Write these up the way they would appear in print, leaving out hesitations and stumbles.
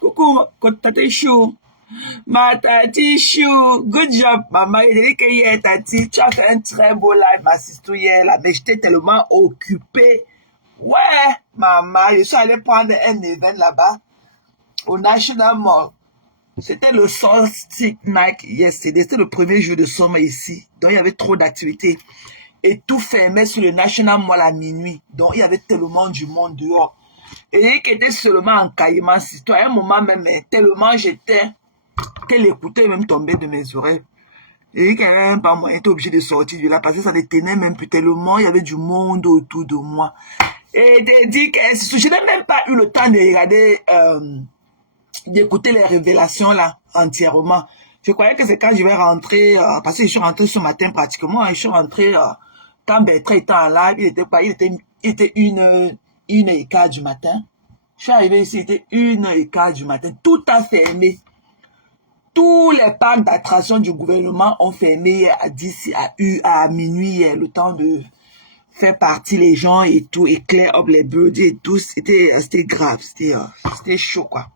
Coucou, Tati Chou. Ma Tati Chou, good job, maman. Il dit que hier, Tati, tu as fait un très beau live, ma sister, hier, là, mais j'étais tellement occupée. Ouais, maman, je suis allée prendre un événement là-bas, au National Mall. C'était le Solstice Night yesterday. C'était le premier jour de sommet ici. Donc, il y avait trop d'activités. Et tout fermait sur le National Mall à minuit. Donc, il y avait tellement du monde dehors. Et qui était seulement en caillement, si toi, à un moment même, tellement j'étais, qu'elle écoutait même tomber de mes oreilles. Et qu'il n'y avait même pas moyen, j'étais obligé de sortir de là, parce que ça détenait même plus tellement, il y avait du monde autour de moi. Et j'ai dit que je n'ai même pas eu le temps de regarder, d'écouter les révélations là, entièrement. Je croyais que c'est quand je vais rentrer, parce que je suis rentré ce matin pratiquement, je suis rentré, quand Bertrand était en live, il était 1h15 du matin. Je suis arrivé ici, il était 1h15 du matin. Tout a fermé. Tous les parcs d'attraction du gouvernement ont fermé à minuit, le temps de faire partir les gens et tout, et clear up les birds et tout. C'était grave, c'était chaud, quoi.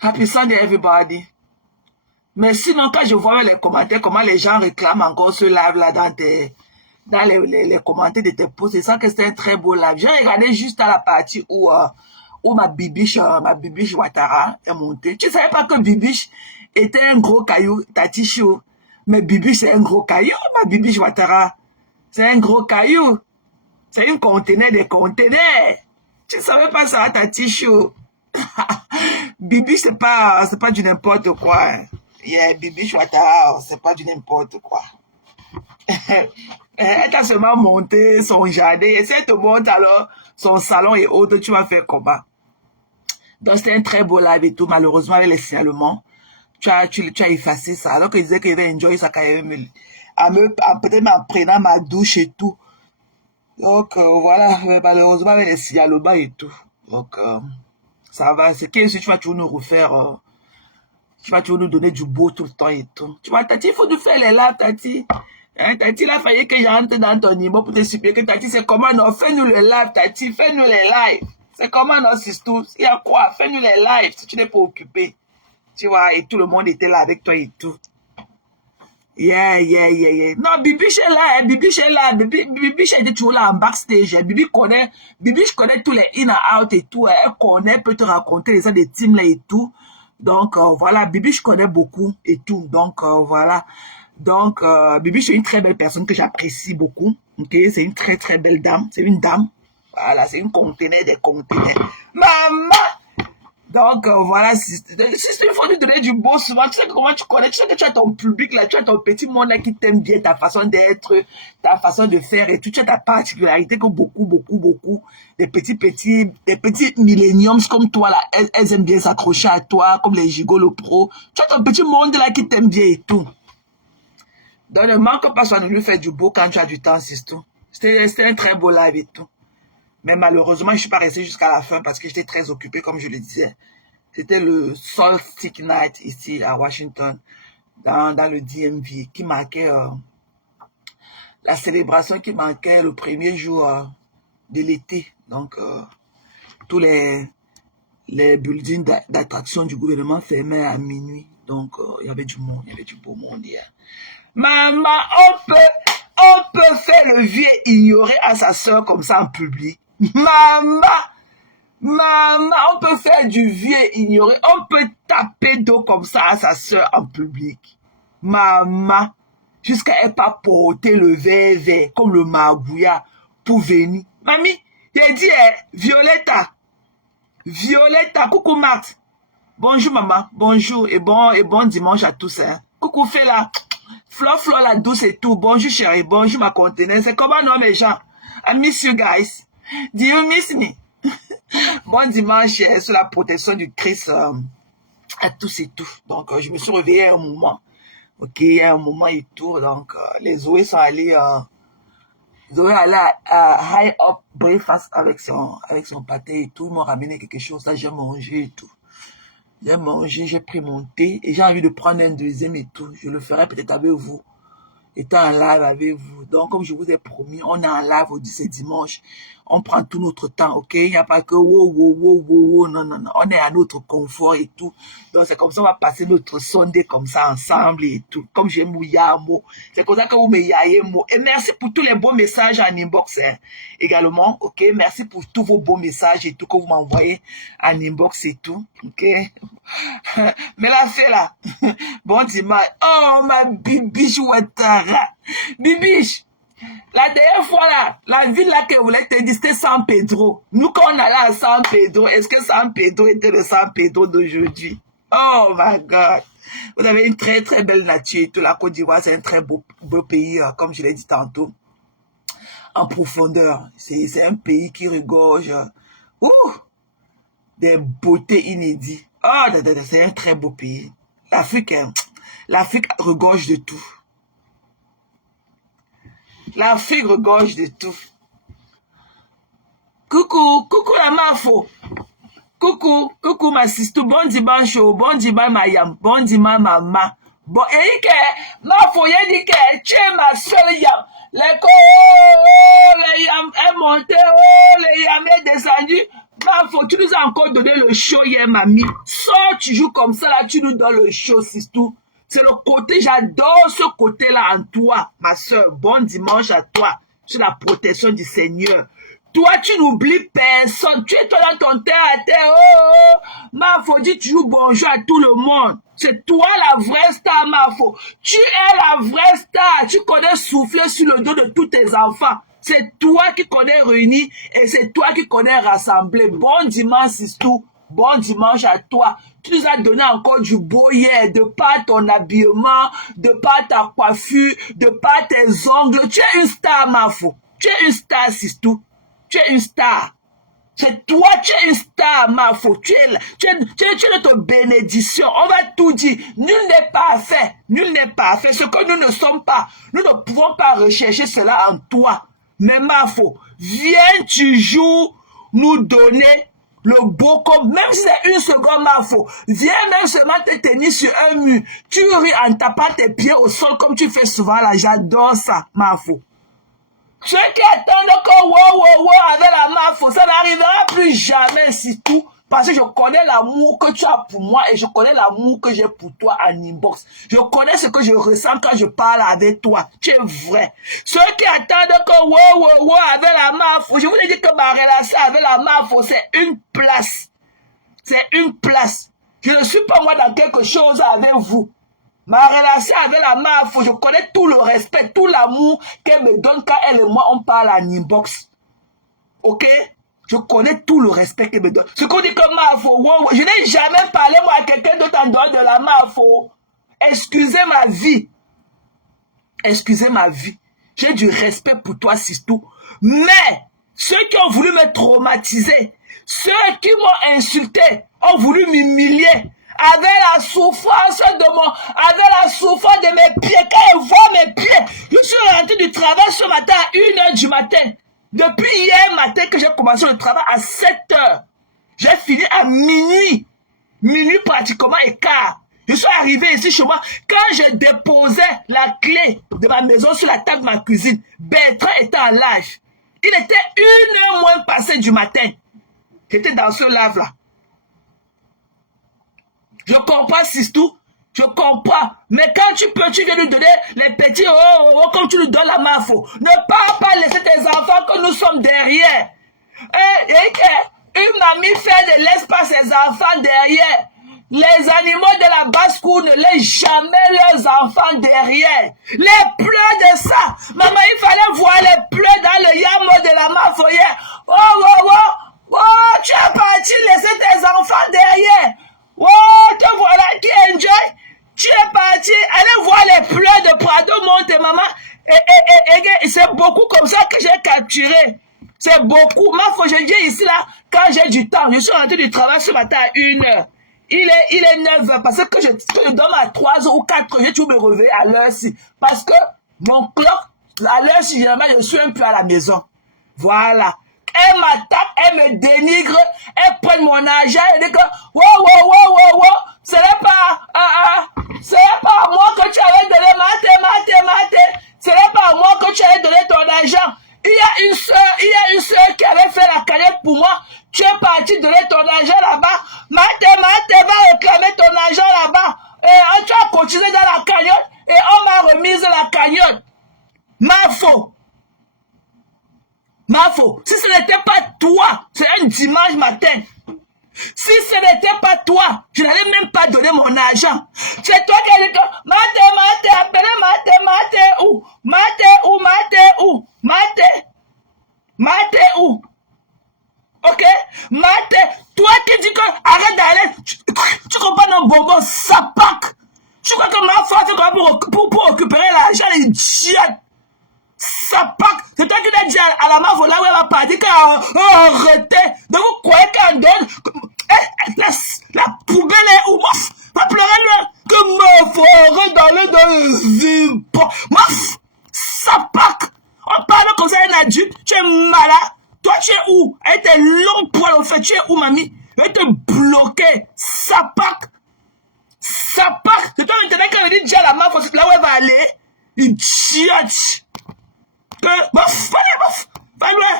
Happy Sunday, everybody. Mais sinon, quand je vois les commentaires, comment les gens réclament encore ce live-là dans les commentaires de tes posts, c'est ça que c'était un très beau live. J'ai regardé juste à la partie où ma bibiche Ouattara est montée. Tu savais pas que bibiche était un gros caillou, Tati Chou. Mais bibiche, c'est un gros caillou, ma bibiche Ouattara. C'est un gros caillou. C'est un conteneur de conteneurs. Tu savais pas ça, Tati Chou. Bibiche, c'est pas du n'importe quoi. Hein. Yeah, bibiche Ouattara, c'est pas du n'importe quoi. Elle a seulement monté son jardin. Et si elle te monte alors son salon et autres, tu vas faire comment? Donc c'était un très beau live et tout. Malheureusement, avec les signalements, tu as effacé ça. Alors qu'il disait qu'il avait enjoy ça quand même, peut-être en prenant ma douche et tout. Donc voilà, malheureusement avec les signalements et tout. Donc ça va. C'est que si tu vas toujours nous refaire, tu vas toujours nous donner du beau tout le temps et tout. Tu vois, Tati, il faut nous faire les lives, Tati. Hein, Tati, il a fallu que j'entre dans ton niveau pour te supplier que Tati, c'est comment non? Fais-nous le live, Tati, fais-nous les lives. C'est comment non, Sistou? Il y a quoi? Fais-nous les lives si tu n'es pas occupé. Tu vois, et tout le monde était là avec toi et tout. Yeah. Non, Bibiche est là, hein, Bibiche est là. Bibiche était toujours là en backstage. Hein. Bibiche connaît tous les in and out et tout. Hein. Elle peut te raconter les gens des teams là et tout. Donc, voilà, Bibiche connaît beaucoup et tout. Donc, voilà. Donc, Bibiche, c'est une très belle personne que j'apprécie beaucoup. Ok, c'est une très, très belle dame. C'est une dame. Voilà, c'est une conteneur des conteneurs. Maman! Donc, voilà, si il faut lui donner du beau souvent, tu sais comment tu connais, tu sais que tu as ton public là, tu as ton petit monde là qui t'aime bien, ta façon d'être, ta façon de faire et tout, tu as ta particularité que beaucoup, des petits millenniums comme toi là, elles aiment bien s'accrocher à toi, comme les gigolos pro. Tu as ton petit monde là qui t'aime bien et tout. Donc, ne manque pas soit de lui faire du beau quand tu as du temps, c'est tout. C'était un très beau live et tout. Mais malheureusement, je ne suis pas resté jusqu'à la fin parce que j'étais très occupé, comme je le disais. C'était le Solstice Night ici à Washington, dans le DMV, qui marquait la célébration qui marquait le premier jour de l'été. Donc, tous les buildings d'attraction du gouvernement fermaient à minuit. Donc, il y avait du monde, il y avait du beau monde hier. Maman, on peut faire le vieux ignorer à sa soeur comme ça en public. Maman, on peut faire du vieux ignoré. On peut taper d'eau comme ça à sa soeur en public. Maman, jusqu'à elle pas porter le verre comme le margouillat pour venir. Mamie, il a dit, Violetta, coucou Marthe. Bonjour, maman. Bonjour et bon dimanche à tous. Hein. Coucou, Fela. Flo, la douce et tout. Bonjour, chérie. Bonjour, ma conteneur. C'est comment, non, mes gens? I miss you guys. Do you miss me? Bon dimanche sur la protection du Christ à tous et tout. Donc, je me suis réveillée à un moment. Ok, à un moment et tout. Donc, les Zoé sont allés... Zoé est allée à High Up Breakfast avec son pâté et tout. Ils m'ont ramené quelque chose. Là, j'ai mangé et tout. J'ai mangé, j'ai pris mon thé et j'ai envie de prendre un deuxième et tout. Je le ferai peut-être avec vous. Étant en live avec vous. Donc, comme je vous ai promis, on est en live au dimanche. On prend tout notre temps, ok? Il n'y a pas que wow, non. On est à notre confort et tout. Donc, c'est comme ça, on va passer notre Sunday comme ça ensemble et tout. Comme j'aime vous yamo. C'est comme ça que vous me yayez mot. Et merci pour tous les beaux messages en inbox, hein, également, ok? Merci pour tous vos beaux messages et tout que vous m'envoyez en inbox et tout, ok? Mais la fait là, bon dimanche. Oh, ma bibiche Ouattara. Bibiche. La dernière fois là, la ville là que vous voulez te dire, c'était San Pedro. Nous, quand on allait à San Pedro, est-ce que San Pedro était le San Pedro d'aujourd'hui? Oh my God. Vous avez une très très belle nature et tout. La Côte d'Ivoire, c'est un très beau pays, comme je l'ai dit tantôt, en profondeur. C'est un pays qui regorge des beautés inédites. Oh, c'est un très beau pays. L'Afrique regorge de tout. L'Afrique regorge de tout. Coucou la mafo. Coucou ma sister. Bon dimanche, bon dimanche mayam, bon dimanche maman. Bon, et que mafo y'a dit que tu es ma seule yam. Les yam est monté, les yam est descendu. Mafo, tu nous as encore donné le show hier, mamie. Sors, tu joues comme ça là, tu nous donnes le show, sister. C'est le côté, j'adore ce côté-là en toi, ma soeur. Bon dimanche à toi, sur la protection du Seigneur. Toi, tu n'oublies personne. Tu es toi dans ton terre à terre. Oh. Mafo, dis, tu joues bonjour à tout le monde. C'est toi la vraie star, Mafo. Tu es la vraie star. Tu connais souffler sur le dos de tous tes enfants. C'est toi qui connais réunir et c'est toi qui connais rassembler. Bon dimanche, Sistou. Bon dimanche à toi. Tu nous as donné encore du beau hier, de par ton habillement, de par ta coiffure, de par tes ongles. Tu es une star, Mafo. Tu es une star, Sistou. Tu es une star. C'est toi, tu es une star, Mafo. Tu es notre bénédiction. On va tout dire. Nul n'est parfait. Nul n'est parfait. Ce que nous ne sommes pas, nous ne pouvons pas rechercher cela en toi. Mais Mafo, viens toujours nous donner le beau comme, même si c'est une seconde, Mafo, viens même seulement te tenir sur un mur. Tu ris en tapant tes pieds au sol comme tu fais souvent là. J'adore ça, Mafo. Ceux qui attendent que wow avec la Mafo, ça n'arrivera plus jamais, si tout. Parce que je connais l'amour que tu as pour moi et je connais l'amour que j'ai pour toi en inbox. Je connais ce que je ressens quand je parle avec toi. Tu es vrai. Ceux qui attendent que wow avec la Mafo, je vous ai dit que ma relation avec la Mafo, c'est une place. C'est une place. Je ne suis pas moi dans quelque chose avec vous. Ma relation avec la Mafo, je connais tout le respect, tout l'amour qu'elle me donne quand elle et moi on parle en inbox. Ok? Je connais tout le respect qu'elle me donne. Ce qu'on dit que Mafo, je n'ai jamais parlé moi à quelqu'un d'autre en dehors de la Mafo. Excusez ma vie. Excusez ma vie. J'ai du respect pour toi, Sistou. Mais, ceux qui ont voulu me traumatiser, ceux qui m'ont insulté, ont voulu m'humilier, avec la souffrance avec la souffrance de mes pieds, quand ils voient mes pieds, je suis rentré du travail ce matin à 1h du matin. Depuis hier matin que j'ai commencé le travail à 7h. J'ai fini à minuit. Minuit pratiquement et quart. Je suis arrivé ici chez moi. Quand je déposais la clé de ma maison sur la table de ma cuisine, Bertrand était en live. Il était 1h moins passée du matin. J'étais dans ce live-là. Je comprends, Sistou. Je comprends. Mais quand tu viens nous donner les petits comme tu nous donnes la Mafo. Ne pas laisser tes enfants que nous sommes derrière. Une mamie fait de l'espace ses enfants derrière. Les animaux de la basse-cour ne laissent jamais leurs enfants derrière. Les pleurs de ça. Maman, il fallait voir les pleurs dans le yamo de la Mafo hier. Oh, tu es parti laisser tes enfants derrière. Oh, te voilà qui enjoy. Tu es parti, allez voir les pleurs de Prado, monte maman. Et c'est beaucoup comme ça que j'ai capturé. C'est beaucoup. Ma foi, je dis ici là, quand j'ai du temps, je suis rentré du travail ce matin à 1h. Il est 9h parce que je donne à 3h ou 4h, j'ai tout me relever à l'heure-ci. Parce que mon clock, à l'heure-ci, généralement, je suis un peu à la maison. Voilà. Elle m'attaque, elle me dénigre, elle prend mon argent, elle dit que, wow, ce n'est pas à moi que tu avais donné, mate, ce n'est pas à moi que tu avais donné ton argent. Il y a une soeur qui avait fait la cagnotte pour moi, tu es parti donner ton argent là-bas, mate, va réclamer ton argent là-bas, et tu as cotisé dans la cagnotte, et on m'a remise la cagnotte. Ma faute. Si ce n'était pas toi, c'est un dimanche matin. Si ce n'était pas toi, je n'allais même pas donner mon argent. C'est toi qui as dit que Mate, appelez Mate où? Ok? Mate, toi qui dis que arrête d'aller, tu comprends nos bonbons, ça pack. Tu crois que ma faute pour récupérer l'argent, les idiotes. Ça part. C'est toi qui l'as dit à la mafia là où elle va partir arrêtez. Donc vous croyez qu'elle donne la poubelle est où? Va pleurer là. Que mafia dans le vide. Ça part. On parle comme ça un adulte. Tu es malade. Toi tu es où? Avec tes longs poils au fait. Tu es où mamie? Elle te bloqué. Ça part. C'est toi maintenant qui veut dire à la mafia là où elle va aller. Idiote. Va loin.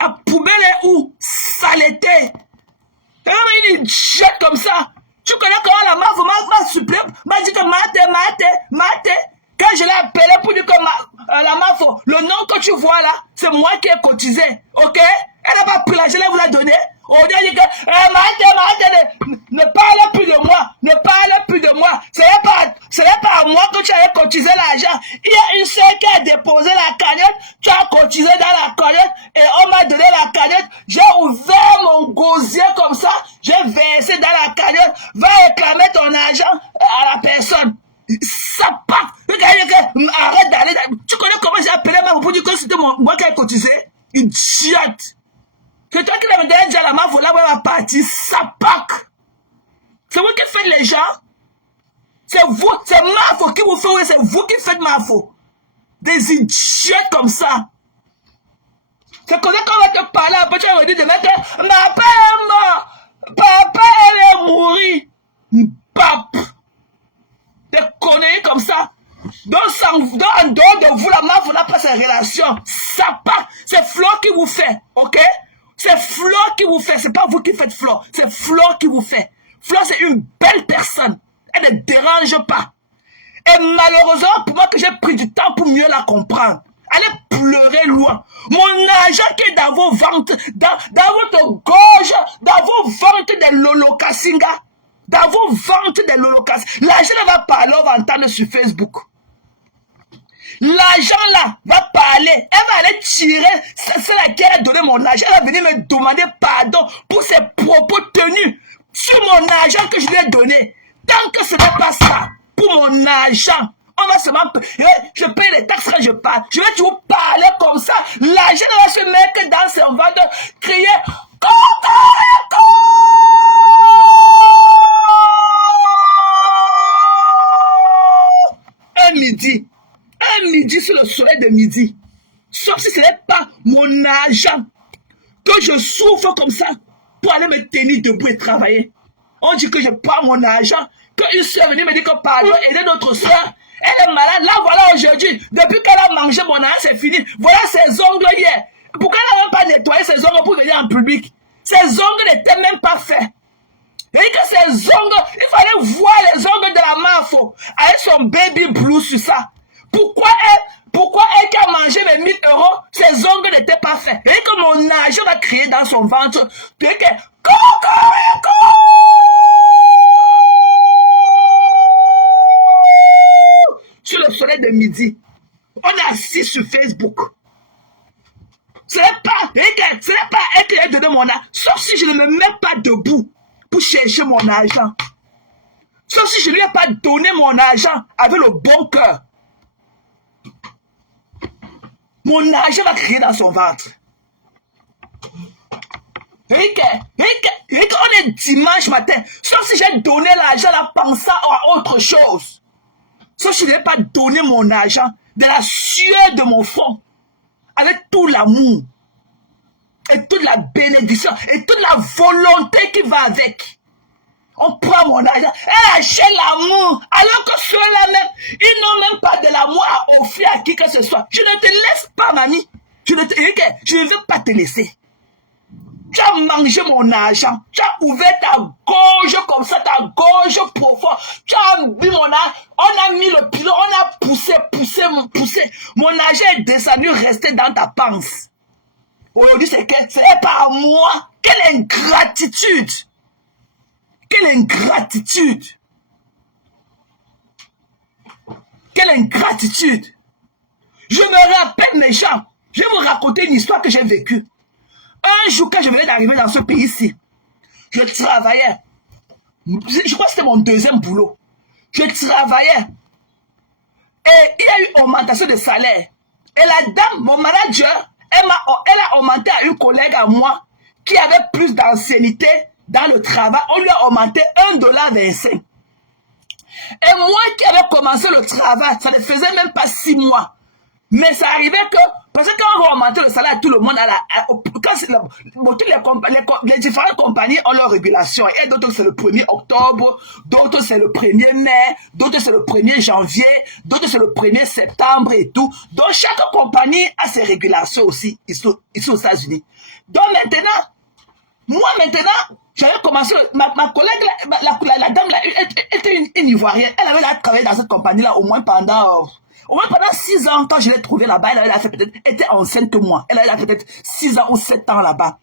La poubelle est où? Saleté. Une jette comme ça. Tu connais comment la mafia m'a supplé, m'a dit que mate. Quand je l'ai appelé pour dire que la mafia, le nom que tu vois là, c'est moi qui ai cotisé. Ok? Elle n'a pas pris la, je vais vous la donner. On dit que mate, ne parle plus de moi. Ce n'est pas à moi que tu avais cotisé l'argent. Il y a une soeur qui a déposé la cagnotte, tu as cotisé dans la cagnotte et on m'a donné la cagnotte. J'ai ouvert mon gosier comme ça, j'ai versé dans la cagnotte, va réclamer ton argent à la personne. Ça part. Arrête d'aller. Tu connais comment j'ai appelé ma pour dire que c'était moi qui ai cotisé? Idiote. C'est toi qui l'as donné déjà la main, voilà où elle va partir. Ça part. C'est vous qui faites les gens. C'est vous, c'est ma faute qui vous fait, c'est vous qui faites ma faute. Des idiots comme ça. C'est comme ça qu'on va te parler, après tu vas dire de mettre, papa elle est mourie. Pape. Des conneries comme ça. Donc en dehors de vous, la mafia n'a pas ses relations. Ça part. C'est Flo qui vous fait, ok? C'est Flo qui vous fait, c'est pas vous qui faites Flo. C'est Flo qui vous fait. Flo, c'est une belle personne. Elle ne dérange pas. Et malheureusement, pour moi que j'ai pris du temps pour mieux la comprendre. Allez pleurer loin. Mon argent qui est dans vos ventes, dans votre gorge, dans vos ventes de Lolokassinga, dans vos ventes de Lolokassinga, l'argent ne va pas aller, on va entendre sur Facebook. L'argent là va parler, elle va aller tirer, c'est laquelle a donné mon argent, elle va venir me demander pardon pour ses propos tenus sur mon argent que je lui ai donné. Tant que ce n'est pas ça, pour mon argent, on va seulement, je paye les taxes quand je parle, je vais toujours parler comme ça, l'argent va se mettre dans ses ventres, crier, Cocorico! Un midi sur le soleil de midi, sauf si ce n'est pas mon argent que je souffre comme ça pour aller me tenir debout et travailler. On dit que je prends mon argent, qu'une soeur venue me dire que pardon, aider notre soeur, elle est malade, là voilà aujourd'hui, depuis qu'elle a mangé mon argent, c'est fini, voilà ses ongles hier. Pourquoi elle n'a même pas nettoyé ses ongles pour venir en public? Ses ongles n'étaient même pas faits. Et que ses ongles, il fallait voir les ongles de la mafia avec son baby blue sur ça. Pourquoi elle qui a mangé mes 1000 €, ses ongles n'étaient pas faits? Et que mon argent va crier dans son ventre. Et que, Cocorico! Sur le soleil de midi, on est assis sur Facebook. Ce n'est pas elle qui a donné mon argent, sauf si je ne me mets pas debout pour chercher mon argent. Sauf si je ne lui ai pas donné mon argent avec le bon cœur. Mon argent va crier dans son ventre. Rick, on est dimanche matin. Sauf si j'ai donné l'argent là pensant à autre chose. Sauf si je n'ai pas donné mon argent de la sueur de mon front. Avec tout l'amour. Et toute la bénédiction. Et toute la volonté qui va avec. On prend mon argent. Elle achète l'amour. Alors que ceux-là même, ils n'ont même pas de l'amour à offrir à qui que ce soit. Je ne te laisse pas, mamie. Je ne veux pas te laisser. Tu as mangé mon argent. Tu as ouvert ta gorge comme ça, ta gorge profonde. Tu as bu mon argent. On a mis le pilon, on a poussé. Mon argent est descendu, resté dans ta panse. Aujourd'hui, c'est pas à moi. Quelle ingratitude. Quelle ingratitude. Quelle ingratitude. Je me rappelle, mes gens, je vais vous raconter une histoire que j'ai vécue. Un jour, quand je venais d'arriver dans ce pays-ci, je travaillais. Je crois que c'était mon deuxième boulot. Je travaillais. Et il y a eu augmentation de salaire. Et la dame, mon manager, elle a augmenté à une collègue à moi qui avait plus d'ancienneté dans le travail. On lui a augmenté $1,25. Et moi qui avais commencé le travail, ça ne faisait même pas 6 mois. Mais ça arrivait que, parce que quand on va augmenter le salaire, tout le monde a les différentes compagnies ont leur régulation. Et d'autres c'est le 1er octobre, d'autres c'est le 1er mai, d'autres c'est le 1er janvier, d'autres c'est le 1er septembre et tout. Donc chaque compagnie a ses régulations aussi, ici aux États-Unis. Donc maintenant, j'avais commencé, ma collègue, la dame là, était une Ivoirienne. Elle avait là travaillé dans cette compagnie-là au moins pendant 6 ans, quand je l'ai trouvée là-bas, elle était enceinte que moi. Elle avait peut-être 6 ans ou 7 ans là-bas.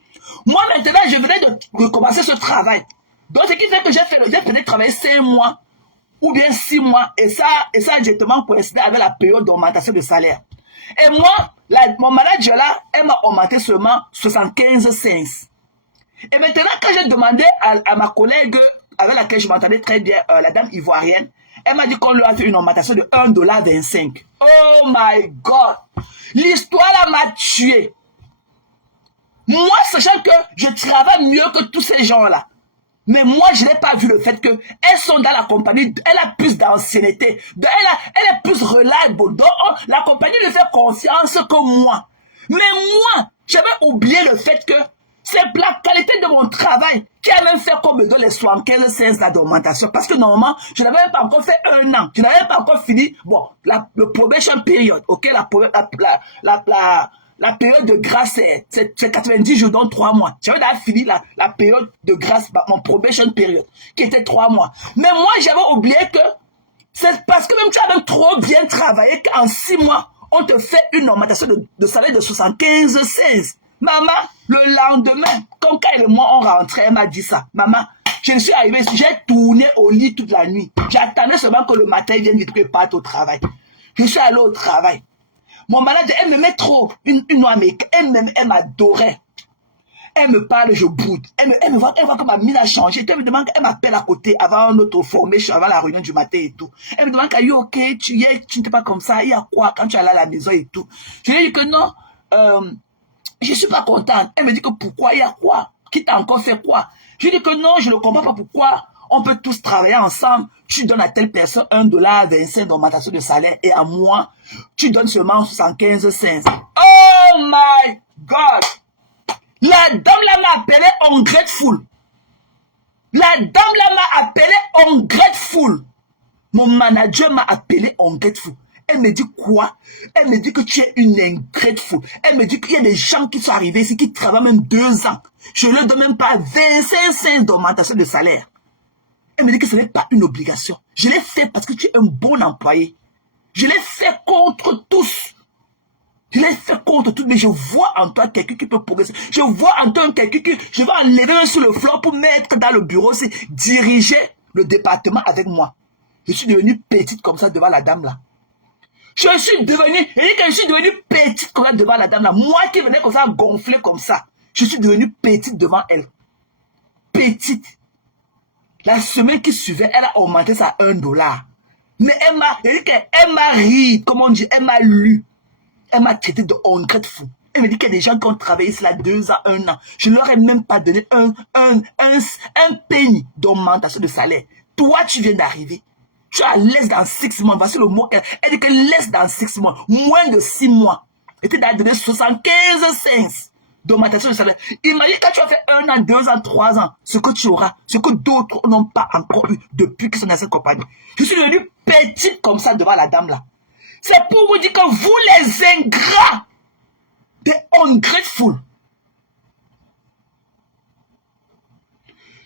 Moi, maintenant, je venais de commencer ce travail. Donc, ce qui fait que j'ai peut-être travaillé 5 mois ou bien 6 mois. Et ça exactement coïncidé avec la période d'augmentation de salaire. Et moi, mon manager là, elle m'a augmenté seulement 75 cents. Et maintenant, quand j'ai demandé à ma collègue avec laquelle je m'entendais très bien, la dame ivoirienne, elle m'a dit qu'on lui a fait une augmentation de $1,25. Oh my God! L'histoire là m'a tué. Moi, sachant que je travaille mieux que tous ces gens-là. Mais moi, je n'ai pas vu le fait qu'elles sont dans la compagnie, elle a plus d'ancienneté, elle est plus reliable. Donc, la compagnie lui fait confiance que moi. Mais moi, j'avais oublié le fait que c'est la qualité de mon travail qui a même fait qu'on me donne les 75 cents d'augmentation. Parce que normalement, je n'avais pas encore fait 1 an. Je n'avais pas encore fini, bon, le probation period, ok, la période de grâce, c'est 90 jours, donc 3 mois. J'avais déjà fini la période de grâce, mon probation period, qui était 3 mois. Mais moi, j'avais oublié que c'est parce que même tu as même trop bien travaillé qu'en 6 mois, on te fait une augmentation de salaire de 75 cents. Maman, le lendemain, quand Kyle et moi on rentrait, elle m'a dit ça. Maman, je suis arrivé, j'ai tourné au lit toute la nuit. J'attendais seulement que le matin vienne dire que je parte au travail. Je suis allé au travail. Mon manager, elle m'aimait trop. Une américaine, elle m'adorait. Elle me parle, je boude. Elle voit que ma mine a changé. Elle me demande, elle m'appelle à côté avant notre formation, avant la réunion du matin et tout. Elle me demande, are you okay? Tu n'étais pas comme ça. Il y a quoi quand tu es allé à la maison et tout? Je lui ai dit que non, je suis pas contente. Elle me dit que pourquoi, il y a quoi? Qui t'a encore fait quoi? Je lui dis que non, je ne comprends pas pourquoi. On peut tous travailler ensemble. Tu donnes à telle personne $1,25 d'augmentation de salaire et à moi, tu donnes seulement 75 cents. Oh my God! La dame là m'a appelé ungrateful. La dame là m'a appelé ungrateful. Mon manager m'a appelé ungrateful. Elle me dit quoi? Elle me dit que tu es une ingrateful. Elle me dit qu'il y a des gens qui sont arrivés ici, qui travaillent même 2 ans. Je ne leur donne même pas 25 cents d'augmentation de salaire. Elle me dit que ce n'est pas une obligation. Je l'ai fait parce que tu es un bon employé. Je l'ai fait contre tous. Je l'ai fait contre tout, mais je vois en toi quelqu'un qui peut progresser. Je vois en toi quelqu'un qui, je vais enlever sur le flanc pour mettre dans le bureau, c'est diriger le département avec moi. Je suis devenue petite comme ça devant la dame là. Je suis devenue petite comme ça devant la dame là. Moi qui venais comme ça gonfler comme ça. Je suis devenue petite devant elle. Petite. La semaine qui suivait, elle a augmenté ça à $1. Mais elle m'a ri, comme on dit, elle m'a lu. Elle m'a traité de ungrateful. Elle me dit qu'il y a des gens qui ont travaillé cela 2 ans, 1 an. Je ne leur ai même pas donné un penny d'augmentation de salaire. Toi, tu viens d'arriver. Tu as less dans 6 mois. Voici le mot qu'elle dit que less dans 6 mois. Moins de 6 mois. Et tu as donné 75 cents d'augmentation de salaire. Imagine quand tu as fait 1 an, 2 ans, 3 ans, ce que tu auras, ce que d'autres n'ont pas encore eu depuis qu'ils sont dans cette compagnie. Je suis devenue petite comme ça devant la dame là. C'est pour vous dire que vous les ingrats, des ungrateful.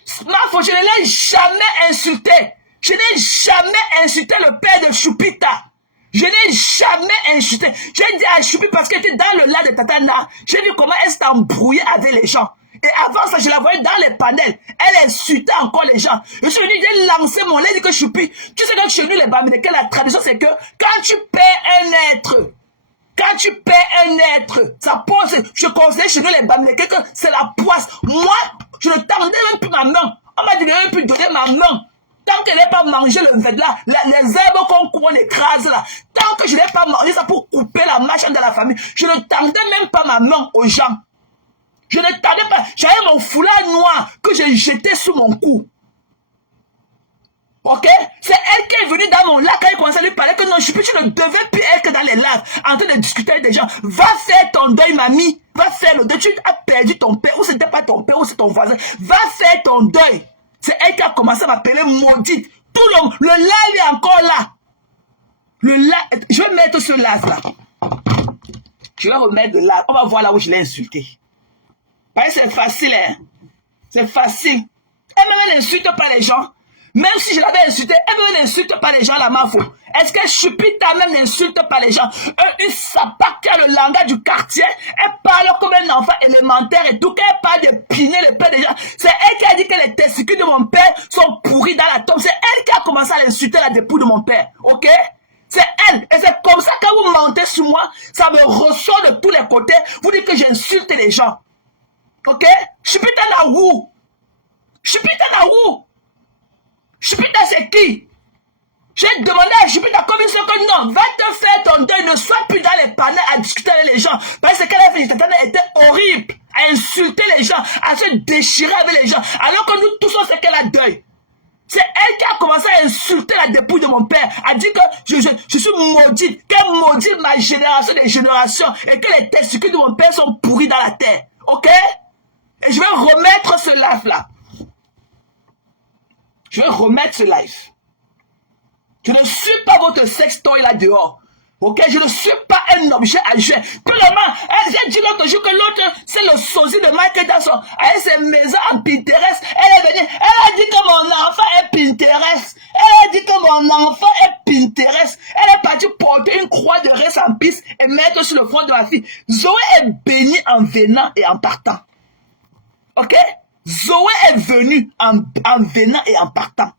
Smart, je ne l'ai jamais insulté. Je n'ai jamais insulté le père de Choupita. Je n'ai jamais insulté. J'ai dit à Choupi parce qu'elle était dans le lac de Tatana. J'ai vu comment elle s'est embrouillée avec les gens. Et avant ça, je la voyais dans les panels. Elle insultait encore les gens. Je suis venu, j'ai lancé mon lait, dit que Choupi, tu sais que chez nous, les Bamileke, la tradition, c'est que quand tu paies un être, ça pose, je considère chez nous, les Bamileke, que c'est la poisse. Moi, je ne tendais même plus ma main. On m'a dit de ne même plus donner ma main. Tant que je n'ai pas mangé le vêtement là, les herbes qu'on coupe, on écrase là, tant que je n'ai pas mangé ça pour couper la machine de la famille, je ne tendais même pas ma main aux gens. Je ne tendais pas. J'avais mon foulard noir que j'ai jeté sous mon cou. Ok? C'est elle qui est venue dans mon lac quand elle commençait à lui parler que non, tu ne devais plus être dans les lacs en train de discuter avec des gens. Va faire ton deuil, mamie. Va faire le deuil. Tu as perdu ton père, ou c'était pas ton père, ou c'est ton voisin. Va faire ton deuil. C'est elle qui a commencé à m'appeler maudite. Tout le live est encore là. Le live, je vais mettre ce live là. Je vais remettre le live. On va voir là où je l'ai insulté. Parce que c'est facile, hein. C'est facile. Elle n'insulte pas les gens. Même si je l'avais insulté, elle n'insulte pas les gens la mafo. Est-ce que Chupita même n'insulte pas les gens? Une sapate qui a le langage du quartier, elle parle comme un enfant élémentaire et tout, qu'elle parle de piner le père des gens. C'est elle qui a dit que les testicules de mon père sont pourris dans la tombe. C'est elle qui a commencé à insulter la dépouille de mon père. Ok? C'est elle. Et c'est comme ça que vous mentez sur moi, ça me ressort de tous les côtés. Vous dites que j'insulte les gens. Ok? Chupita na où? Chupita na où? Chupita c'est qui? J'ai demandé à Chupita comme une seule que non, va te faire ton deuil, ne sois plus dans les panneaux à discuter avec les gens. Parce que la fille était horrible, à insulter les gens, à se déchirer avec les gens. Alors que nous tous on sait qu'elle a deuil. C'est elle qui a commencé à insulter la dépouille de mon père, a dit que je suis maudite, qu'elle maudit ma génération des générations et que les testicules de mon père sont pourris dans la terre. Ok? Et je vais remettre ce live là. Je vais remettre ce live. Je ne suis pas votre sextoy là dehors. Ok, je ne suis pas un objet à jouer. Premièrement, j'ai dit l'autre jour que l'autre, c'est le sosie de Michael Jackson. Avec ses maisons en Pinterest. Elle est venue, elle a dit que mon enfant est Pinterest. Elle a dit que mon enfant est Pinterest. Elle est partie porter une croix de reste en piste et mettre sur le front de ma fille. Zoé est bénie en venant et en partant. Ok? Zoé est venue en venant et en partant.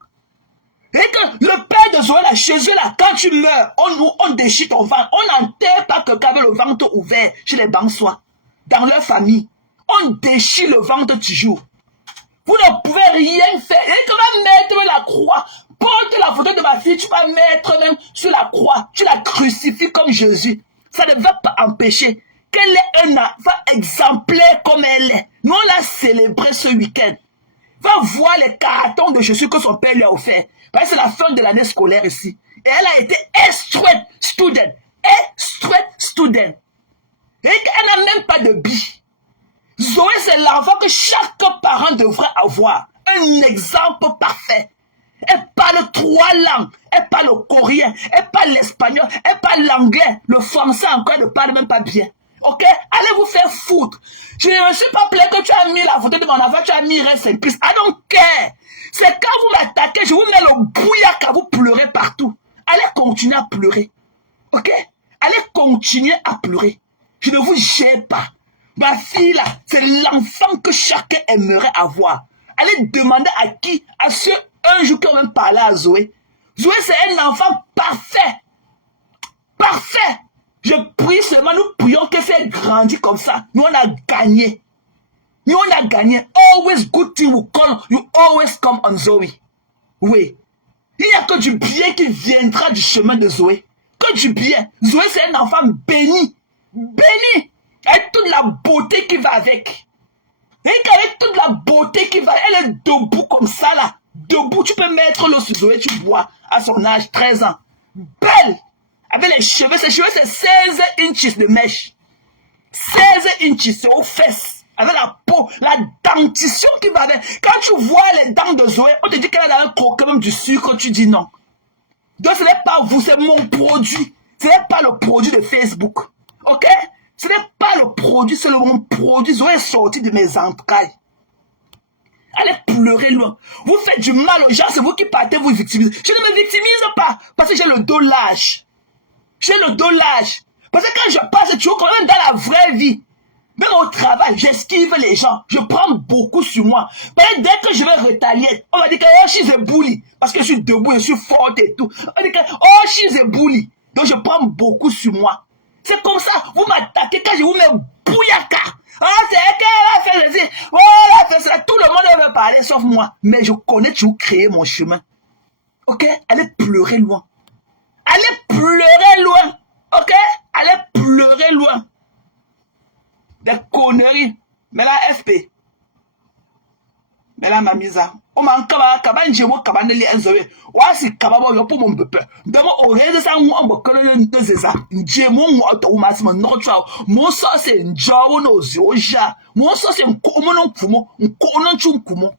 Et que le père de Zoé, là, chez eux, là, quand tu meurs, on déchire ton ventre. On n'enterre pas quelqu'un avec le ventre ouvert chez les Bansois. Dans leur famille, on déchire le ventre toujours. Vous ne pouvez rien faire. Et tu vas mettre la croix. Porte la photo de ma fille, tu vas mettre même sur la croix. Tu la crucifies comme Jésus. Ça ne va pas empêcher qu'elle ait un enfant exemplaire comme elle est. Nous, on l'a célébré ce week-end. Va voir les cartons de Jésus que son père lui a offert. Parce que c'est la fin de l'année scolaire ici. Et elle a été straight student. Straight student. Et elle n'a même pas de billes. Zoé, c'est l'enfant que chaque parent devrait avoir. Un exemple parfait. Elle parle 3 langues. Elle parle le coréen. Elle parle l'espagnol. Elle parle l'anglais. Le français encore, elle ne parle même pas bien. Ok? Allez vous faire foutre. Je ne me suis pas plaint que tu as mis la photo de mon enfant, tu as mis reste en piste. I don't care. C'est quand vous m'attaquez, je vous mets le bouillac à vous pleurer partout. Allez continuer à pleurer. Ok? Allez continuer à pleurer. Je ne vous gère pas. Ma fille là, c'est l'enfant que chacun aimerait avoir. Allez demander à qui? À ceux un jour qui ont même parlé à Zoé. Zoé, c'est un enfant parfait. Parfait. Je prie seulement, nous prions que fait grandir comme ça. Nous, on a gagné. Nous, on a gagné. Always good thing will come. You always come on Zoe. Oui. Il n'y a que du bien qui viendra du chemin de Zoé. Que du bien. Zoé, c'est un enfant béni. Béni. Avec toute la beauté qui va avec. Et avec toute la beauté qui va, elle est debout comme ça là. Debout, tu peux mettre l'eau sur Zoé, tu bois à son âge, 13 ans. Belle. Avec les cheveux, ses cheveux c'est 16 inches de mèche. 16 inches, c'est aux fesses. Avec la peau, la dentition qui va avec. Quand tu vois les dents de Zoé, on te dit qu'elle a un croquet, même du sucre, tu dis non. Donc ce n'est pas vous, c'est mon produit. Ce n'est pas le produit de Facebook. Ok? Ce n'est pas le produit, c'est mon produit. Zoé est sorti de mes entrailles. Allez pleurer loin. Vous faites du mal aux gens, c'est vous qui partez vous victimiser. Je ne me victimise pas parce que j'ai le dos lâche. J'ai le dos lâche. Parce que quand je passe, tu vois, quand même dans la vraie vie, même au travail, j'esquive les gens. Je prends beaucoup sur moi. Mais dès que je vais retalier, on va dire que oh, she's a bully. Parce que je suis debout, je suis forte et tout. On va dire que oh, she's a bully. Donc je prends beaucoup sur moi. C'est comme ça. Vous m'attaquez quand je vous mets bouillaka. Ah, c'est qu'elle a fait ceci. Oh, elle a fait cela. Tout le monde veut parler sauf moi. Mais je connais, tu vous créez mon chemin. Ok? Allez pleurer loin. Allez pleurer loin. Ok? Allez pleurer loin. Des conneries. Mais la FP. Mais la mamisa. O man kaba njemo kaba neli enzowe. Wasi kaba bo yopo mon bebe. Demo oreze sa ngombo kolo nzeza. Njemo ngoto umasimo notwa. Mo so se njawo no zioja. Mo so se nkomo no nkumo. Nkono nkumo.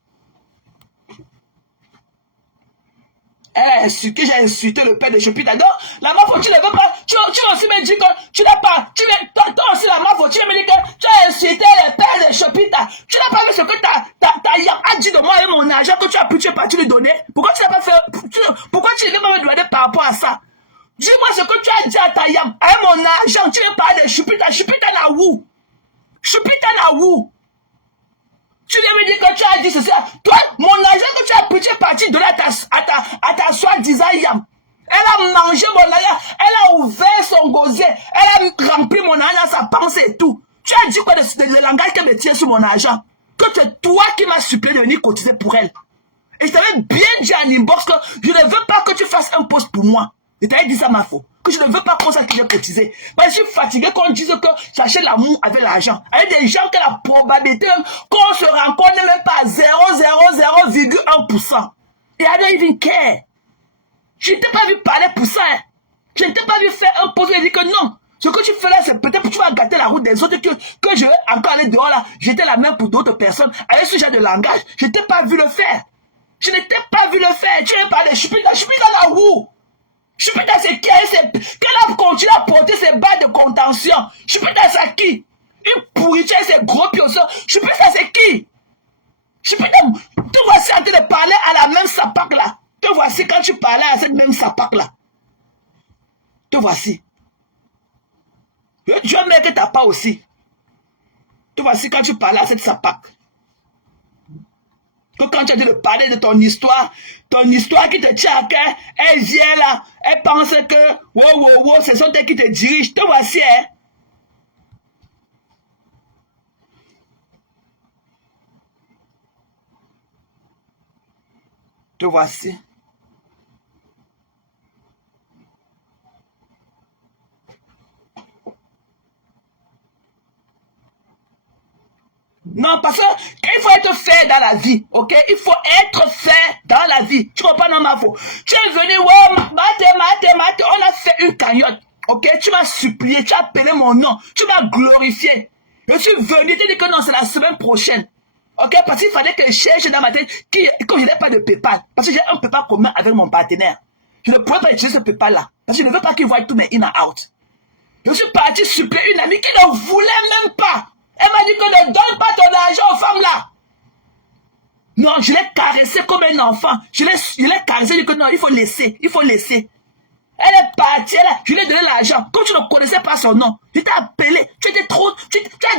Ce que j'ai insulté le père de Chopita. Donc, la mafo, tu ne veux pas. Tu aussi me dis que tu n'as pas. Toi aussi, la mafo, tu me dis que tu as insulté le père de Chopita. Tu n'as pas vu ce que ta yam a dit de moi et mon argent que tu as pu, tu es parti lui donner. Pourquoi tu n'as pas fait. Pourquoi tu ne veux pas me demander par rapport à ça? Dis-moi ce que tu as dit à ta yam. Avec mon argent, tu veux parler de Chopita. Chopita n'a où? Chopita n'a où? Tu viens me dire que tu as dit ceci. Toi, mon argent que tu as pris, tu es parti donner à ta soi-disant yam. Elle a mangé mon argent. Elle a ouvert son gosier. Elle a rempli mon argent, sa pensée et tout. Tu as dit quoi de le langage qu'elle me tient sur mon argent? Que c'est toi qui m'as supplié de venir cotiser pour elle. Et je t'avais bien dit en inbox que je ne veux pas que tu fasses un poste pour moi. Je t'avais dit ça, ma faute. Que je ne veux pas qu'on sache que j'ai cotisé. Parce que je suis fatigué qu'on dise que j'achète l'amour avec l'argent. Avec des gens que la probabilité qu'on se rencontre n'est même pas 0,0,1%. Et I don't even care. Je ne t'ai pas vu parler pour ça. Hein. Je ne t'ai pas vu faire un poste et dire que non. Ce que tu fais là, c'est peut-être que tu vas gâter la route des autres, que je vais encore aller dehors là, jeter la main pour d'autres personnes. Avec ce genre de langage, je ne t'ai pas vu le faire. Je ne t'ai pas vu le faire. Tu veux parler, je suis dans la roue. Je suis peut-être c'est qui qu'elle a continué à porter ses barres de contention. Je suis peut-être c'est qui? Une pourriture et ses gros piosseurs. Je suis peut-être c'est qui? Je suis peut-être. Te voici en train de parler à la même sapac là. Te voici quand tu parlais à cette même sapac là. Te voici. Dieu mec que t'as pas aussi. Te voici quand tu parlais à cette sapac. Que quand tu as dit de parler de ton histoire qui te tient à cœur, elle vient là, elle pense que, wow, ce sont elles qui te dirigent. Te voici, hein. Te voici. Non, parce qu'il faut être fait dans la vie, ok? Il faut être fait dans la vie. Tu comprends, non, ma faute? Tu es venu, mate, on a fait une cagnotte, ok? Tu m'as supplié, tu as appelé mon nom, tu m'as glorifié. Je suis venu, tu dis que non, c'est la semaine prochaine. Ok? Parce qu'il fallait que je cherche dans ma tête que je n'ai pas de PayPal. Parce que j'ai un PayPal commun avec mon partenaire. Je ne pourrais pas utiliser ce PayPal-là. Parce que je ne veux pas qu'il voie tous mes in and out. Je suis parti supplier une amie qui ne voulait même pas. Elle m'a dit que ne donne pas ton argent aux femmes là. Non, je l'ai caressé comme un enfant. Je l'ai caressé, je dit que non, il faut laisser. Elle est partie, je lui ai donné l'argent. Comme tu ne connaissais pas son nom, je t'ai appelé. Tu as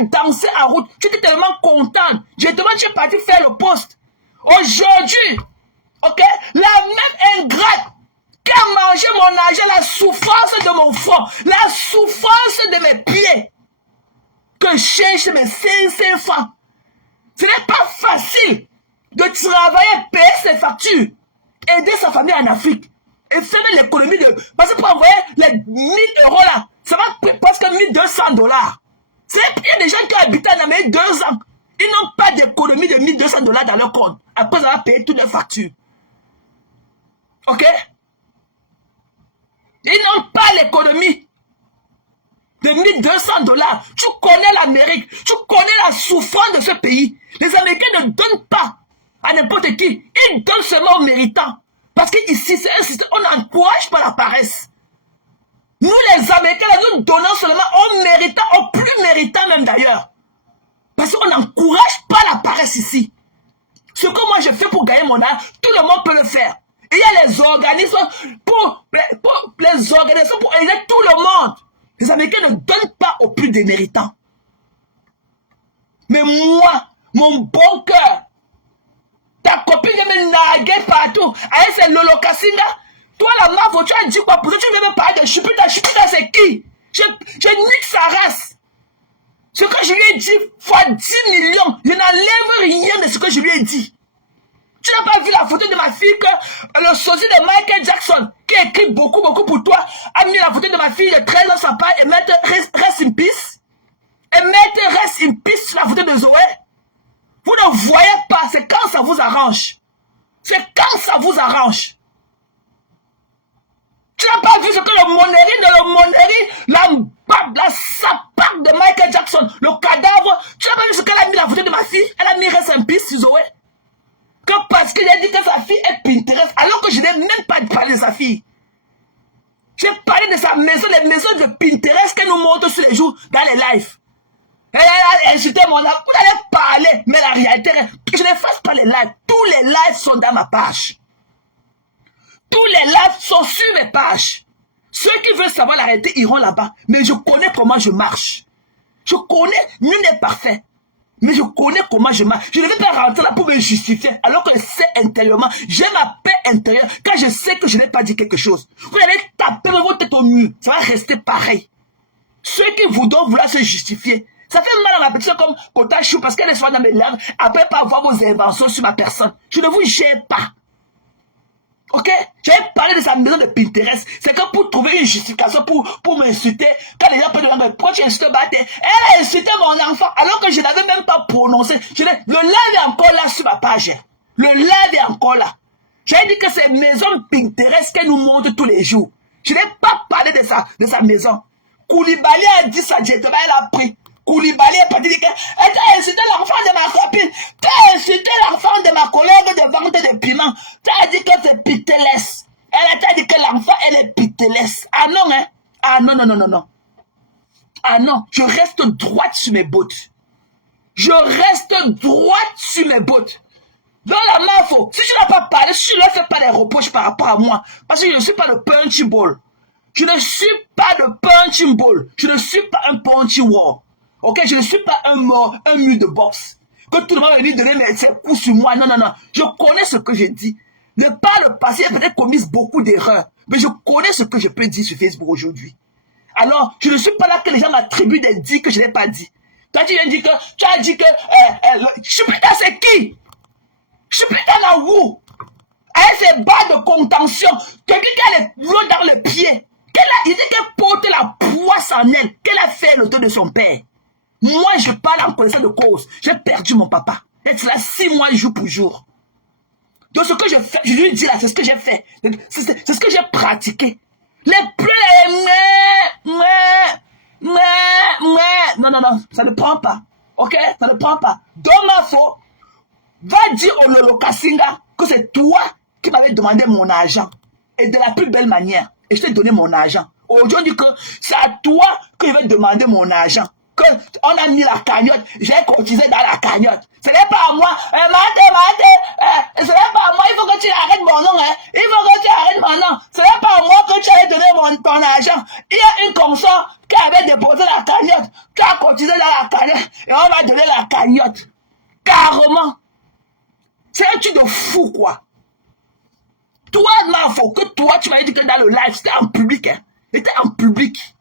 dansé en route. Tu étais tellement contente. Je te demande, tu es parti faire le poste. Aujourd'hui, ok, la même ingrate qui a mangé mon argent, la souffrance de mon front, la souffrance de mes pieds, que je cherche mes 500 francs. Ce n'est pas facile de travailler, payer ses factures. aider sa famille en Afrique et faire l'économie de... Parce que pour envoyer les 1000 euros là, ça va presque 1200 $. Il y a des gens qui habitent en Amérique 2 ans. Ils n'ont pas d'économie de 1200 $ dans leur compte. Après avoir payé toutes leurs factures. Ok? Ils n'ont pas l'économie de 1200 $. Tu connais l'Amérique. Tu connais la souffrance de ce pays. Les Américains ne donnent pas à n'importe qui. Ils donnent seulement aux méritants. Parce qu'ici, c'est un système, on n'encourage pas la paresse. Nous, les Américains, nous donnons seulement aux méritants, aux plus méritants même d'ailleurs. Parce qu'on n'encourage pas la paresse ici. Ce que moi je fais pour gagner mon âme, tout le monde peut le faire. Et il y a les organismes pour aider tout le monde. Les Américains ne donnent pas aux plus déméritants. Mais moi, mon bon cœur, ta copine vient me narguer partout. Allez, c'est Lolo Kassinga. Toi, la mafia, tu as dit quoi? Pour toi, tu viens me parler de Chupita. Chupita, c'est qui? Je nique sa race. Ce que je lui ai dit fois 10 millions, je n'enlève rien de ce que je lui ai dit. Tu n'as pas vu la photo de ma fille que le sosie de Michael Jackson, qui a écrit beaucoup pour toi, a mis la photo de ma fille de 13 ans sur page et mettre Rest in Peace? Et mettre Rest in Peace sur la photo de Zoé? Vous ne voyez pas, c'est quand ça vous arrange. C'est quand ça vous arrange. Tu n'as pas vu ce que le Moneri, la sapac de Michael Jackson, le cadavre. Tu n'as pas vu ce qu'elle a mis la photo de ma fille? Elle a mis Rest in Peace sur Zoé. Que parce qu'il a dit que sa fille est Pinterest, alors que je n'ai même pas parlé de sa fille. J'ai parlé de sa maison, les maisons de Pinterest qu'elle nous montre tous les jours dans les lives. Elle a insulté mon âme. Vous allez parler, mais la réalité, je n'efface pas les lives. Tous les lives sont dans ma page. Tous les lives sont sur mes pages. Ceux qui veulent savoir la réalité iront là-bas. Mais je connais comment je marche. Je connais, nul n'est parfait. Mais je connais comment je marche. Je ne vais pas rentrer là pour me justifier. Alors que je sais intérieurement, j'ai ma paix intérieure. Quand je sais que je n'ai pas dit quelque chose. Vous allez taper votre tête au mur. Ça va rester pareil. Ceux qui voudront vouloir se justifier. Ça fait mal à ma petite comme Kota Chou parce qu'elle est souvent dans mes larmes. Après pas avoir vos inventions sur ma personne. Je ne vous gère pas. Ok? J'avais parlé de sa maison de Pinterest. C'est que pour trouver une justification pour m'insulter, quand les gens peuvent demander pourquoi tu insultes Baté, elle a insulté mon enfant alors que je n'avais même pas prononcé. Le live est encore là sur ma page. Le live est encore là. J'ai dit que c'est maison Pinterest qu'elle nous montre tous les jours. Je n'ai pas parlé de sa maison. Koulibaly a dit ça, elle a pris. Koulibaly est parti dire qu'elle a insulté l'enfant de ma copine. Tu as insulté l'enfant de ma collègue de vente de piment. Tu as dit que c'est piteless. Elle a dit que l'enfant, elle est piteless. Ah non, hein? Ah non, non, non, non, non. Ah non, je reste droite sur mes bottes. Je reste droite sur mes bottes. Dans la main, si tu n'as pas parlé, si tu ne fais pas des reproches par rapport à moi, parce que je ne suis pas le punching ball. Je ne suis pas le punching ball. Je ne suis pas un punching wall. Ok, je ne suis pas un mur de boxe. Que tout le monde me dit de donner ses coups sur moi. Non, non, non. Je connais ce que je dis. Ne pas le passé, j'ai peut-être commis beaucoup d'erreurs. Mais je connais ce que je peux dire sur Facebook aujourd'hui. Alors, je ne suis pas là que les gens m'attribuent des dits que je n'ai pas dit. Toi, tu as dit que, Chupita, c'est qui? Chupita, là où? Elle s'est barre de contention. Quelqu'un qui a les lois dans le pied. Il dit qu'elle porte la poisse en elle. Qu'elle a fait le dos de son père. Moi, je parle en connaissance de cause. J'ai perdu mon papa. Elle là 6 mois jour pour jour. Donc, ce que je fais, je lui dis là, c'est ce que j'ai fait. C'est ce que j'ai pratiqué. Les pleurs, non, non, non, ça ne prend pas. Ok? Ça ne prend pas. Donc, ma faute, va dire au Lolo Kassinga que c'est toi qui m'avais demandé mon argent. Et de la plus belle manière. Et je t'ai donné mon argent. Aujourd'hui, que c'est à toi que je vais demander mon argent. On a mis la cagnotte, j'ai cotisé dans la cagnotte. Ce n'est pas à moi. Ce n'est pas à moi. Il faut que tu arrêtes mon nom. Il faut que tu arrêtes mon nom. Ce n'est pas à moi que tu avais donné ton argent. Il y a une consort qui avait déposé la cagnotte. Tu as cotisé dans la cagnotte. Et on va donner la cagnotte. Carrément. C'est un truc de fou, quoi. Toi, ma faut que toi, tu m'as dit que dans le live, c'était en public. Hein. C'était en public.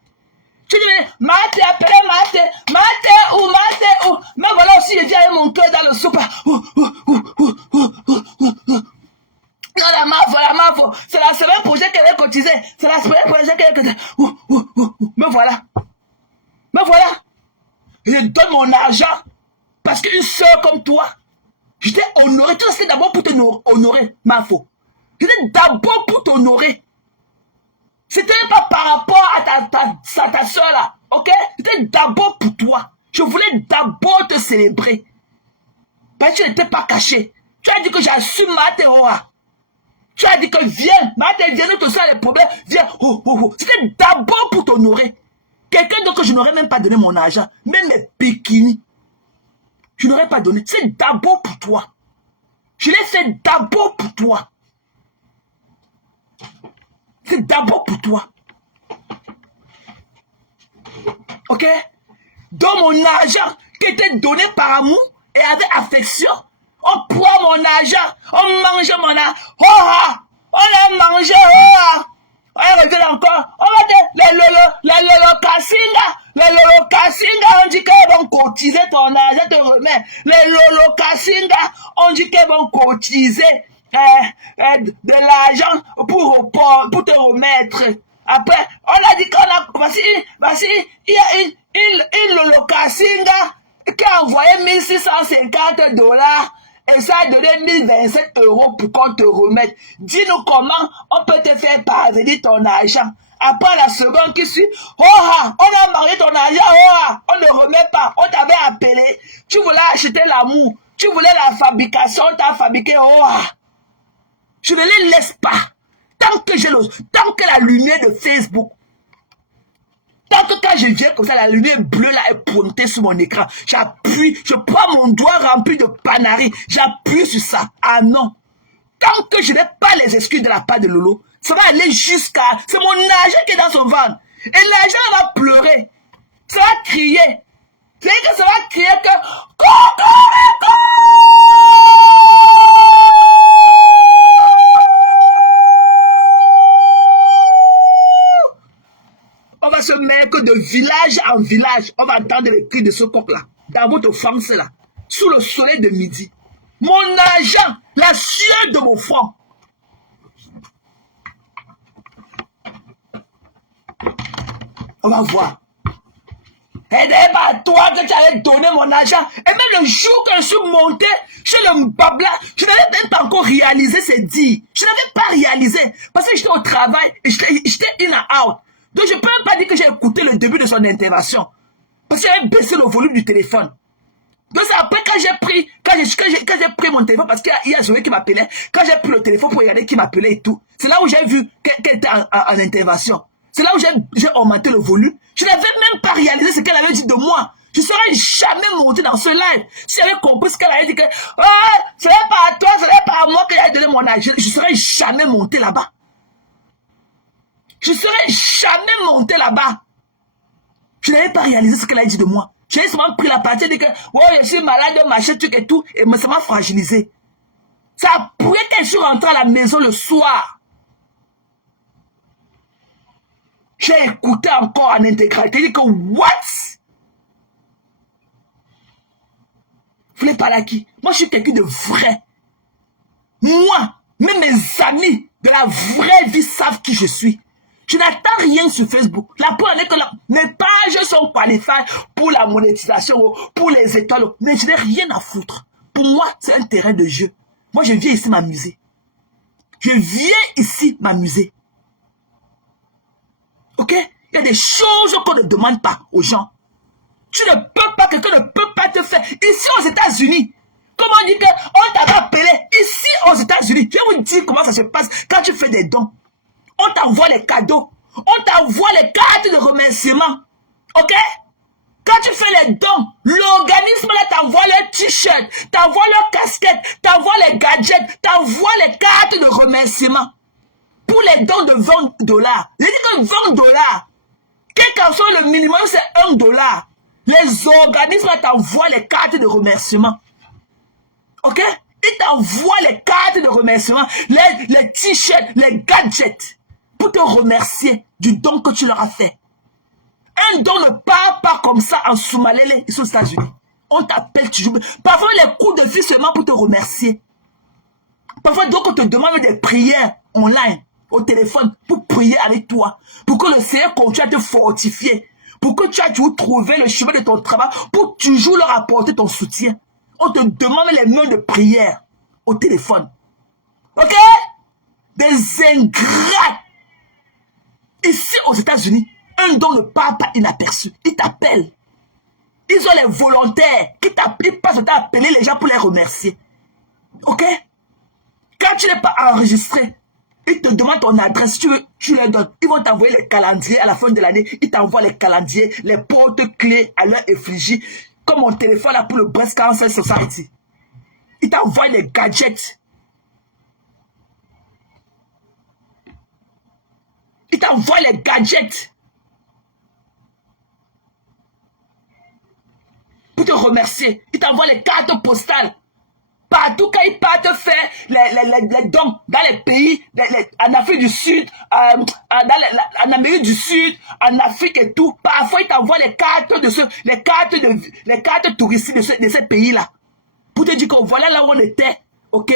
Tu dis, Maté, appelez Maté ou. Mais voilà aussi, j'ai dit avec mon cœur dans le soupe. Non, la main, voilà, c'est la semaine prochaine que... Me voilà. Me voilà. Je donne mon argent parce qu'une soeur comme toi, je t'ai honoré. Tu sais d'abord pour t'honorer, ma faux. J'étais d'abord pour t'honorer. C'était pas par rapport à ta soeur là, ok? C'était d'abord pour toi. Je voulais d'abord te célébrer. Parce que tu n'étais pas caché. Tu as dit que j'assume ma terrora. Tu as dit que viens, viens, nous te sers les problèmes, viens. C'était d'abord pour t'honorer. Quelqu'un d'autre que je n'aurais même pas donné mon argent, même mes bikinis, je n'aurais pas donné. C'est d'abord pour toi. Je l'ai fait d'abord pour toi. C'est d'abord pour toi. Ok? Dans mon argent qui était donné par amour et avec affection, on prend mon argent, on mange mon argent. On a mangé, on revient encore. On va dire, les lolo cassinga, on dit qu'ils vont cotiser ton argent, te remettre. Les lolo cassinga, on dit qu'ils vont cotiser de l'argent pour te remettre. Après, on a dit qu'on a... Voici, il y a une lolo cassinga qui a envoyé $1650 et ça a donné 1027 € pour qu'on te remette. Dis-nous comment on peut te faire parvenir ton argent. Après la seconde qui suit, on a marié ton argent, on ne remet pas, on t'avait appelé, tu voulais acheter l'amour, tu voulais la fabrication, on t'a fabriqué, je ne les laisse pas. Tant que la lumière de Facebook, tant que quand je viens comme ça, la lumière bleue là est pointée sur mon écran, j'appuie, je prends mon doigt rempli de panari, j'appuie sur ça. Ah non. Tant que je n'ai pas les excuses de la part de Lolo, ça va aller jusqu'à... C'est mon argent qui est dans son ventre. Et l'argent va pleurer. Ça va crier. C'est que ça va crier que... Cocorico! On va se mettre de village en village. On va entendre les cris de ce coq-là. Dans votre France-là. Sous le soleil de midi. Mon argent, la sueur de mon front. On va voir. Et c'est pas toi que tu allais donner mon argent. Et même le jour que je suis monté chez le Mbabla, je n'avais même pas encore réalisé ces dires. Je n'avais pas réalisé. Parce que j'étais au travail et j'étais in and out. Donc je ne peux même pas dire que j'ai écouté le début de son intervention. Parce que j'avais baissé le volume du téléphone. Donc c'est après quand j'ai pris mon téléphone, parce qu'il y a Zoé qui m'appelait, quand j'ai pris le téléphone pour regarder qui m'appelait et tout, c'est là où j'ai vu qu'elle était en intervention. C'est là où j'ai augmenté le volume. Je n'avais même pas réalisé ce qu'elle avait dit de moi. Je ne serais jamais monté dans ce live. Si j'avais compris ce qu'elle avait dit que ce n'est pas à toi, ce n'est pas à moi qu'elle a donné mon âge, je ne serais jamais monté là-bas. Je ne serais jamais monté là-bas. Je n'avais pas réalisé ce qu'elle a dit de moi. J'ai seulement pris la partie et dit que je suis malade, machin, truc et tout, et ça m'a fragilisé. Ça a pris qu'elle suis rentrée à la maison le soir. J'ai écouté encore en intégralité. J'ai dit que what? Vous voulez parler à qui? Moi, je suis quelqu'un de vrai. Moi, même mes amis de la vraie vie savent qui je suis. Je n'attends rien sur Facebook. La preuve est que mes pages sont qualifiées pour la monétisation, pour les étoiles. Mais je n'ai rien à foutre. Pour moi, c'est un terrain de jeu. Moi, je viens ici m'amuser. Je viens ici m'amuser. Ok? Il y a des choses qu'on ne demande pas aux gens. Tu ne peux pas, quelqu'un ne peut pas te faire. Ici aux États-Unis, comment on dit qu'on t'avait appelé? Ici aux États-Unis, je vais vous dire comment ça se passe quand tu fais des dons. On t'envoie les cadeaux. On t'envoie les cartes de remerciement. Ok? Quand tu fais les dons, l'organisme là t'envoie les t-shirts, t'envoie leurs casquettes, t'envoie les gadgets, t'envoie les cartes de remerciement. Pour les dons de $20. Je dis que $20. Quel qu'en soit le minimum, c'est $1. Les organismes t'envoient les cartes de remerciement. Ok? Ils t'envoient les cartes de remerciement, les t-shirts, les gadgets, pour te remercier du don que tu leur as fait. Un don ne part pas comme ça en Soumalélé, ici aux États-Unis. On t'appelle toujours. Parfois, les coups de fil seulement pour te remercier. Parfois, donc, on te demande des prières online. au téléphone pour prier avec toi, pour que le Seigneur continue à te fortifier, pour que tu aies toujours trouvé le chemin de ton travail, pour toujours leur apporter ton soutien. On te demande les mains de prière au téléphone. Ok? Des ingrats. Ici aux États-Unis, un don ne part pas inaperçu. Ils t'appellent. Ils ont les volontaires qui t'appellent, passent le temps à appeler les gens pour les remercier. Ok? Quand tu n'es pas enregistré, ils te demandent ton adresse, tu leur donnes. Ils vont t'envoyer les calendriers à la fin de l'année. Ils t'envoient les calendriers, les porte-clés à leur effigie. Comme mon téléphone là pour le Breast Cancer Society. Ils t'envoient les gadgets. Ils t'envoient les gadgets. Pour te remercier. Ils t'envoient les cartes postales. Partout quand ils partent faire les dons dans les pays, en Afrique du Sud, en Amérique du Sud, en Afrique et tout, parfois ils t'envoient les cartes les cartes touristiques de ces pays-là. Pour te dire que voilà là où on était, ok?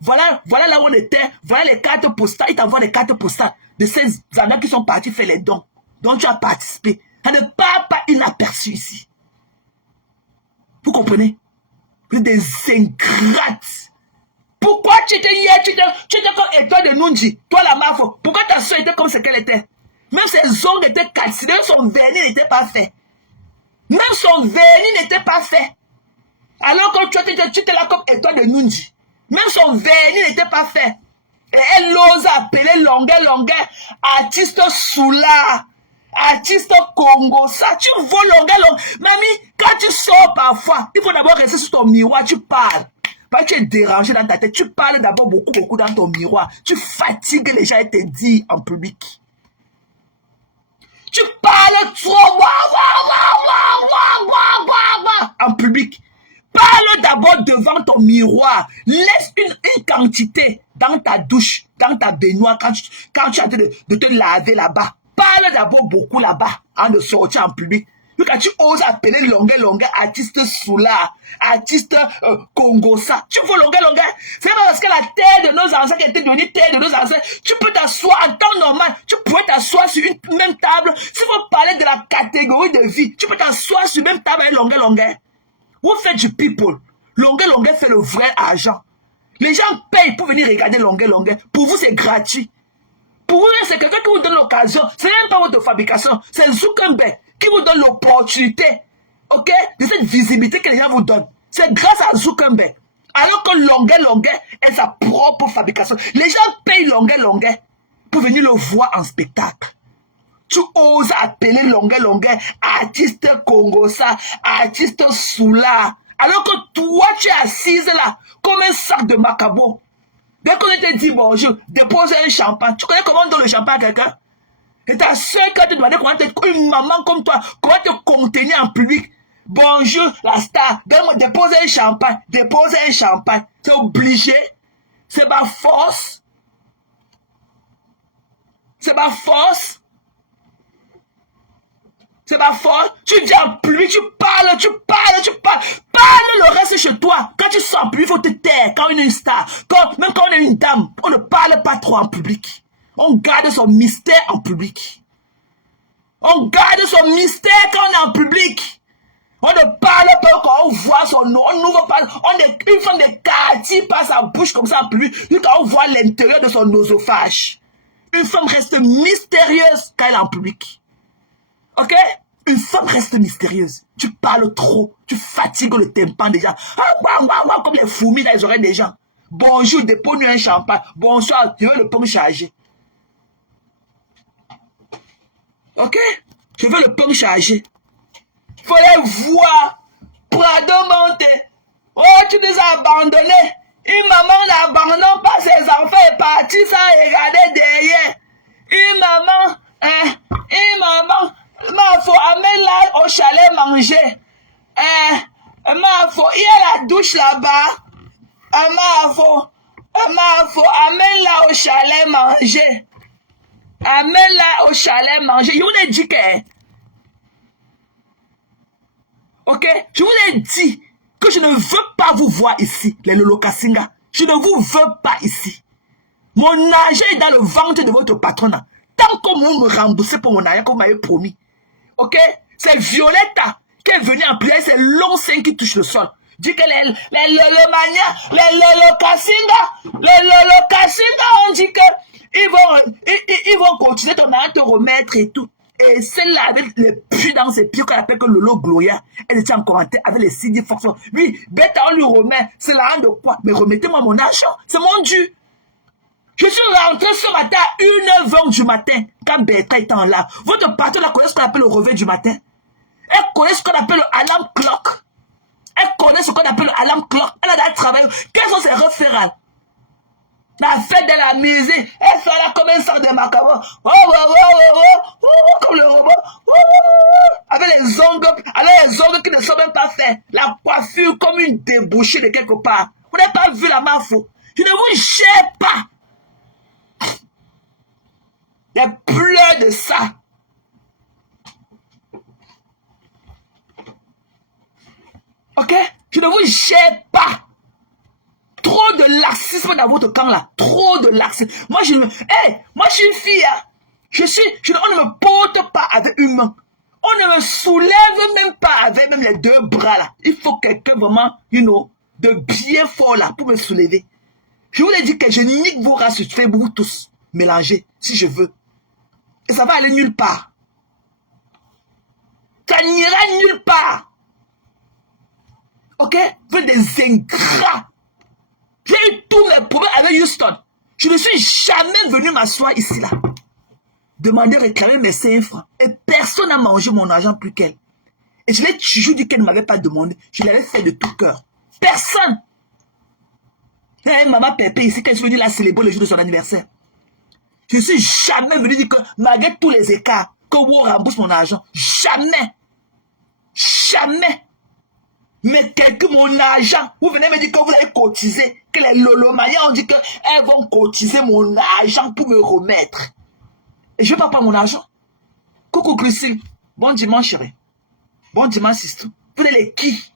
Voilà là où on était, voilà les cartes postales, ils t'envoient les cartes postales de ces gens qui sont partis faire les dons, dont tu as participé. Ça ne part pas inaperçu ici. Vous comprenez? Des ingrates. Pourquoi tu étais hier, tu étais comme Étoile de Nunji, toi la mafo? Pourquoi ta soeur était comme ce qu'elle était? Même ses ongles étaient calcinés, même son vernis n'était pas fait. Même son vernis n'était pas fait. Alors que tu étais là comme Étoile de Nunji. Même son vernis n'était pas fait. Et elle ose appeler longueur, artiste Soula. Artiste Congo, ça, tu voles longueur. Mamie, quand tu sors parfois, il faut d'abord rester sur ton miroir, tu parles. Parce que tu es dérangé dans ta tête, tu parles d'abord beaucoup dans ton miroir. Tu fatigues les gens et te dis en public. Tu parles trop en public. Parle d'abord devant ton miroir. Laisse une quantité dans ta douche, dans ta baignoire, quand tu es en train de te laver là-bas. Parle d'abord beaucoup là-bas, avant de sortir en public. Quand tu oses appeler longueur, artiste Soula, artiste Congo, ça, tu vois longueur. C'est pas parce que la terre de nos ancêtres qui était devenue terre de nos ancêtres, tu peux t'asseoir en temps normal, tu pourrais t'asseoir sur une même table. S'il faut parler de la catégorie de vie, tu peux t'asseoir sur une même table avec longueur. Vous faites du people. Longueur fait le vrai argent. Les gens payent pour venir regarder longueur. Pour vous, c'est gratuit. Pour vous, c'est quelqu'un qui vous donne l'occasion. Ce n'est même pas votre fabrication. C'est Zuckerberg qui vous donne l'opportunité, ok, de cette visibilité que les gens vous donnent. C'est grâce à Zuckerberg. Alors que longueur est sa propre fabrication. Les gens payent longueur pour venir le voir en spectacle. Tu oses appeler longueur, artiste Congo, ça, artiste Soula. Alors que toi, tu es assise là, comme un sac de macabo. Dès qu'on te dit bonjour, dépose un champagne. Tu connais comment on donne le champagne à quelqu'un? Et ta soeur qui te demandé une maman comme toi, comment te contenir en public. Bonjour, la star, dépose un champagne. C'est obligé. C'est ma force. C'est ma force. Tu dis en public, tu parles. Parle le reste chez toi. Quand tu sors en public, il faut te taire. Quand on est une star, même quand on est une dame, on ne parle pas trop en public. On garde son mystère en public. On garde son mystère quand on est en public. On ne parle pas quand on voit son nom. On n'ouvre pas. Une femme de quartier passe sa bouche comme ça en public. Quand on voit l'intérieur de son oesophage. Une femme reste mystérieuse quand elle est en public. Ok? Une femme reste mystérieuse. Tu parles trop. Tu fatigues le tympan des gens. Comme les fourmis dans les oreilles des gens. Bonjour, dépose-nous un champagne. Bonsoir, je veux le pomme chargé. Ok? Je veux le pomme chargé. Faut les voir. Prado monte. Oh, tu nous as abandonnés. Une maman n'abandonne pas ses enfants et partie sans regarder derrière. Une maman. Ma faut amener là au chalet manger. Ma faut, il y a la douche là-bas. Ma faut, amène là au chalet manger. Amène là au chalet manger. Je vous ai dit que, ok, je vous ai dit que je ne veux pas vous voir ici, les Lolo Kasinga. Je ne vous veux pas ici. Mon argent est dans le ventre de votre patron. Tant que vous me remboursez pour mon argent, comme vous m'avez promis. Ok? C'est Violetta qui est venue en prière, c'est long sein qui touche le sol. Dit que les Lolomania, les Lolokasinga, on dit que ils vont continuer ton argent, te remettre et tout. Et celle-là, avec les puits dans ses pieds, qu'on appelle que Lolo Gloria, elle était en commentaire avec les signes force. Oui, bête, on lui remet. C'est l'argent de quoi? Mais remettez-moi mon argent. C'est mon dû. Je suis rentré ce matin à 1h20 du matin, quand Bertha était en là. Votre partenaire connaît ce qu'on appelle le réveil du matin. Elle connaît ce qu'on appelle le alarm clock. Elle connaît ce qu'on appelle le alarm clock. Elle a d'ailleurs travaillé. Quels sont ses référents? La fête de la maison, elle fait là comme un sac de macarons. Comme le robot. Avec les ongles qui ne sont même pas faits. La coiffure comme une débouchée de quelque part. Vous n'avez pas vu la mafo. Je ne vous gère pas. Il y a plein de ça. Ok? Je ne vous gère pas. Trop de laxisme dans votre camp là. Trop de laxisme. Moi, je suis une fille. Hein. On ne me porte pas avec une main. On ne me soulève même pas avec même les deux bras là. Il faut quelqu'un vraiment, de bien fort là pour me soulever. Je vous ai dit que je nique vos races, je fais vous tous mélanger si je veux. Et ça va aller nulle part. Ça n'ira nulle part. Ok? Vous êtes des ingrats. J'ai eu tous mes problèmes avec Houston. Je ne suis jamais venu m'asseoir ici là. Demander, réclamer mes 5 francs. Et personne n'a mangé mon argent plus qu'elle. Et je l'ai toujours dit qu'elle ne m'avait pas demandé. Je l'avais fait de tout cœur. Personne. Il y a une maman Pépé ici qui est venue la célébrer le jour de son anniversaire. Je ne suis jamais venu dire que malgré tous les écarts, que vous remboursez mon argent. Jamais. Jamais. Mais mon argent, vous venez me dire que vous avez cotisé, que les Lolomaya ont dit qu'elles vont cotiser mon argent pour me remettre. Et je ne vais pas prendre mon argent. Coucou Christine, bon dimanche chérie. Bon dimanche sister. Vous êtes les qui?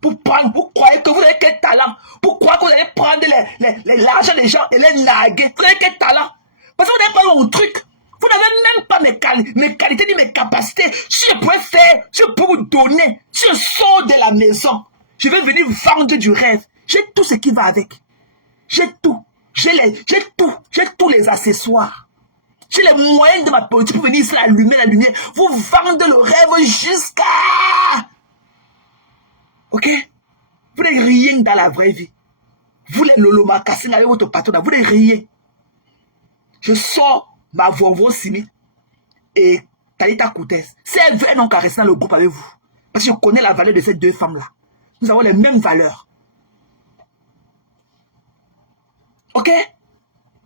Vous croyez que vous avez quel talent? Vous croyez que vous allez prendre l'argent des gens et les narguer? Vous avez quel talent? Parce que vous n'avez pas mon truc. Vous n'avez même pas mes qualités ni mes capacités. Si je pouvais faire, si je pouvais vous donner, si je sors de la maison, je vais venir vendre du rêve. J'ai tout ce qui va avec. J'ai tout. J'ai tout. J'ai tous les accessoires. J'ai les moyens de ma politique pour venir ici allumer la lumière. Vous vendez le rêve jusqu'à... Ok? Vous n'êtes rien dans la vraie vie. Vous les Loloma Kassing avec votre patron, vous n'êtes rien. Je sors ma Vovo Simi et Talita Koutes. Si elles veulent non rester dans le groupe avec vous, parce que je connais la valeur de ces deux femmes-là. Nous avons les mêmes valeurs. Ok?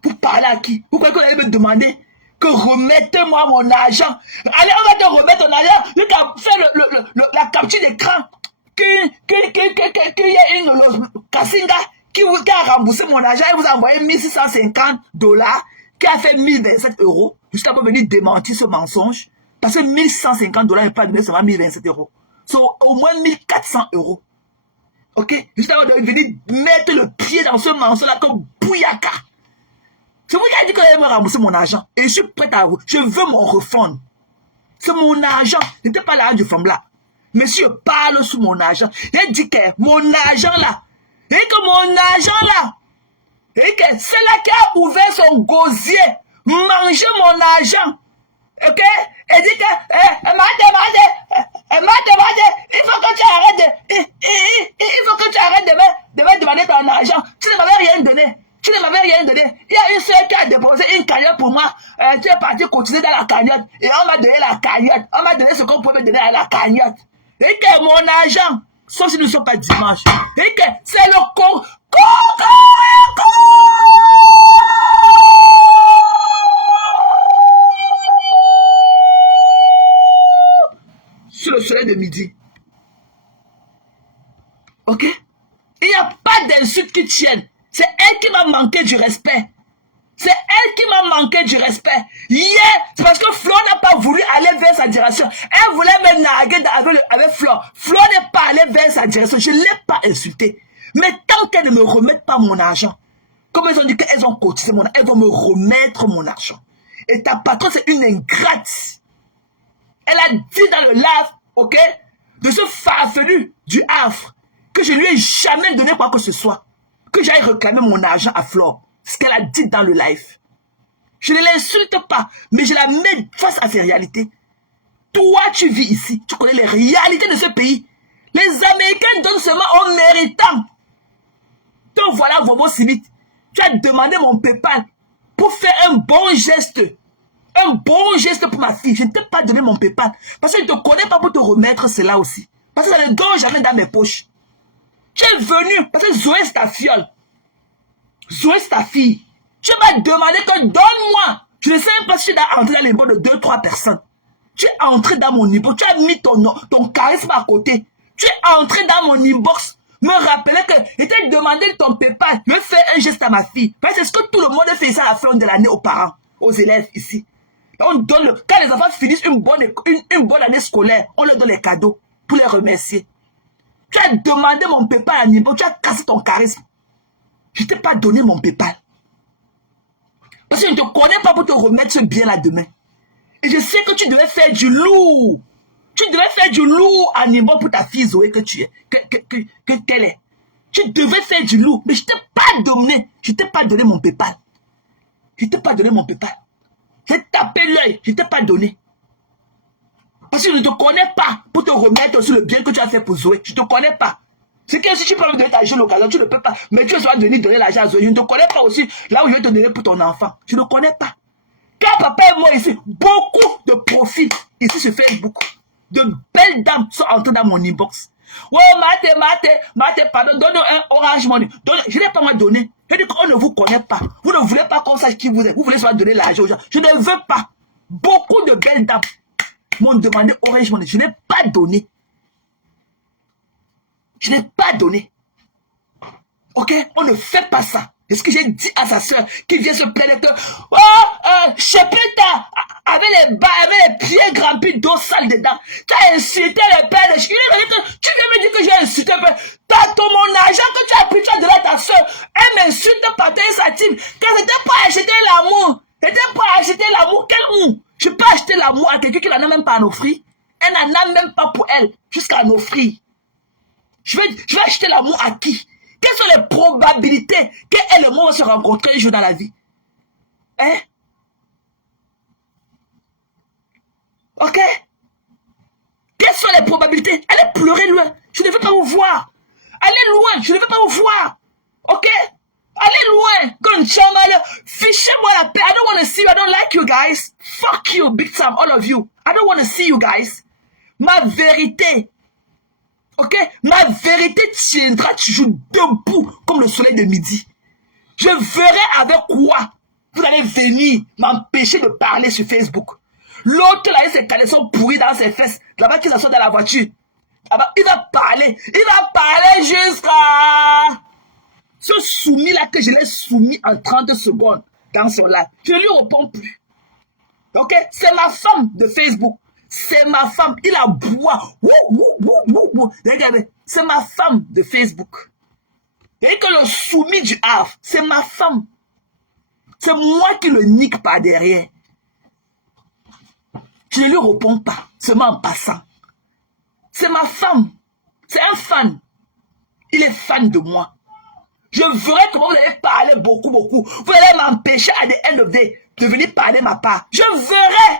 Pour parler à qui? Vous croyez que vous allez me demander que remettez-moi mon argent? Allez, on va te remettre ton argent. Jusqu'à faire la capture d'écran. Qu'il y a une Kassinga qui a remboursé mon argent et vous a envoyé $1650, qui a fait 1027 €, juste pour venir démentir ce mensonge. Parce que $1150 n'est pas donné seulement 1027 €. C'est au moins 1400 €. Ok? Juste avant de venir mettre le pied dans ce mensonge-là comme Bouyaka. C'est vous qui avez dit que vous allez me rembourser mon argent. Et je suis prête à vous. Je veux mon refund. C'est mon argent. Ce n'était pas l'argent du femme là. Monsieur parle sous mon argent. Il dit que mon argent là. Et que mon argent là. Et que c'est là qui a ouvert son gosier. Manger mon argent. Ok? Et dit que, elle m'a demandé, il faut que tu arrêtes il faut que tu arrêtes de me demander ton argent. Tu ne m'avais rien donné. Il y a une soeur qui a déposé une cagnotte pour moi. Tu es parti cotiser dans la cagnotte. Et on m'a donné la cagnotte. On m'a donné ce qu'on pouvait me donner à la cagnotte. Et que mon argent, sauf si nous ne sommes pas dimanche. Et que c'est le con. Sur le soleil de midi. Ok? Il n'y a pas d'insultes qui tiennent. C'est elle qui m'a manqué du respect. C'est elle qui m'a manqué du respect. Hier, c'est parce que Flo n'a pas voulu aller vers sa direction. Elle voulait me narguer avec Flo. Flo n'est pas allé vers sa direction. Je ne l'ai pas insulté. Mais tant qu'elle ne me remette pas mon argent, Comme elles ont dit qu'elles ont cotisé mon argent, elles vont me remettre mon argent. Et ta patronne, c'est une ingrate. Elle a dit dans le live, ok, de ce farfelu du Havre, que je lui ai jamais donné quoi que ce soit. Que j'aille réclamer mon argent à Flore. C'est ce qu'elle a dit dans le live. Je ne l'insulte pas, mais je la mets face à ses réalités. Toi, tu vis ici, tu connais les réalités de ce pays. Les Américains donnent seulement en méritant. Donc voilà, Vovo Simit, tu as demandé mon PayPal pour faire un bon geste. Un bon geste pour ma fille. Je ne t'ai pas donné mon PayPal. Parce que je ne te connais pas pour te remettre cela aussi. Parce que ça ne donne jamais dans mes poches. Tu es venu, parce que Zoé c'est ta fiole. Zoé c'est ta fille. Tu m'as demandé que donne-moi. Je ne sais même pas si tu es entré dans les bords de 2-3 personnes. Tu es entré dans mon inbox. Tu as mis ton charisme à côté. Tu es entré dans mon inbox. Me rappeler que je t'ai demandé ton PayPal. Je vais faire un geste à ma fille. Parce que c'est ce que tout le monde fait ça à la fin de l'année aux parents, aux élèves ici. On donne quand les enfants finissent une bonne année scolaire, on leur donne les cadeaux pour les remercier. Tu as demandé mon PayPal à Nibo, tu as cassé ton charisme. Je ne t'ai pas donné mon PayPal. Parce que je ne te connais pas pour te remettre ce bien-là demain. Et je sais que tu devais faire du lourd. Tu devais faire du lourd à Nibo pour ta fille Zoé que tu es, qu'elle est. Tu devais faire du lourd, mais je ne t'ai pas donné. Je ne t'ai pas donné mon PayPal. Je ne t'ai pas donné mon PayPal. J'ai tapé l'œil, je ne t'ai pas donné. Parce que je ne te connais pas pour te remettre sur le bien que tu as fait pour Zoé. Je ne te connais pas. C'est que si tu peux me donner ta l'argent l'occasion, tu ne peux pas. Mais tu vas venir donner l'argent à Zoé. Je ne te connais pas aussi là où je vais te donner pour ton enfant. Je ne connais pas. Quand papa et moi ici, beaucoup de profils ici sur Facebook, de belles dames sont entrées dans mon inbox. Ouais, Mate, pardon, donne-nous un Orange Money. Je n'ai pas moi donné. Je dis qu'on ne vous connaît pas. Vous ne voulez pas qu'on sache qui vous êtes. Vous voulez seulement donner l'argent aux gens. Je ne veux pas. Beaucoup de belles dames m'ont demandé Orange Money. Je n'ai pas donné. Je n'ai pas donné. Ok? On ne fait pas ça. C'est ce que j'ai dit à sa soeur qui vient se plaindre que Chepita avec les pieds grampis d'eau sale dedans. Tu as insulté le père de Chepita. Tu viens me dire que j'ai insulté le père. Mon argent que tu as pris, tu as donné à ta soeur. Elle m'insulte par tes satines. Que c'était pas acheter l'amour. C'était pas acheter l'amour. Quel amour? Je peux acheter l'amour à quelqu'un qui n'en a même pas à offrir. Elle n'en a même pas pour elle, jusqu'à en offrir. Je vais acheter l'amour à qui? Quelles sont les probabilités qu'elle et moi vont se rencontrer un jour dans la vie? Hein? Ok? Quelles sont les probabilités? Allez pleurer loin. Je ne veux pas vous voir. Allez loin. Je ne veux pas vous voir. Ok? Allez loin. Fichez-moi la paix. I don't want to see you. I don't like you guys. Fuck you, big time, all of you. I don't want to see you guys. Ma vérité. Ok? Ma vérité tiendra toujours debout comme le soleil de midi. Je verrai avec quoi vous allez venir m'empêcher de parler sur Facebook. L'autre là, il ses caleçons pourris dans ses fesses. Là-bas, qui s'assoit dans la voiture. Là-bas, il va parler. Il va parler jusqu'à ce soumis là que je l'ai soumis en 30 secondes dans son live. Je ne lui réponds plus. Ok? C'est ma femme de Facebook. C'est ma femme. Il a boit. Regardez. C'est ma femme de Facebook. Et que le soumis du Havre, c'est ma femme. C'est moi qui le nique par derrière. Je ne lui réponds pas, seulement en passant. C'est ma femme. C'est un fan. Il est fan de moi. Je verrai comment vous allez parler beaucoup. Vous allez m'empêcher à the end of the day de venir parler ma part. Je verrai.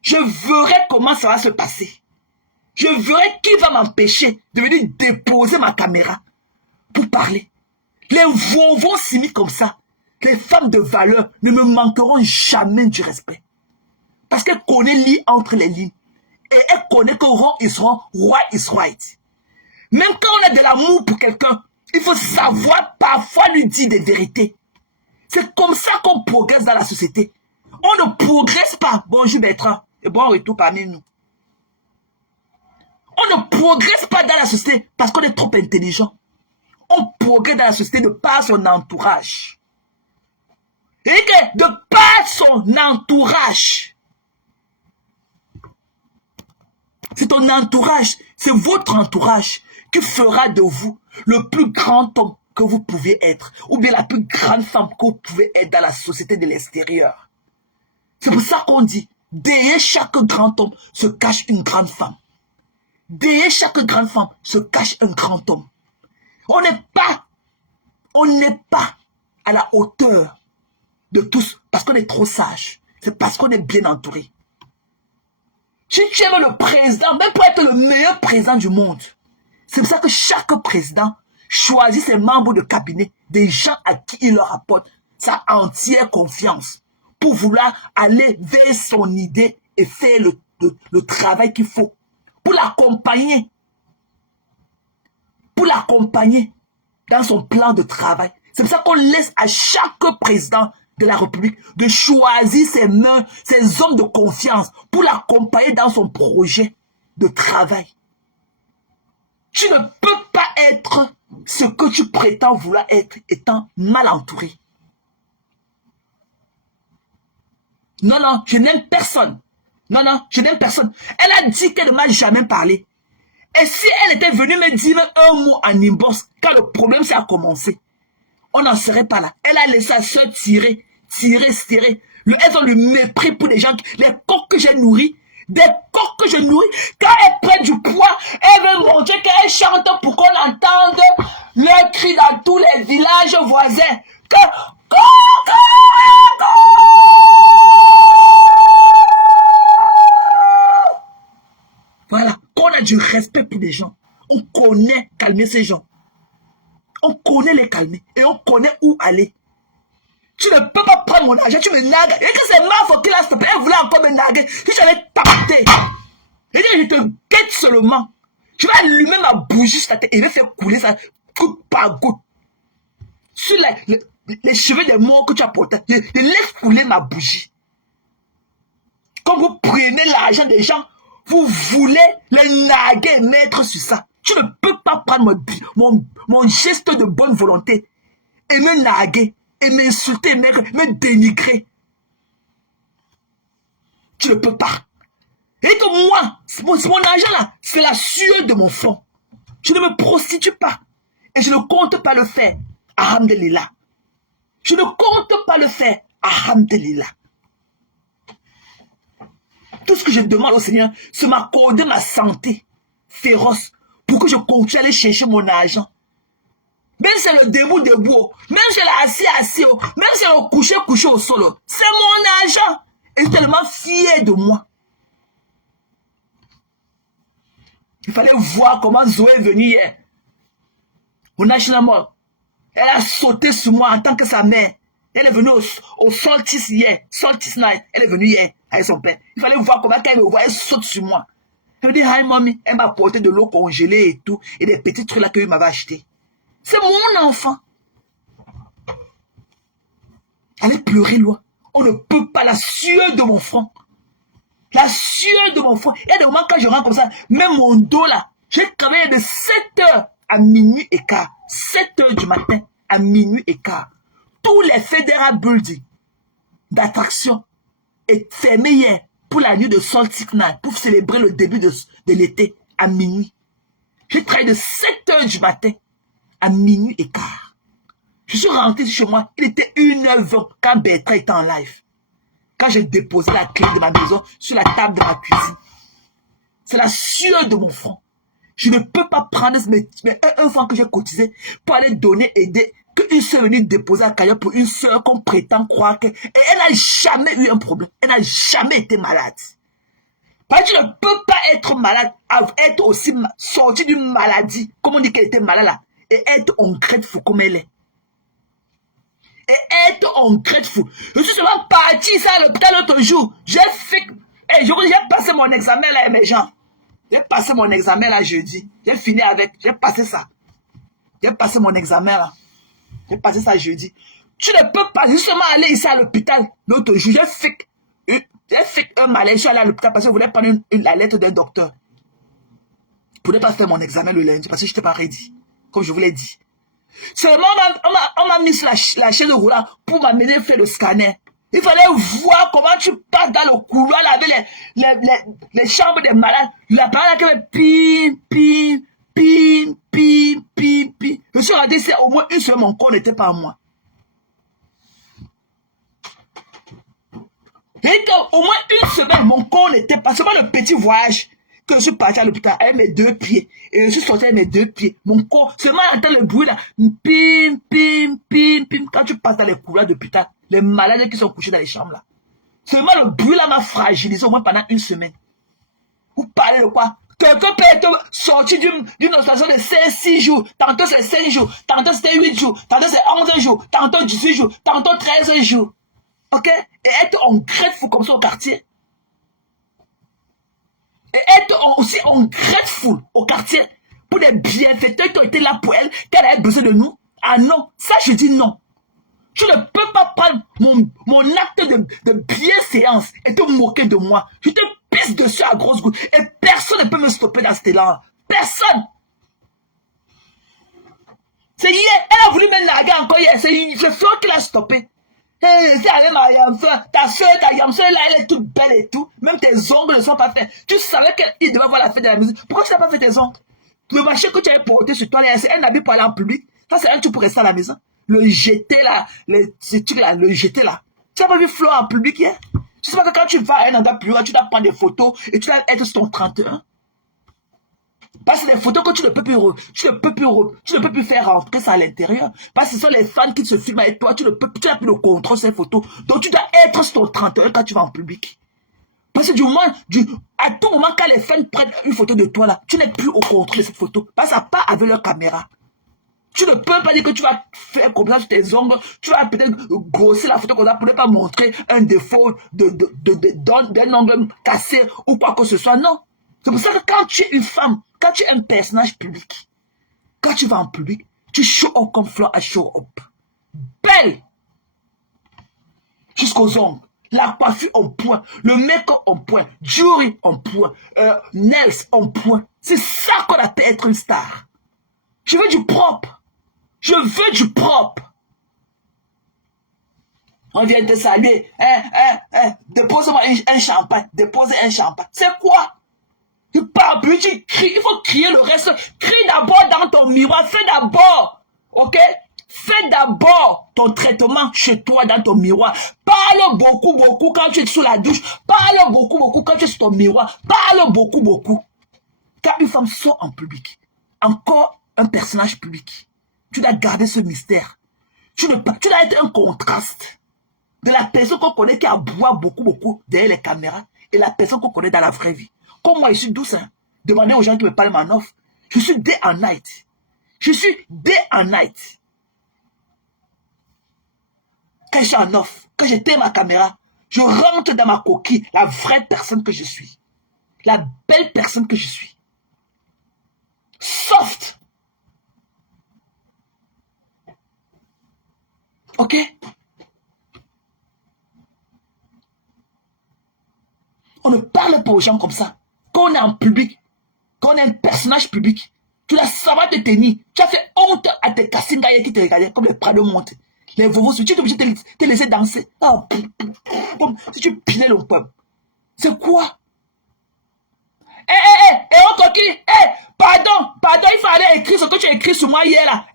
Je verrai comment ça va se passer. Je verrai qui va m'empêcher de venir déposer ma caméra pour parler. Les vovos simis comme ça, les femmes de valeur ne me manqueront jamais du respect. Parce qu'elle connaît lit entre les lignes. Et elle connaît que wrong is wrong, right is right. Même quand on a de l'amour pour quelqu'un, il faut savoir parfois lui dire des vérités. C'est comme ça qu'on progresse dans la société. On ne progresse pas. Bonjour Bertrand. Et bon retour parmi nous. On ne progresse pas dans la société parce qu'on est trop intelligent. On progresse dans la société de par son entourage. Et que de par son entourage. C'est ton entourage, c'est votre entourage qui fera de vous le plus grand homme, que vous pouviez être, ou bien la plus grande femme que vous pouvez être dans la société de l'extérieur. C'est pour ça qu'on dit, derrière chaque grand homme se cache une grande femme. Derrière chaque grande femme se cache un grand homme. On n'est pas à la hauteur de tous parce qu'on est trop sage. C'est parce qu'on est bien entouré. Si tu aimes le président, même pour être le meilleur président du monde, c'est pour ça que chaque président choisit ses membres de cabinet, des gens à qui il leur apporte sa entière confiance pour vouloir aller vers son idée et faire le travail qu'il faut pour l'accompagner. Pour l'accompagner dans son plan de travail. C'est pour ça qu'on laisse à chaque président de la République de choisir ses hommes de confiance pour l'accompagner dans son projet de travail. Tu ne peux pas être ce que tu prétends vouloir être étant mal entouré. Non, non, je n'aime personne. Non, non, je n'aime personne. Elle a dit qu'elle ne m'a jamais parlé. Et si elle était venue me dire un mot en inbox, quand le problème ça a commencé, on n'en serait pas là. Elle a laissé sa soeur tirer. Elles ont le mépris pour des gens, les coqs que j'ai nourris, des coqs que je nourris. Quand elles prennent du poids, elles veulent montrer qu'elles chantent pour qu'on entende leur cri dans tous les villages voisins. Que voilà, qu'on a du respect pour des gens. On connaît calmer ces gens. On connaît les calmer et on connaît où aller. Tu ne peux pas prendre mon argent, tu me nagues. Et que c'est ma faute qu'il a stoppé. Elle voulait encore me naguer. Si j'avais tapé, et je te guette seulement. Je vais allumer ma bougie sur ta tête et je vais faire couler ça goutte par goutte. Sur les cheveux des morts que tu as portés, je laisse couler ma bougie. Quand vous prenez l'argent des gens, vous voulez les naguer et mettre sur ça. Tu ne peux pas prendre mon geste de bonne volonté et me naguer, et m'insulter, me dénigrer. Tu ne peux pas. Et que moi, c'est mon argent là, c'est la sueur de mon front. Je ne me prostitue pas. Et je ne compte pas le faire. Alhamdulillah. Je ne compte pas le faire. Alhamdulillah. Tout ce que je demande au Seigneur, c'est m'accorder ma santé féroce pour que je continue à aller chercher mon argent. Même si c'est le debout, même si c'est assis, même si c'est le couché au sol, c'est mon argent. Et je suis tellement fier de moi. Il fallait voir comment Zoé est venue hier. Au National Mall. Elle a sauté sur moi en tant que sa mère. Elle est venue au Solstice hier. Solstice Night. Elle est venue hier avec son père. Il fallait voir comment quand elle me voit, elle saute sur moi. Elle me dit, hi mommy. Elle m'a apporté de l'eau congelée et tout. Et des petits trucs là qu'il m'avait acheté. C'est mon enfant. Allez pleurer, loin. On ne peut pas, la sueur de mon front. La sueur de mon front. Il y a des moments quand je rentre comme ça, même mon dos là, j'ai travaillé de 7h à minuit et quart. 7h du matin à minuit et quart. Tous les Federal Buildings d'attraction est fermé hier pour la nuit de Solstice Night, pour célébrer le début de l'été à minuit. J'ai travaillé de 7h du matin à minuit et quart. Je suis rentré chez moi, il était 1h20 quand Bertrand était en live. Quand j'ai déposé la clé de ma maison sur la table de ma cuisine. C'est la sueur de mon front. Je ne peux pas prendre un franc que j'ai cotisé pour aller donner, aider, qu'une soeur venue déposer à Caillou pour une soeur qu'on prétend croire que... Et elle n'a jamais eu un problème. Elle n'a jamais été malade. Parce que tu ne peux pas être malade, être aussi sorti d'une maladie, comme on dit qu'elle était malade là, et être ungrateful comme elle est. Et être ungrateful. Je suis seulement parti ça à l'hôpital l'autre jour. J'ai passé mon examen là, mes gens. J'ai passé mon examen là jeudi. J'ai fini avec. J'ai passé ça. J'ai passé mon examen là. J'ai passé ça jeudi. Tu ne peux pas justement aller ici à l'hôpital l'autre jour. J'ai fait un malaise. Je suis allé à l'hôpital parce que je voulais prendre la lettre d'un docteur. Je ne pouvais pas faire mon examen le lundi parce que je n'étais pas ready. Comme je vous l'ai dit. Seulement, on m'a mis sur la chaise roulante pour m'amener faire le scanner. Il fallait voir comment tu passes dans le couloir là, avec les chambres des malades. La parole qui fait pim, pim, pim, Pi. Je suis regardé, c'est au moins une semaine, mon corps n'était pas à moi. Et au moins une semaine, mon corps n'était pas. C'est pas le petit voyage que je suis parti à l'hôpital avec mes 2 pieds. Et je suis sorti avec mes 2 pieds. Mon corps, seulement entend le bruit là. Pim. Quand tu passes dans les couloirs d'hôpital, les malades qui sont couchés dans les chambres là. Seulement le bruit là m'a fragilisé au moins pendant une semaine. Vous parlez de quoi? Quelqu'un peut être sorti d'une station de 6 jours. Tantôt c'est 5 jours. Tantôt c'est 8 jours. Tantôt c'est 11 jours. Tantôt 18 jours. Tantôt 13 jours. Ok? Et être en grateful comme ça au quartier. Et être aussi en grateful au quartier pour des bienfaiteurs qui ont été là pour elle, qu'elle a besoin de nous. Ah non, ça je dis non. Tu ne peux pas prendre mon acte de bienséance et te moquer de moi. Je te pisse dessus à grosse goutte. Et personne ne peut me stopper dans cet élan. Personne. C'est hier. Elle a voulu me narguer encore hier. C'est Fleur qui l'a stoppé. C'est avec ma yamfeur. Ta soeur, ta yamfeur là, elle est toute belle et tout. Même tes ongles ne sont pas faits. Tu savais qu'il devait voir la fête de la musique. Pourquoi tu n'as pas fait tes ongles? Le marché que tu avais porté sur toi, c'est un habit pour aller en public. Ça, c'est un truc pour rester à la maison. Le jeter là, ces trucs là, le jeter là. Tu n'as pas vu Fleur en public hier? Tu sais pas que quand tu vas à un endroit plus loin, tu dois prendre des photos et tu dois être sur ton 31. Parce que c'est des photos que tu ne peux plus faire rentrer ça à l'intérieur. Parce que ce sont les fans qui se filment avec toi, tu n'as plus le contrôle sur ces photos. Donc tu dois être sur ton 31 quand tu vas en public. Parce que à tout moment, quand les fans prennent une photo de toi là, tu n'es plus au contrôle de cette photo. Parce que ça part avec leur caméra. Tu ne peux pas dire que tu vas faire comme ça sur tes ongles. Tu vas peut-être grossir la photo comme ça pour ne pas montrer un défaut d'un ongle cassé ou quoi que ce soit. Non. C'est pour ça que quand tu es une femme, quand tu es un personnage public, quand tu vas en public, tu show up comme Fleur à show up. Belle. Jusqu'aux ongles. La coiffure en point. Le make-up en point. Jewelry en point. Nails en point. C'est ça qu'on appelle être une star. Je veux du propre. Je veux du propre. On vient te saluer. Dépose-moi un champagne. Dépose un champagne. C'est quoi? Tu parles plus, tu cries. Il faut crier le reste. Crie d'abord dans ton miroir. Fais d'abord. Ok? Fais d'abord ton traitement chez toi dans ton miroir. Parle beaucoup quand tu es sous la douche. Parle beaucoup quand tu es sur ton miroir. Parle beaucoup. Quand une femme sort en public, encore un personnage public, tu dois garder ce mystère. Tu dois être un contraste de la personne qu'on connaît qui aboie beaucoup derrière les caméras et la personne qu'on connaît dans la vraie vie. Comme moi, je suis douce. Hein. Demandez aux gens qui me parlent en off. Je suis day and night. Je suis day and night. Quand je suis en off, quand j'éteins ma caméra, je rentre dans ma coquille, la vraie personne que je suis. La belle personne que je suis. Soft. Ok? On ne parle pas aux gens comme ça. Quand on est en public, quand on est un personnage public, tu dois savoir te tenir. Tu as fait honte à tes cassingaïs qui te regardaient comme les Prado montent. Les vovos, tu es obligé de te laisser danser. Oh, si tu pilais le peuple. C'est quoi? On coquille. Pardon, il fallait écrire ce que tu as écrit sur moi hier là.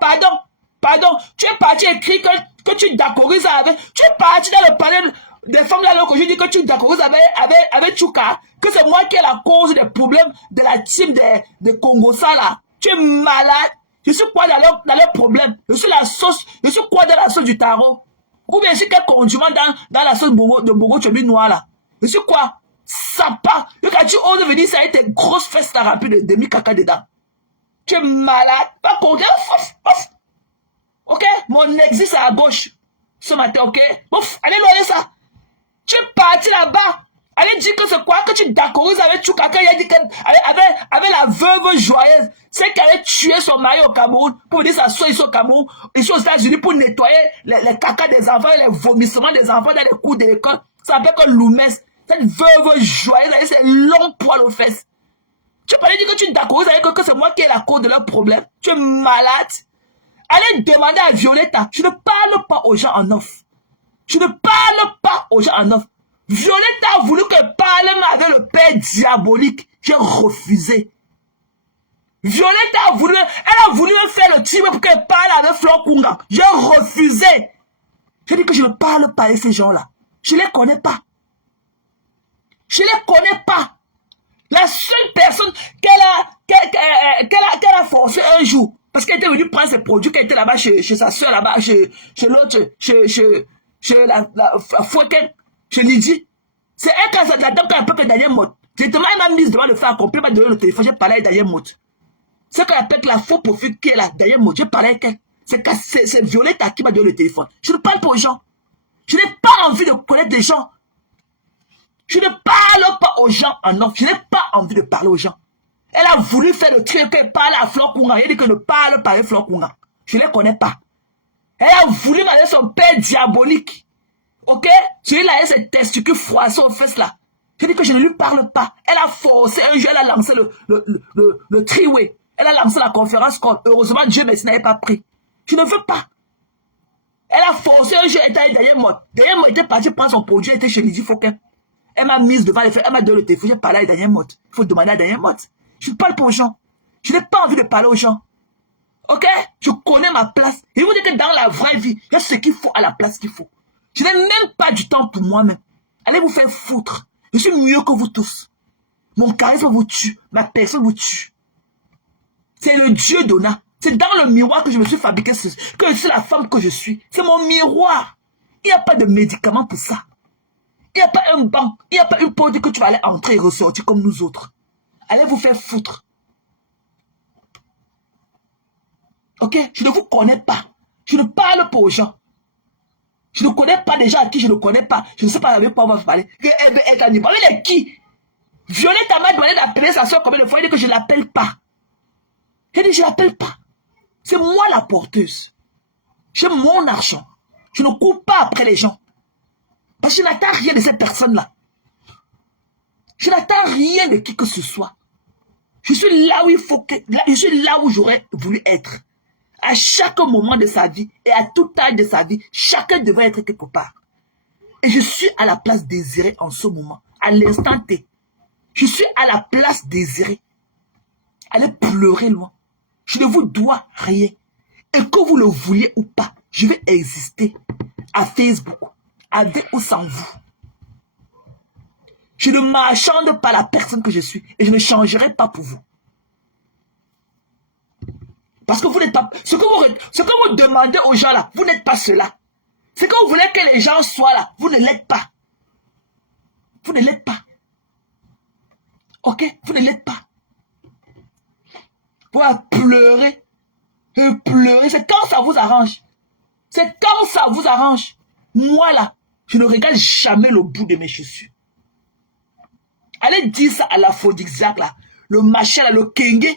Pardon. Tu es parti écrire que tu d'accordises avec. Tu es parti dans le panel des femmes là que je dis que tu d'accordises avec Chouka. Que c'est moi qui ai la cause des problèmes de la team de Congosa là. Tu es malade. Je suis quoi dans leurs problèmes? Je suis quoi dans la sauce du tarot? Ou bien je suis quel condiment dans la sauce de Bogo Chobi noir là? Je suis quoi? Sapa. Quand tu oses venir, ça a été grosse fesse remplie de demi-caca dedans. Tu es malade. Pas compter. Ok? Mon exit est à gauche. Ce matin, ok? Ouf, allez loyer ça. Tu es parti là-bas. Allez dire que c'est quoi que tu d'accordises avec Chukaka. Il a dit qu'avec la veuve joyeuse, celle qui avait tué son mari au Cameroun, pour dire sa soeur ici au Cameroun, ici aux États-Unis pour nettoyer les caca des enfants, les vomissements des enfants dans les cours de l'école. Ça s'appelle que Loumès. Cette veuve joyeuse avec ses longs poils aux fesses. Tu peux aller dire que tu d'accordises avec eux, que c'est moi qui ai la cause de leurs problèmes. Tu es malade. Allez demander à Violetta. Je ne parle pas aux gens en off. Je ne parle pas aux gens en off. Violetta a voulu que parle avec le père diabolique. J'ai refusé. Violette elle a voulu faire le team pour qu'elle parle avec Flor Kunga. J'ai refusé. J'ai dit que je ne parle pas avec ces gens-là. Je ne les connais pas. Je ne les connais pas. La seule personne qu'elle a forcé un jour, parce qu'elle était venue prendre ses produits, qu'elle était là-bas chez sa soeur, là-bas, chez l'autre, chez la Fouquet, chez Lydie. C'est elle qui a la dame qui a appelé Daniel Mott. Directement, elle m'a mise devant le fait accompli, elle m'a donné le téléphone, j'ai parlé avec Daniel Mott. C'est qu'elle appelle la faux profil qui est là, Daniel Mott, j'ai parlé avec elle. C'est Violette qui m'a donné le téléphone. Je ne parle pas aux gens. Je n'ai pas envie de connaître des gens. Je ne parle pas aux gens en off. Je n'ai pas envie de parler aux gens. Elle a voulu faire le truc qu'elle parle à Flor Kunga. Elle dit que je ne parle pas avec Flor Kunga. Je ne les connais pas. Elle a voulu m'aller son père diabolique. Ok? Celui-là, elle s'est testicules froissés aux fesses là. Je dis que je ne lui parle pas. Elle a forcé un jour, elle a lancé le triway. Elle a lancé la conférence call. Heureusement, Dieu merci n'avait pas pris. Je ne veux pas. Elle a forcé un jour, elle était avec Daniel Mott. Daniel Mott était parti prendre son produit, elle était chez Lydie Fouquet. Elle m'a mise devant les faits, elle m'a donné le téléphone, j'ai parlé à Daniel Mott. Il faut demander à Daniel Mott. Je ne parle pas aux gens. Je n'ai pas envie de parler aux gens. Ok? Je connais ma place. Et vous dites que dans la vraie vie, il y a ce qu'il faut à la place qu'il faut. Je n'ai même pas du temps pour moi-même. Allez vous faire foutre. Je suis mieux que vous tous. Mon charisme vous tue. Ma personne vous tue. C'est le Dieu donnant. C'est dans le miroir que je me suis fabriqué, que je suis la femme que je suis. C'est mon miroir. Il n'y a pas de médicament pour ça. Il n'y a pas un banc. Il n'y a pas une porte que tu vas aller entrer et ressortir comme nous autres. Allez vous faire foutre. Ok? Je ne vous connais pas. Je ne parle pas aux gens. Je ne connais pas des gens à qui je ne connais pas. Je ne sais pas avec quoi on va parler. Avec qui? Violette m'a demandé d'appeler sa soeur combien de fois. Elle dit que je ne l'appelle pas. Elle dit je ne l'appelle pas. C'est moi la porteuse. J'ai mon argent. Je ne cours pas après les gens. Parce que je n'attends rien de ces personnes-là. Je n'attends rien de qui que ce soit. Je suis là où il faut que... je suis là où j'aurais voulu être. À chaque moment de sa vie et à tout âge de sa vie, chacun devrait être quelque part. Et je suis à la place désirée en ce moment, à l'instant T. Je suis à la place désirée. Allez pleurer loin. Je ne vous dois rien. Et que vous le vouliez ou pas, je vais exister à Facebook, avec ou sans vous. Je ne marchande pas la personne que je suis et je ne changerai pas pour vous. Parce que vous n'êtes pas... Ce que vous demandez aux gens là, vous n'êtes pas cela. Ce que vous voulez que les gens soient là, vous ne l'êtes pas. Vous ne l'êtes pas. Ok? Vous ne l'êtes pas. Vous allez pleurer. Et pleurer. C'est quand ça vous arrange. C'est quand ça vous arrange. Moi là, je ne regarde jamais le bout de mes chaussures. Allez dire ça à l'aphrodisiaque là. Le machin là, le kenge.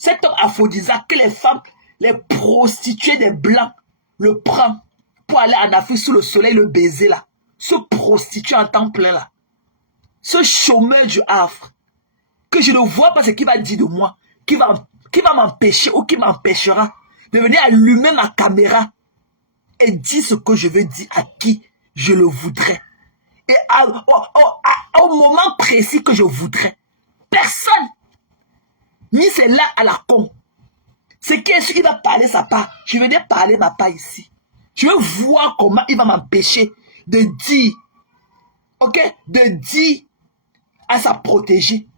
Cet homme aphrodisiaque que les femmes, les prostituées des blancs le prennent pour aller en Afrique sous le soleil le baiser là. Ce prostitué en temps plein là. Ce chômeur du Havre. Que je ne vois pas ce qu'il va dire de moi. Qui va m'empêcher ou qui m'empêchera de venir allumer ma caméra et dire ce que je veux dire à qui je le voudrais. Et au moment précis que je voudrais. Personne. Ni c'est là à la con. C'est qui est-ce qui va parler sa part. Je vais venir parler ma part ici. Je veux voir comment il va m'empêcher de dire, ok, de dire à sa protégée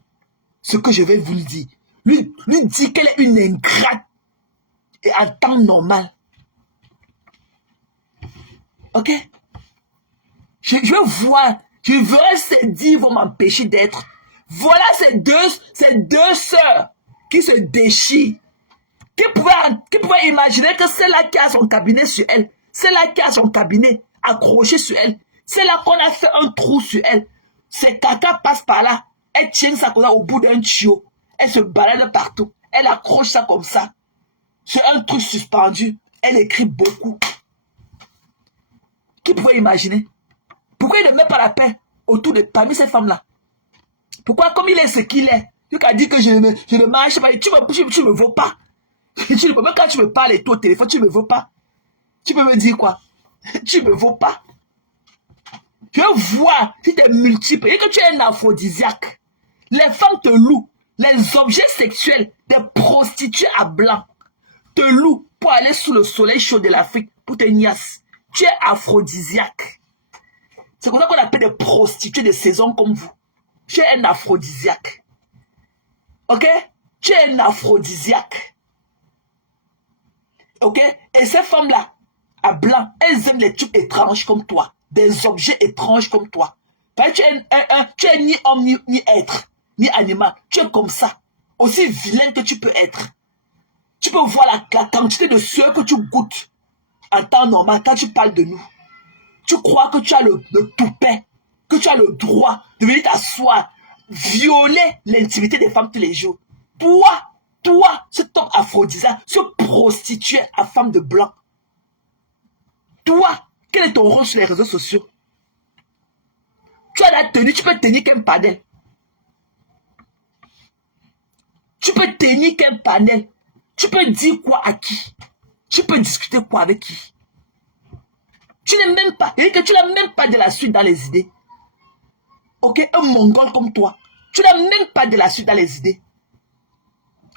ce que je vais vous le dire. Lui dire qu'elle est une ingrate et en temps normal. Ok? Je veux voir, je veux se dire, vont m'empêcher d'être. Voilà ces deux sœurs qui se déchirent. Qui pouvait imaginer que celle-là qui a son cabinet sur elle, celle-là qui a son cabinet accroché sur elle, celle-là qu'on a fait un trou sur elle, ses caca passent par là, elle tient ça comme ça au bout d'un tuyau, elle se balade partout, elle accroche ça comme ça, sur un truc suspendu, elle écrit beaucoup. Qui pouvait imaginer? Pourquoi il ne met pas la paix autour de parmi ces femmes-là? Pourquoi, comme il est ce qu'il est, tu as dit que je ne marche pas, tu me veux pas. Même quand tu me parles et toi au téléphone, tu me veux pas. Tu peux me dire quoi? Tu me veux pas. Je veux voir si tu es multiple et que tu es un aphrodisiaque. Les femmes te louent. les objets sexuels des prostituées à blanc te louent pour aller sous le soleil chaud de l'Afrique pour te niasse. Tu es aphrodisiaque. C'est comme ça qu'on appelle des prostituées de saison comme vous. Tu es un aphrodisiaque. Ok? Tu es un aphrodisiaque. Ok? Et ces femmes-là, à blanc, elles aiment les trucs étranges comme toi. Des objets étranges comme toi. Tu es ni homme, ni être, ni animal. Tu es comme ça. Aussi vilain que tu peux être. Tu peux voir la quantité de sueur que tu goûtes en temps normal quand tu parles de nous. Tu crois que tu as le toupet, que tu as le droit de venir t'asseoir, violer l'intimité des femmes tous les jours. Toi, cet homme aphrodisiaque, ce prostitué à femme de blanc. Toi, quel est ton rôle sur les réseaux sociaux? Tu as la tenue, tu peux tenir qu'un panel. Tu peux tenir qu'un panel. Tu peux dire quoi à qui? Tu peux discuter quoi avec qui? Tu n'es même pas, et que tu n'as même pas de la suite dans les idées. Ok, un mongol comme toi, tu n'as même pas de la suite dans les idées.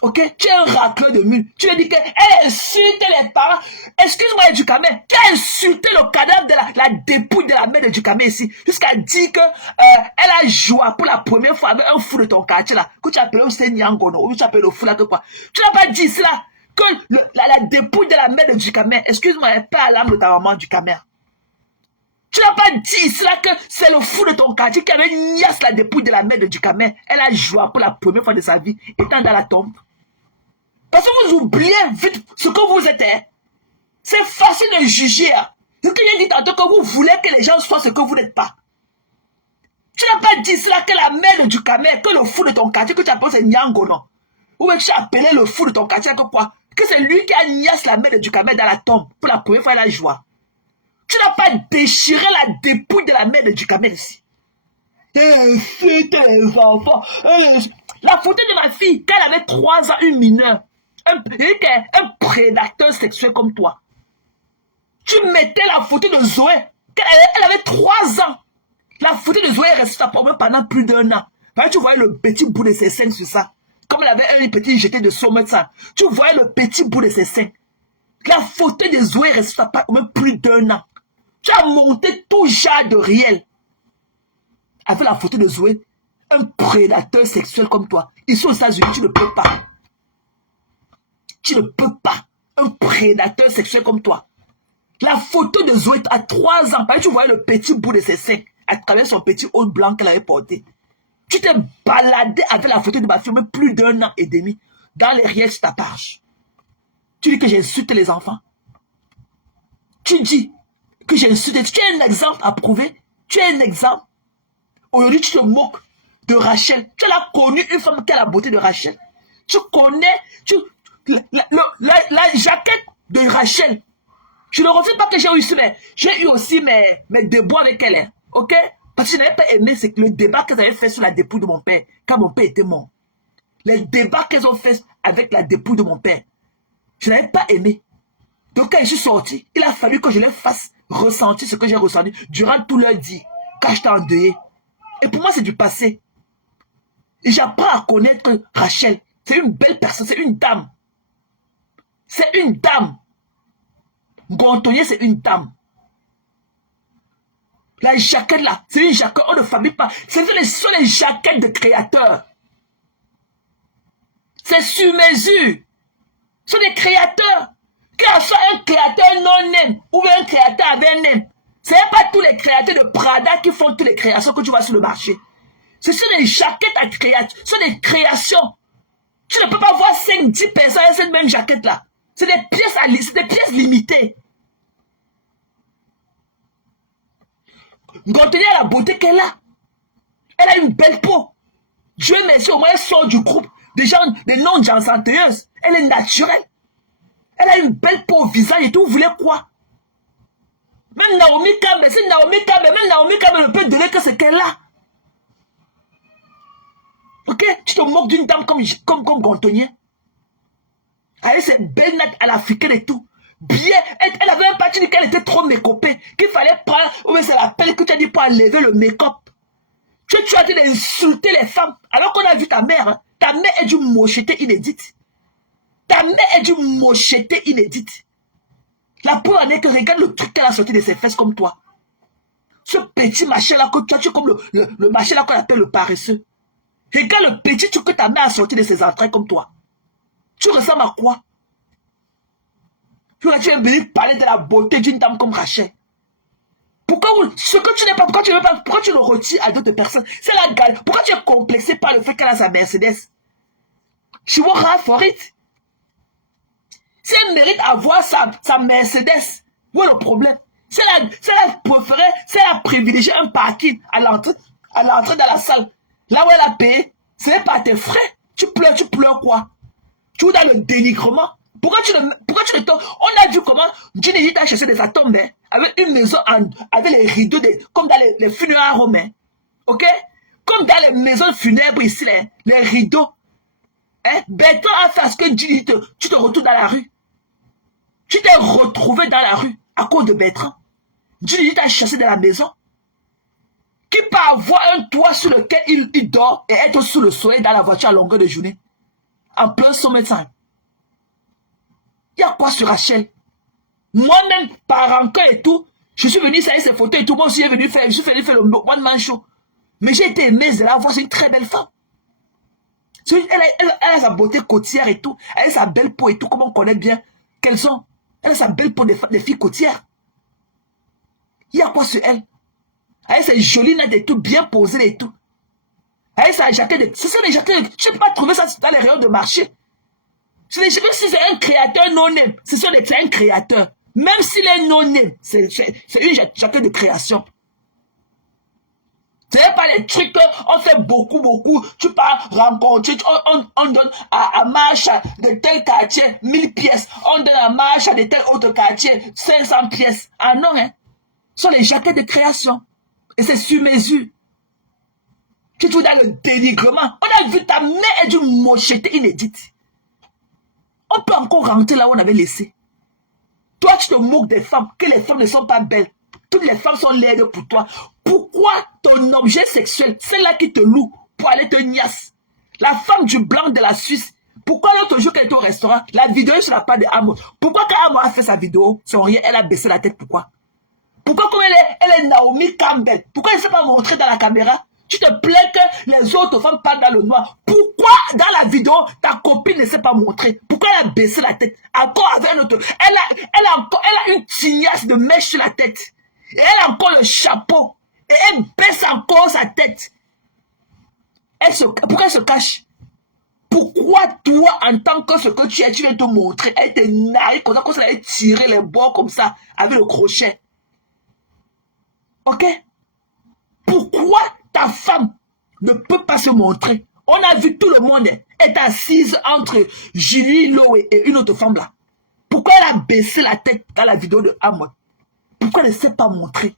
Ok, tu es un racleur de mule. Tu lui dis qu'elle insulte les parents. Excuse-moi, Ducamé, qui a insulté le cadavre de la dépouille de la mère de Ducamé ici, jusqu'à dire que elle a joué pour la première fois avec un fou de ton quartier là, que tu appelles aussi Nyangono, ou tu appelles le fou là que quoi. Tu n'as pas dit cela, que la dépouille de la mère de Ducamé, excuse-moi, elle perd l'âme de ta maman Ducamé. Tu n'as pas dit cela que c'est le fou de ton quartier qui avait niasse la dépouille de la mère de Ducamé. Elle a joué pour la première fois de sa vie, étant dans la tombe. Parce que vous oubliez vite ce que vous êtes. Hein. C'est facile de juger. Hein. Ce que j'ai dit tantôt, que vous voulez que les gens soient ce que vous n'êtes pas. Tu n'as pas dit cela que la mère de Ducamé, que le fou de ton quartier, que tu appelles c'est Nyango, non? Ou bien tu as appelé le fou de ton quartier que quoi? Que c'est lui qui a niasse la mère de Ducamé dans la tombe. Pour la première fois, elle a joué. Tu n'as pas déchiré la dépouille de la mère de Ducamé ici. C'était les enfants. La photo de ma fille, quand elle avait 3 ans, une mineure. Un prédateur sexuel comme toi. Tu mettais la photo de Zoé. Elle avait 3 ans. La photo de Zoé est restée pendant plus d'1 an. Tu voyais le petit bout de ses seins sur ça. Comme elle avait un petit jeté de sommet de ça. Tu voyais le petit bout de ses seins. La photo de Zoé est restée pendant plus d'1 an. Tu as monté tout genre de réel. Avec la photo de Zoé. Un prédateur sexuel comme toi. Ici aux États-Unis, tu ne peux pas. Tu ne peux pas. Un prédateur sexuel comme toi. La photo de Zoé à 3 ans. Tu voyais le petit bout de ses seins à travers son petit haut blanc qu'elle avait porté. Tu t'es baladé avec la photo de ma fille plus d'1 an et demi dans les réels sur ta page. Tu dis que j'insulte les enfants. Tu dis que j'insulte. Tu es un exemple à prouver. Tu es un exemple. Aujourd'hui, tu te moques de Rachel. Tu as connu une femme qui a la beauté de Rachel. Tu connais... La jaquette de Rachel. Je ne refuse pas que j'ai eu mais j'ai eu aussi mes déboires avec elle. Hein, ok? Parce que je n'avais pas aimé c'est que le débat qu'elles avaient fait sur la dépouille de mon père, quand mon père était mort. Les débats qu'elles ont fait avec la dépouille de mon père. Je n'avais pas aimé. Donc quand je suis sorti, il a fallu que je les fasse ressentir ce que j'ai ressenti durant tout leur dit, quand j'étais endeuillé. Et pour moi, c'est du passé. Et j'apprends à connaître que Rachel, c'est une belle personne, c'est une dame. C'est une dame. Gontonnier, c'est une dame. La jaquette là, c'est une jaquette, on ne fabrique pas. Ce sont les jaquettes de créateurs. C'est sur mesure. Ce sont des créateurs. Qu'il soit un créateur non-name ou un créateur avec un name. Ce n'est pas tous les créateurs de Prada qui font toutes les créations que tu vois sur le marché. Ce sont des jaquettes à création. Ce sont des créations. Tu ne peux pas voir 5-10 personnes avec cette même jaquette là. C'est des pièces limitées. Gontonnier a la beauté qu'elle a. Elle a une belle peau. Dieu merci, au moins elle sort du groupe des non-jansantéeuses. Elle est naturelle. Elle a une belle peau au visage et tout. Vous voulez quoi? Même Naomi Campbell, c'est Naomi Campbell. Même Naomi Campbell ne peut donner que ce qu'elle a. Ok? Tu te moques d'une dame comme Gontonnier. Avec ses belles nattes à l'africaine et tout. Bien, elle avait un parti qu'elle était trop mécopée. Qu'il fallait prendre, ou bien c'est la peine que tu as dit pour enlever le make-up. Tu as dit d'insulter les femmes. Alors qu'on a vu ta mère, hein, Ta mère est d'une mocheté inédite. Ta mère est d'une mocheté inédite. La preuve en est que regarde le truc qu'elle a sorti de ses fesses comme toi. Ce petit machin-là que toi, tu es comme le machin-là qu'on appelle le paresseux. Regarde le petit truc que ta mère a sorti de ses entrailles comme toi. Tu ressembles à quoi? Tu viens venir parler de la beauté d'une dame comme Rachel. Pourquoi ce que tu n'es pas, pourquoi tu le retires à d'autres personnes? C'est la galère. Pourquoi tu es complexé par le fait qu'elle a sa Mercedes? She work hard for it. Si elle mérite avoir sa Mercedes, où est le problème? Si elle a préféré, si elle a privilégié un parking à l'entrée dans la salle, là où elle a payé, ce n'est pas tes frais. Tu pleures quoi? Tu es dans le dénigrement. Pourquoi tu le tombes? On a vu comment Ginny a cherché des atomes, hein, avec une maison, avec les rideaux, comme dans les funérailles romains. Ok? Comme dans les maisons funèbres ici, les rideaux. Hein? Bertrand a fait à ce que Ginny, tu te retrouves dans la rue. Tu t'es retrouvé dans la rue à cause de Bertrand. Ginny t'a chassé de la maison. Qui peut avoir un toit sur lequel il dort et être sous le soleil dans la voiture à longueur de journée? En plein summertime. Il y a quoi sur Rachel? Moi-même, par rancœur et tout, je suis venu saluer ses photos et tout. Moi aussi, je suis venu faire le one-man show. Mais j'ai été aimé de la voir, c'est une très belle femme. Elle a sa beauté côtière et tout. Elle a sa belle peau et tout, comme on connaît bien qu'elles sont. Elle a sa belle peau des filles côtières. Il y a quoi sur elle? Elle a ses jolies nattes et tout, bien posées et tout. Elle a sa jaquette. Ce sont des jaquettes. Je ne peux pas trouver ça dans les rayons de marché. Je sais pas si c'est un créateur non-name. C'est un créateur. Même s'il est non-name, c'est une jaquette de création. Ce n'est pas les trucs qu'on fait beaucoup. Tu pars rencontrer, on donne à marche de tel quartier 1000 pièces. On donne à marche de tel autre quartier 500 pièces. Ah non, hein. Ce sont les jaquettes de création. Et c'est sur mesure. Tu es tout dans le dénigrement. On a vu ta mère est d'une mocheté inédite. On peut encore rentrer là où on avait laissé. Toi, tu te moques des femmes, que les femmes ne sont pas belles. Toutes les femmes sont laides pour toi. Pourquoi ton objet sexuel, celle-là qui te loue pour aller te niasse? La femme du blanc de la Suisse. Pourquoi l'autre jour qu'elle était au restaurant, la vidéo sur la part de Amo? Pourquoi quand Amo a fait sa vidéo, son rien, elle a baissé la tête? Pourquoi? Pourquoi comme elle est Naomi Campbell? Pourquoi elle ne s'est pas montrée dans la caméra? Tu te plains que les autres femmes parlent dans le noir. Pourquoi dans la vidéo, ta copine ne s'est pas montrée? Pourquoi elle a baissé la tête? Encore avec un autre. Elle a une tignasse de mèche sur la tête. Et elle a encore le chapeau. Et elle baisse encore sa tête. Pourquoi elle se cache? Pourquoi toi, en tant que ce que tu es, tu viens te montrer? Elle te narre comme ça, elle a tiré les bords comme ça, avec le crochet. Ok? Pourquoi ta femme ne peut pas se montrer? On a vu tout le monde est assise entre Julie Lowe et une autre femme là. Pourquoi elle a baissé la tête dans la vidéo de Amon? Pourquoi elle ne s'est pas montrée?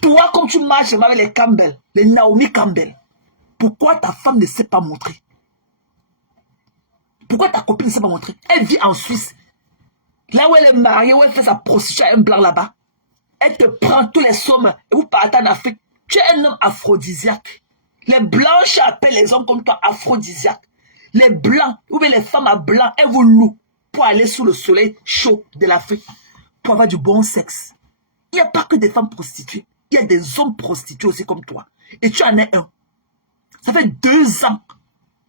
Toi, comme tu marches avec les Campbell, les Naomi Campbell, pourquoi ta femme ne s'est pas montrée? Pourquoi ta copine ne s'est pas montrée? Elle vit en Suisse. Là où elle est mariée, où elle fait sa prostitution à un blanc là-bas. Elle te prend tous les sommes et vous partez en Afrique. Tu es un homme aphrodisiaque. Les blanches appellent les hommes comme toi aphrodisiaques. Les blancs, ou bien les femmes à blanc, elles vous louent pour aller sous le soleil chaud de l'Afrique, pour avoir du bon sexe. Il n'y a pas que des femmes prostituées. Il y a des hommes prostitués aussi comme toi. Et tu en es un. Ça fait 2 ans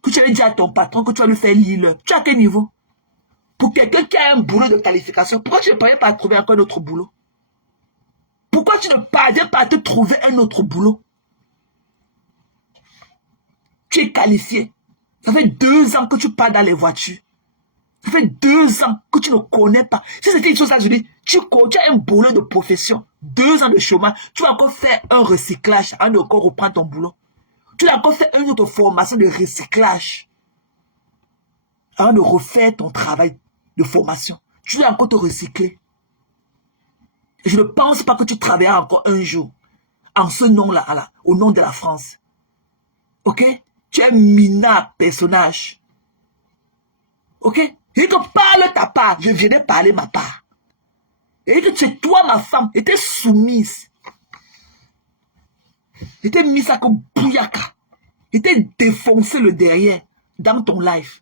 que tu avais dit à ton patron que tu vas lui faire l'île. Tu es à quel niveau? Pour quelqu'un qui a un boulot de qualification, pourquoi tu ne pourrais pas trouver encore un autre boulot? Pourquoi tu ne parviens pas à te trouver un autre boulot? Tu es qualifié. Ça fait 2 ans que tu pars dans les voitures. Ça fait 2 ans que tu ne connais pas. Si c'était une chose à dire, tu as un boulot de profession. 2 ans de chômage. Tu vas encore faire un recyclage avant de encore reprendre ton boulot. Tu vas encore faire une autre formation de recyclage avant de refaire ton travail de formation. Tu dois encore te recycler. Je ne pense pas que tu travailleras encore un jour en ce nom-là, au nom de la France. Ok? Tu es un minable personnage. Ok? Et que parle ta part, je viens de parler ma part. Et que c'est toi, ma femme, était soumise. Était mise à comme bouyaka. Était défoncé le derrière. dans ton live?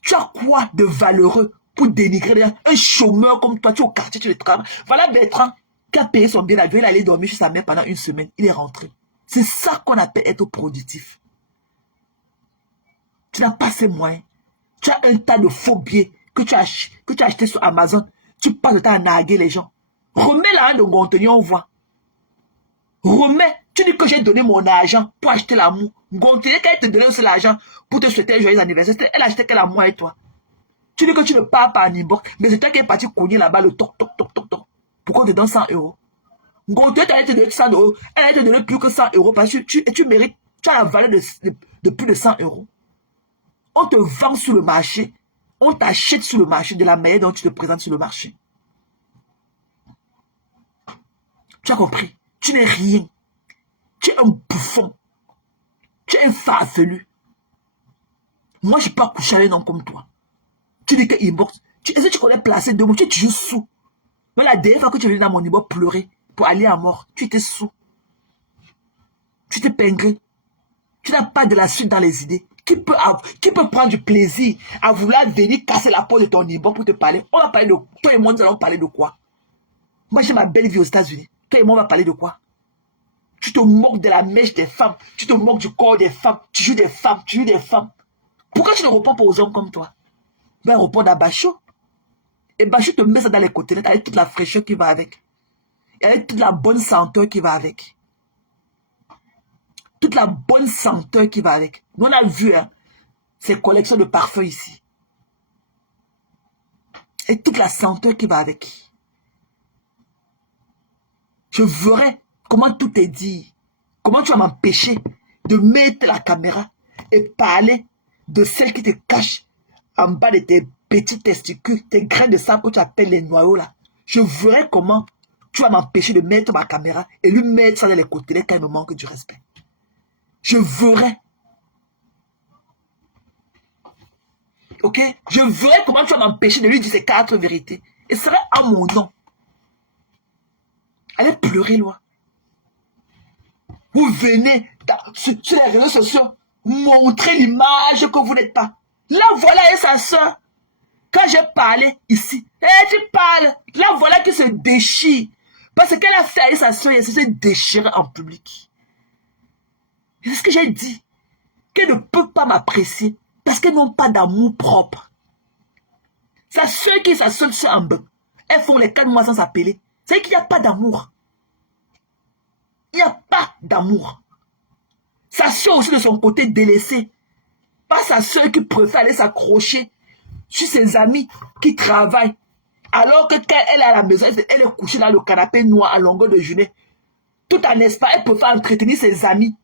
Tu as quoi de valeureux pour dénigrer un chômeur comme toi? Tu es au quartier, tu le travailles. Voilà Bertrand qui a payé son billet d'avion, il allait dormir chez sa mère pendant une semaine. Il est rentré. C'est ça qu'on appelle être productif. Tu n'as pas ces moyens. Tu as un tas de faux billets que tu as acheté sur Amazon. Tu passes le temps à narguer les gens. Remets-la de Gontoni, on voit. Remets. Tu dis que j'ai donné mon argent pour acheter l'amour. Gontoni, quand elle te donnait aussi l'argent pour te souhaiter un joyeux anniversaire, elle achetait quel amour avec toi? Tu dis que tu ne pars pas en inbox, mais c'est toi qui es parti cogner là-bas le toc, toc, toc, toc, toc. Pourquoi on te donne 100 euros? Gontoni, elle allait te donner 100 euros. Elle allait te donner plus que 100 euros parce que tu mérites, tu as la valeur de plus de 100 euros. On te vend sur le marché. On t'achète sur le marché de la manière dont tu te présentes sur le marché. Tu as compris? Tu n'es rien. Tu es un bouffon. Tu es un farfelu. Moi, je ne peux pas coucher avec un homme comme toi. Tu dis que inbox. Est-ce que tu connais placer deux mots? Tu es toujours sous. Mais la dernière fois que tu es venu dans mon inbox pleurer pour aller à mort, tu étais sous. Tu t'es pingré. Tu n'as pas de la suite dans les idées. Qui peut prendre du plaisir à vouloir venir casser la peau de ton inbox pour te parler? On va parler de... Toi et moi, nous allons parler de quoi? Moi, j'ai ma belle vie aux États-Unis. Toi et moi, on va parler de quoi? Tu te moques de la mèche des femmes. Tu te moques du corps des femmes. Tu joues des femmes. Tu joues des femmes. Pourquoi tu ne réponds pas aux hommes comme toi? Ben, réponds à Bachot. Et Bachot te met ça dans les côtés avec toute la fraîcheur qui va avec. Et avec toute la bonne senteur qui va avec. Toute la bonne senteur qui va avec. Nous, on a vu ces collections de parfums ici. Et toute la senteur qui va avec. Je verrai comment tout est dit. Comment tu vas m'empêcher de mettre la caméra et parler de celle qui te cache en bas de tes petits testicules, tes grains de sable que tu appelles les noyaux là. Je verrai comment tu vas m'empêcher de mettre ma caméra et lui mettre ça dans les côtés quand il me manque du respect. Je verrai. Ok? Je verrai comment tu vas m'empêcher de lui dire ces 4 vérités. Et ce serait à mon nom. Allez pleurer, loi. Vous venez sur les réseaux sociaux montrer l'image que vous n'êtes pas. Là, voilà et sa soeur. Quand j'ai parlé ici, tu parles. Là, voilà qui se déchire. Parce qu'elle a fait avec sa soeur, elle se déchirer en public. C'est ce que j'ai dit. Qu'elle ne peut pas m'apprécier parce qu'elles n'ont pas d'amour propre. Sa soeur qui est sa seule soeur en bas, elles font les 4 mois sans s'appeler. C'est qu'il n'y a pas d'amour. Il n'y a pas d'amour. Sa soeur aussi de son côté délaissée. Pas sa soeur qui préfère aller s'accrocher sur ses amis qui travaillent. Alors que quand elle est à la maison, elle est couchée dans le canapé noir à longueur de journée. Tout en espérant, elle préfère entretenir ses amis.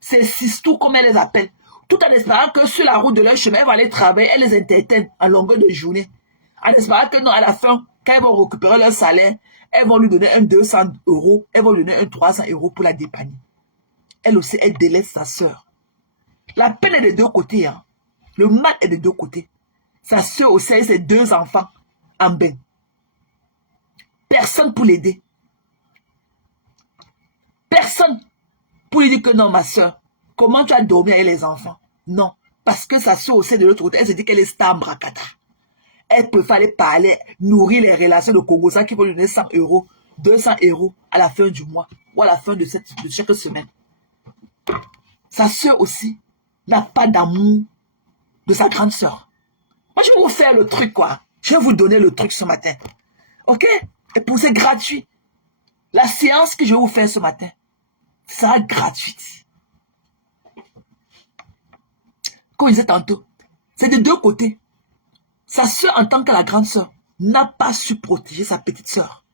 Ses sistous, comme elle les appelle. Tout en espérant que sur la route de leur chemin, elle va aller travailler, elle les entertaine en longueur de journée. En espérant que non, à la fin, quand elles vont récupérer leur salaire, elles vont lui donner un 200 euros, elles vont lui donner un 300 euros pour la dépanner. Elle aussi, elle délaisse sa soeur. La peine est des deux côtés. Hein. Le mal est des deux côtés. Sa soeur aussi a ses 2 enfants en bain. Personne pour l'aider. Personne pour lui dire que non, ma soeur, comment tu as dormi avec les enfants? Non. Parce que sa soeur aussi de l'autre côté, elle se dit qu'elle est star bracata. Elle peut aller parler, nourrir les relations de Congosa qui vont lui donner 100 euros, 200 euros à la fin du mois ou à la fin de chaque semaine. Sa soeur aussi n'a pas d'amour de sa grande soeur. Moi, je vais vous faire le truc, quoi. Je vais vous donner le truc ce matin. Ok? Et pour c'est gratuit. La séance que je vais vous faire ce matin sera gratuite. Comme je disais tantôt, c'est de deux côtés. Sa soeur, en tant que la grande soeur, n'a pas su protéger sa petite soeur.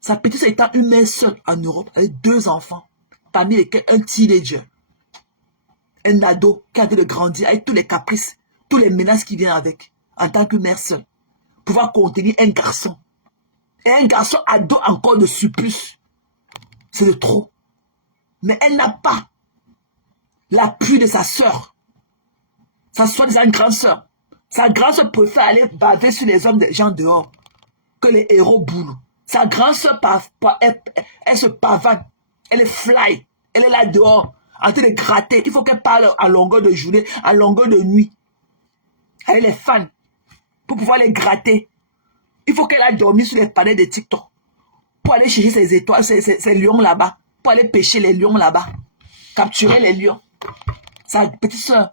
Sa petite soeur étant une mère seule en Europe avec 2 enfants, parmi lesquels un teenager, un ado qui a envie de grandir avec tous les caprices, tous les menaces qui viennent avec, en tant que mère seule, pouvoir contenir un garçon. Et un garçon ado encore de surplus. C'est de trop. Mais elle n'a pas l'appui de sa soeur. Sa soeur est une grande soeur. Sa grande soeur préfère aller baver sur les hommes des gens dehors que les héros boulent. Sa grande soeur, elle se pavane. Elle est fly. Elle est là dehors en train de gratter. Il faut qu'elle parle à longueur de journée, à longueur de nuit. Avec les fans. Pour pouvoir les gratter. Il faut qu'elle a dormi sur les panels de TikTok. Pour aller chercher ses étoiles, ces lions là-bas. Pour aller pêcher les lions là-bas. Capturer les lions. Sa petite soeur.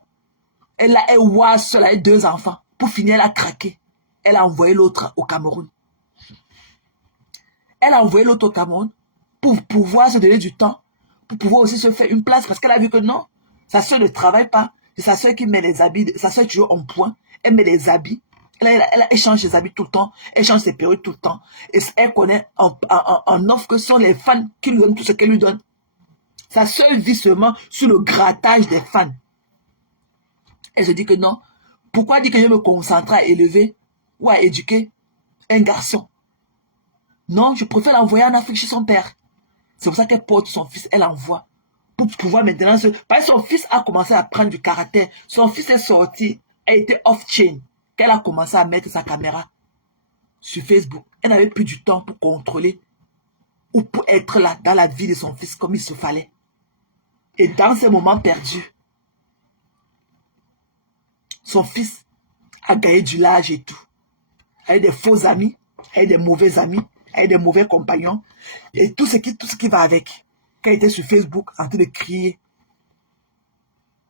Elle voit seule avec 2 enfants. Pour finir, elle a craqué. Elle a envoyé l'autre au Cameroun. Elle a envoyé l'autre au Cameroun pour pouvoir se donner du temps, pour pouvoir aussi se faire une place, parce qu'elle a vu que non, sa soeur ne travaille pas. C'est sa soeur qui met les habits, sa soeur est toujours en point, elle met les habits, elle change ses habits tout le temps, elle change ses perruques tout le temps, et elle connaît en offre que ce sont les fans qui lui donnent tout ce qu'elle lui donne. Sa soeur vit seulement sur le grattage des fans. Elle se dit que non, pourquoi dire que je me concentre à élever ou à éduquer un garçon? Non, je préfère l'envoyer en Afrique chez son père. C'est pour ça qu'elle porte son fils, elle envoie. Pour pouvoir maintenant se... Parce que son fils a commencé à prendre du caractère. Son fils est sorti, a été off-chain. Qu'elle a commencé à mettre sa caméra sur Facebook. Elle n'avait plus du temps pour contrôler ou pour être là dans la vie de son fils comme il se fallait. Et dans ces moments perdus, son fils a gagné du large et tout. Avec des faux amis, avec des mauvais amis, avec des mauvais compagnons, et tout ce qui va avec. Quand elle était sur Facebook, en train de crier.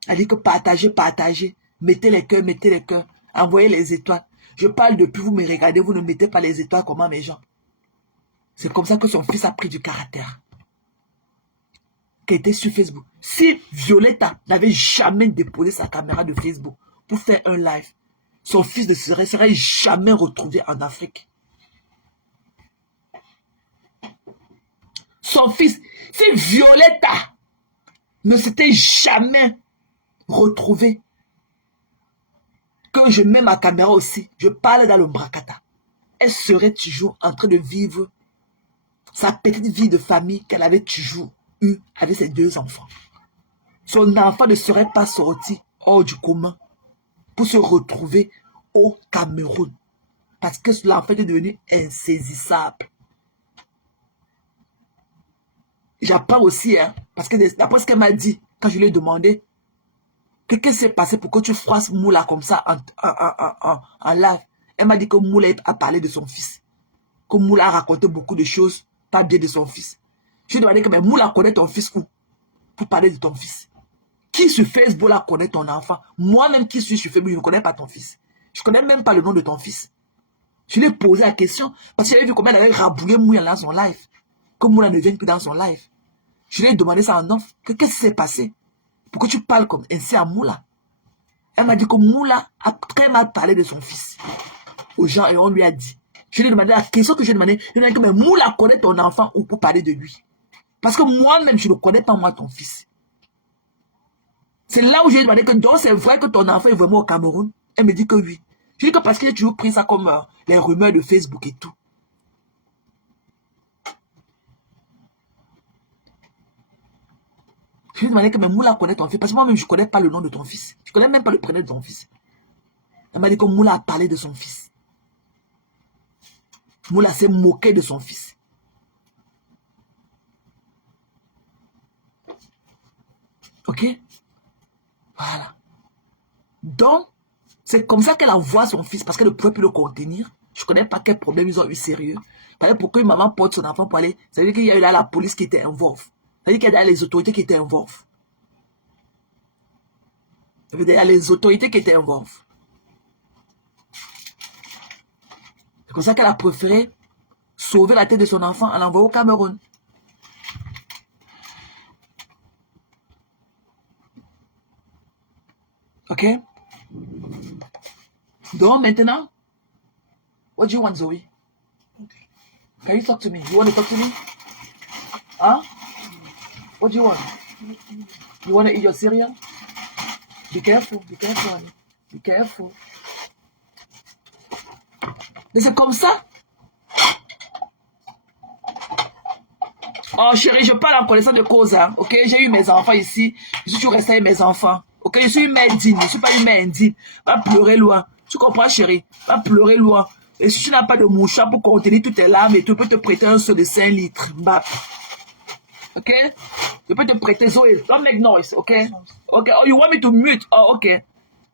Elle dit que partagez, partagez, mettez les cœurs, envoyez les étoiles. Je parle depuis, vous me regardez, vous ne mettez pas les étoiles comment mes gens. C'est comme ça que son fils a pris du caractère. Qui était sur Facebook. Si Violetta n'avait jamais déposé sa caméra de Facebook pour faire un live, son fils ne serait jamais retrouvé en Afrique. Son fils, si Violetta ne s'était jamais retrouvée, que je mets ma caméra aussi, je parle dans le bracata, elle serait toujours en train de vivre sa petite vie de famille qu'elle avait toujours eue avec ses 2 enfants. Son enfant ne serait pas sorti hors du commun pour se retrouver au Cameroun. Parce que l'enfant est devenu insaisissable. J'apprends aussi, hein, parce que d'après ce qu'elle m'a dit, quand je lui ai demandé, qu'est-ce qui s'est passé pour que tu froisses Moula comme ça en live. Elle m'a dit que Moula a parlé de son fils. Que Moula a raconté beaucoup de choses, pas bien de son fils. Je lui ai demandé que Moula connaît ton fils où? Pour parler de ton fils. Qui sur Facebook là connaît ton enfant? Moi-même qui suis sur Facebook, je ne connais pas ton fils. Je ne connais même pas le nom de ton fils. Je lui ai posé la question, parce que j'avais vu comment elle avait raboulé Moula dans son live. Que Moula ne vienne plus dans son live. Je lui ai demandé ça en offre. Qu'est-ce qui s'est passé? Pourquoi tu parles comme ainsi à Moula? Elle m'a dit que Moula a très mal parlé de son fils aux gens et on lui a dit. Je lui ai demandé la question que je lui ai demandé. Je lui ai dit que Moula connaît ton enfant ou pour parler de lui. Parce que moi-même, je ne connais pas moi ton fils. C'est là où je lui ai demandé que donc c'est vrai que ton enfant est vraiment au Cameroun. Elle me dit que oui. Je lui ai dit que parce que j'ai toujours pris ça comme les rumeurs de Facebook et tout. Je lui ai demandé que Moula connaît ton fils. Parce que moi-même, je ne connais pas le nom de ton fils. Je ne connais même pas le prénom de ton fils. Elle m'a dit que Moula a parlé de son fils. Moula s'est moqué de son fils. Ok? Voilà. Donc, c'est comme ça qu'elle envoie son fils parce qu'elle ne pouvait plus le contenir. Je ne connais pas quel problème ils ont eu sérieux. Par exemple, pourquoi une maman porte son enfant pour aller. Ça veut dire qu'il y a eu là la police qui était involvée. Ça veut dire qu'il y a les autorités qui étaient involvées. Ça veut dire qu'il y a les autorités qui étaient involvées. C'est comme ça qu'elle a préféré sauver la tête de son enfant en l'envoyant au Cameroun. Ok? Donc maintenant, what do you want, Zoe? Can you talk to me? You want to talk to me? Huh? What do you want? You want to eat your cereal? Be careful, honey. Be careful. Mais c'est comme ça. Oh chérie, je parle en connaissance de cause, hein. Ok, j'ai eu mes enfants ici. Je suis toujours restée avec mes enfants. Ok, je suis une mère digne, je ne suis pas une mère indigne. Va pleurer loin. Tu comprends, chérie? Va pleurer loin. Et si tu n'as pas de mouchoir pour contenir toutes tes larmes, et tu peux te prêter un seau de 5 litres. Bah. Ok? Je peux te prêter Zoé. Don't make noise, ok? Ok, oh, you want me to mute? Oh, ok.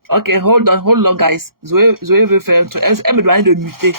Ok, hold on, guys. Zoé veut faire un truc. Elle me demande de muter.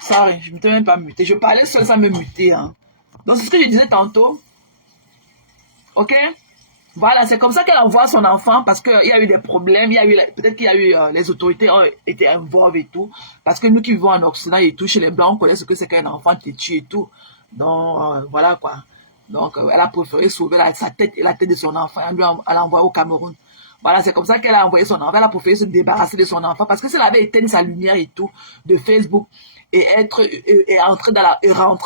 Sorry, je ne t'ai même pas muté. Je parlais seul sans me muter. Hein. Donc, c'est ce que je disais tantôt. Ok? Voilà, c'est comme ça qu'elle envoie son enfant parce qu'il y a eu des problèmes. Peut-être qu'il y a eu les autorités ont été involvées et tout. Parce que nous qui vivons en Occident et tout, chez les Blancs, on connaît ce que c'est qu'un enfant qui tue et tout. Donc, voilà quoi. Donc, elle a préféré sauver sa tête et la tête de son enfant. Elle l'a envoyé au Cameroun. Voilà, c'est comme ça qu'elle a envoyé son enfant. Elle a préféré se débarrasser de son enfant parce que si elle avait éteint sa lumière et tout de Facebook et rentrer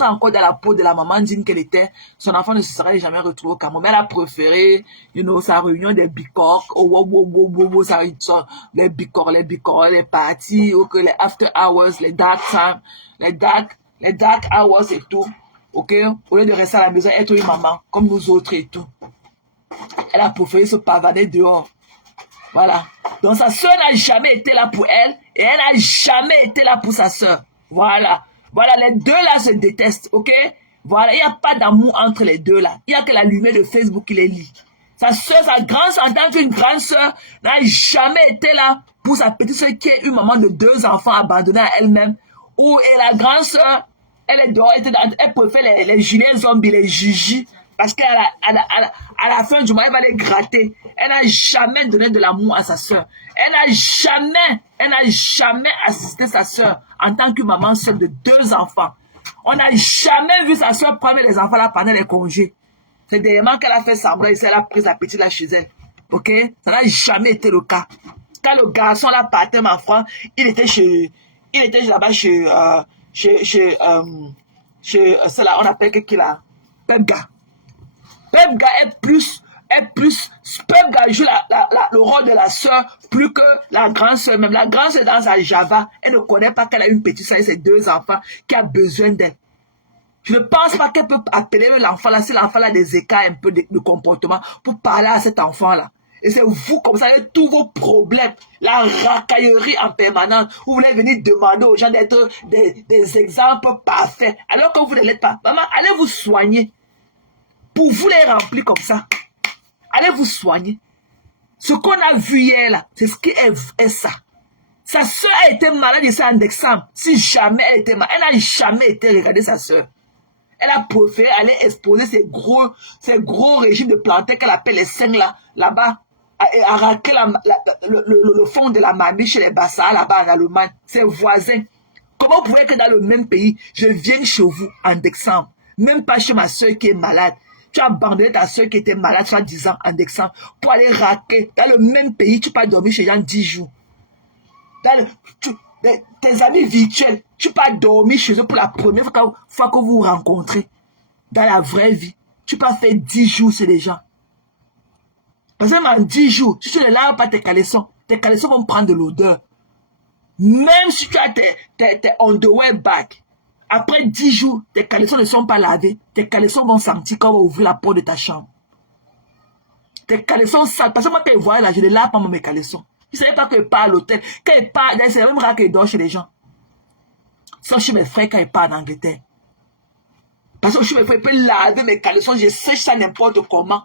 encore dans la peau de la maman digne qu'elle était, son enfant ne se serait jamais retrouvé au Cameroun. Mais elle a préféré, sa réunion des bicorps, les bicorps, les parties, les after hours, les dark time, les dark hours et tout. Ok, au lieu de rester à la maison, être une maman, comme nous autres et tout. Elle a préféré se pavaner dehors. Voilà. Donc sa soeur n'a jamais été là pour elle et elle n'a jamais été là pour sa soeur. Voilà. Voilà, les deux là se détestent, ok? Voilà, il n'y a pas d'amour entre les deux là. Il n'y a que la lumière de Facebook qui les lie. Sa soeur, sa grande soeur, en tant qu'une grande soeur, n'a jamais été là pour sa petite soeur qui est une maman de 2 enfants abandonnée à elle-même. Et la grande soeur, elle est dehors, elle préfère les gilets zombies, les gigi, parce qu'à la fin du mois, elle va les gratter. Elle n'a jamais donné de l'amour à sa soeur. Elle n'a jamais assisté sa soeur en tant que maman seule de 2 enfants. On n'a jamais vu sa soeur prendre les enfants là pendant les congés. C'est dernièrement qu'elle a fait semblant et elle a pris sa petite là chez elle. Ok? Ça n'a jamais été le cas. Quand le garçon là partait en France, il était là-bas chez celle-là, on appelle qui là? Pepga. Pepga Pepga joue le rôle de la sœur plus que la grande sœur même. La grande sœur dans sa Java, elle ne connaît pas qu'elle a une petite sœur et ses 2 enfants qui a besoin d'elle. Je ne pense pas qu'elle peut appeler l'enfant là, si l'enfant a des écarts un peu de comportement, pour parler à cet enfant là. Et c'est vous comme ça, avec tous vos problèmes, la racaillerie en permanence, vous voulez venir demander aux gens d'être des exemples parfaits, alors que vous ne l'êtes pas. Maman, allez vous soigner. Pour vous les remplir comme ça, allez vous soigner. Ce qu'on a vu hier là, c'est ce qui est ça. Sa soeur a été malade ici en décembre. Si jamais elle était malade, elle n'a jamais été regarder sa soeur. Elle a préféré aller exposer ces gros régimes de plantains qu'elle appelle les 5 là-bas, et arracher le fond de la mamie chez les Bassas là-bas en Allemagne, ses voisins. Comment vous pouvez que dans le même pays, je vienne chez vous en décembre, même pas chez ma soeur qui est malade. Tu as abandonné ta soeur qui était malade, tu as 10 ans en décembre, pour aller raquer dans le même pays, tu peux dormir chez les gens 10 jours. Tes amis virtuels, tu peux dormir chez eux pour la première fois que vous vous rencontrez. Dans la vraie vie, tu peux faire 10 jours chez les gens. Parce que en 10 jours, si tu ne laves pas tes caleçons vont prendre de l'odeur. Même si tu as tes underwear back, après 10 jours, tes caleçons ne sont pas lavés. Tes caleçons vont sentir quand on va ouvrir la porte de ta chambre. Tes caleçons sales. Parce que moi, quand je vois là, je ne lave pas mes caleçons. Je ne savais pas qu'il part à l'hôtel. Quand il part, c'est même rare qu'il dort chez les gens. Sauf chez mes frères quand il part en Angleterre. Parce que chez mes frères, il peut laver mes caleçons. Je sèche ça n'importe comment.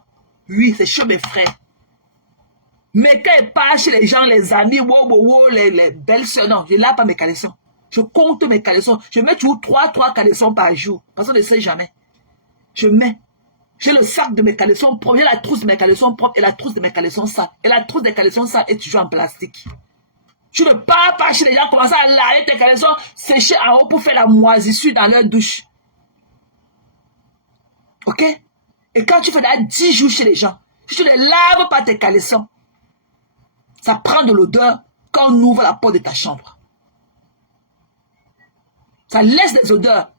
Oui, c'est chez mes frères. Mais quand il part chez les gens, les amis, les belles soeurs, non, je ne lave pas mes caleçons. Je compte mes caleçons. Je mets toujours 3 caleçons par jour. Parce qu'on ne sait jamais. Je mets. J'ai le sac de mes caleçons propres, j'ai la trousse de mes caleçons propres et la trousse de mes caleçons sales. Et la trousse des caleçons sales est toujours en plastique. Tu ne pars pas chez les gens, commencer à laver tes caleçons, sécher en haut pour faire la moisissure dans leur douche. Ok? Ok? Et quand tu fais là 10 jours chez les gens, si tu ne laves pas tes caleçons, ça prend de l'odeur quand on ouvre la porte de ta chambre. Ça laisse des odeurs.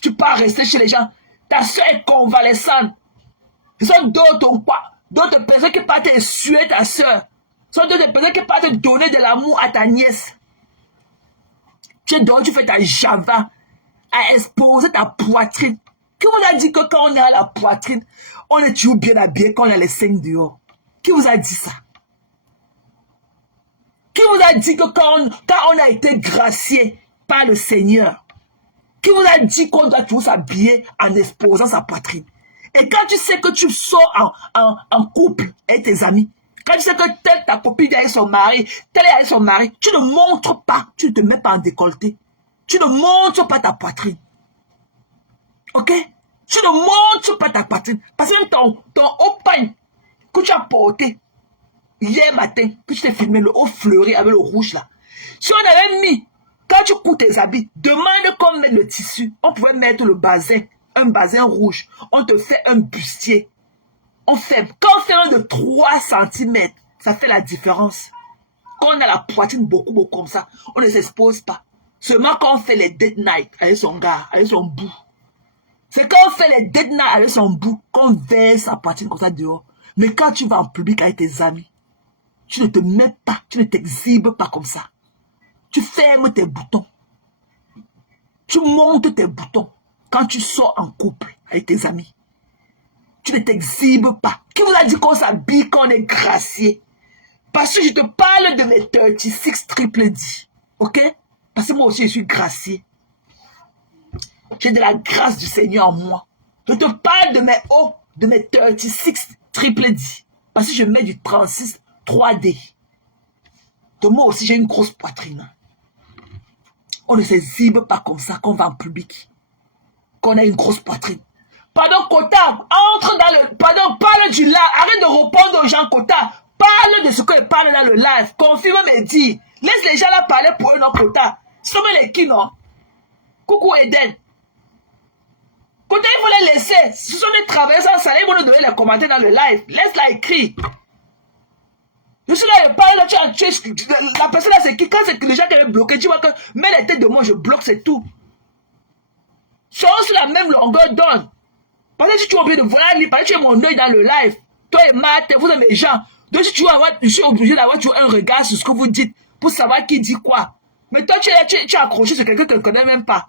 Tu pars rester chez les gens. Ta soeur est convalescente. Ce sont d'autres personnes qui partent essuyer ta soeur. Ce sont d'autres personnes qui partent donner de l'amour à ta nièce. Tu fais ta java à exposer ta poitrine. Qui vous a dit que quand on est à la poitrine, on est toujours bien habillé quand on a les seins dehors? Qui vous a dit ça? Qui vous a dit que quand on a été gracié par le Seigneur, qui vous a dit qu'on doit toujours s'habiller en exposant sa poitrine? Et quand tu sais que tu sors en couple avec tes amis, quand tu sais que telle ta copine est avec son mari, telle est avec son mari, tu ne montres pas, tu ne te mets pas en décolleté. Tu ne montres pas ta poitrine. Ok? Tu ne montres pas ta poitrine. Parce que ton haut pagne que tu as porté hier matin, que tu t'es filmé le haut fleuri avec le rouge là. Si on avait mis, quand tu couds tes habits, demande qu'on mette le tissu. On pouvait mettre le bazin, un bazin rouge. On te fait un bustier. Quand on fait un de 3 cm, ça fait la différence. Quand on a la poitrine beaucoup comme ça, on ne s'expose pas. Seulement quand on fait les date night avec son gars, avec son bout. C'est quand on fait les date night avec son bout qu'on verse sa poitrine comme ça dehors. Mais quand tu vas en public avec tes amis, tu ne te mets pas, tu ne t'exhibes pas comme ça. Tu fermes tes boutons. Tu montes tes boutons quand tu sors en couple avec tes amis. Tu ne t'exhibes pas. Qui vous a dit qu'on s'habille quand on est gracié? Parce que je te parle de mes 36 triple D. Ok? Parce que moi aussi je suis gracié. J'ai de la grâce du Seigneur en moi. Je te parle de mes hauts, de mes 36 triple D. Parce que je mets du 36 3D. Donc moi aussi j'ai une grosse poitrine. On ne s'exhibe pas comme ça quand on va en public. Quand on a une grosse poitrine. Pardon, Kota, entre dans le... Pardon, parle du live. Arrête de répondre aux gens, Kota. Parle de ce qu'ils parlent dans le live. Confirme mes dires. Laisse les gens là parler pour eux, non, Kota. Ce sont les qui, non? Coucou, Eden. Kota, il faut les laisser. Ce sont des travailleurs sans salaire. Ils vont nous donner les commentaires dans le live. Laisse-la écrire. Je suis là, je parle, là, la personne là, c'est qui? Quand c'est que les gens qui veulent bloquer, tu vois que mets les têtes de moi, je bloque, c'est tout. Sont sur la même longueur d'onde. Parce que si tu es obligé de voir, parce que tu es mon œil dans le live, toi et Matt, vous êtes mes gens. Donc si tu veux avoir, je suis obligé d'avoir un regard sur ce que vous dites pour savoir qui dit quoi. Mais toi, tu es accroché sur quelqu'un que tu ne connais même pas.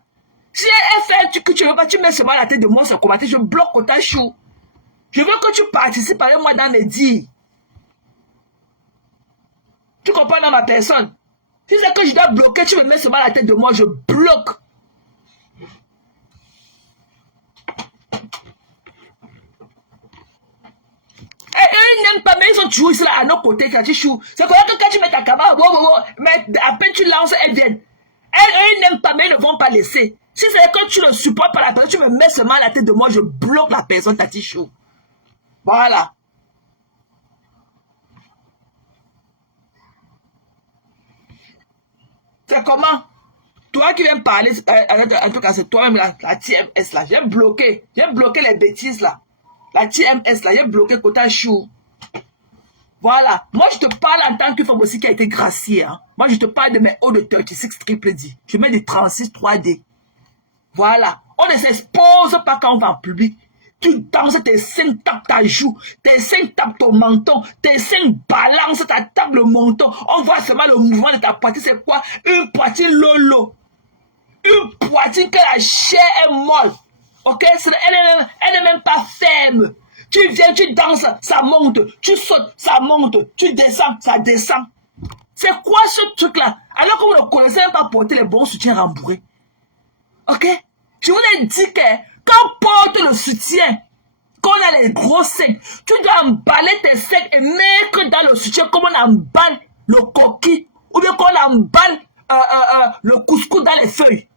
Si elle fait un truc que tu ne veux pas, tu mets seulement la tête de moi sur commentaire, je bloque au ta chou. Je veux que tu participes avec moi dans mes dires. Tu comprends dans ma personne? Si c'est que je dois bloquer, tu me mets seulement la tête de moi, je bloque. Et eux, ils n'aiment pas, mais ils sont toujours ici là, à nos côtés, quand tu chou. C'est pour ça que quand tu mets ta caméra, mais à peine tu lances, elles viennent. Eux, ils n'aiment pas, mais ils ne vont pas laisser. Si c'est que tu ne supportes pas la personne, tu me mets seulement la tête de moi, je bloque la personne, Tati Chou. Voilà. C'est comment? Toi qui viens me parler, en tout cas, c'est toi-même la TMS là. J'ai bloqué les bêtises là. La TMS là, j'ai bloqué Kota Chou. Voilà. Moi, je te parle en tant que femme aussi qui a été graciée. Hein. Moi, je te parle de mes hauts de 36 triple D. Je mets des 36 3D. Voilà. On ne s'expose pas quand on va en public. Tu danses, tes seins tapent ta joue, tes seins tapent ton menton, tes seins balancent ta table, le menton. On voit seulement le mouvement de ta poitrine. C'est quoi? Une poitrine lolo. Une poitrine que la chair est molle. Ok? Elle n'est même pas ferme. Tu viens, tu danses, ça monte. Tu sautes, ça monte. Tu descends, ça descend. C'est quoi ce truc-là? Alors que vous ne connaissez même pas porter les bons soutiens rembourrés. Ok? Je vous ai dit que quand on porte le soutien, quand on a les gros seins, tu dois emballer tes seins et mettre dans le soutien comme on emballe le coquille ou bien qu'on emballe le couscous dans les feuilles.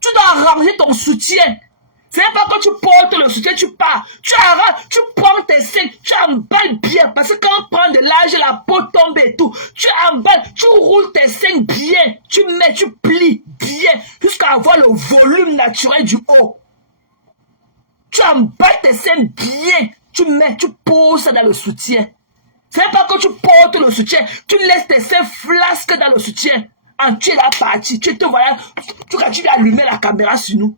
Tu dois arranger ton soutien. C'est pas quand tu portes le soutien, tu pars. Tu arranges, tu prends tes seins, tu emballes bien. Parce que quand on prend de l'âge, la peau tombe et tout. Tu emballes, tu roules tes seins bien. Tu mets, tu plies bien jusqu'à avoir le volume naturel du haut. Tu emballes tes seins bien, tu poses ça dans le soutien. Ce n'est pas que tu portes le soutien, tu laisses tes seins flasques dans le soutien. Tu es la partie, tu continues d'allumer la caméra sur nous.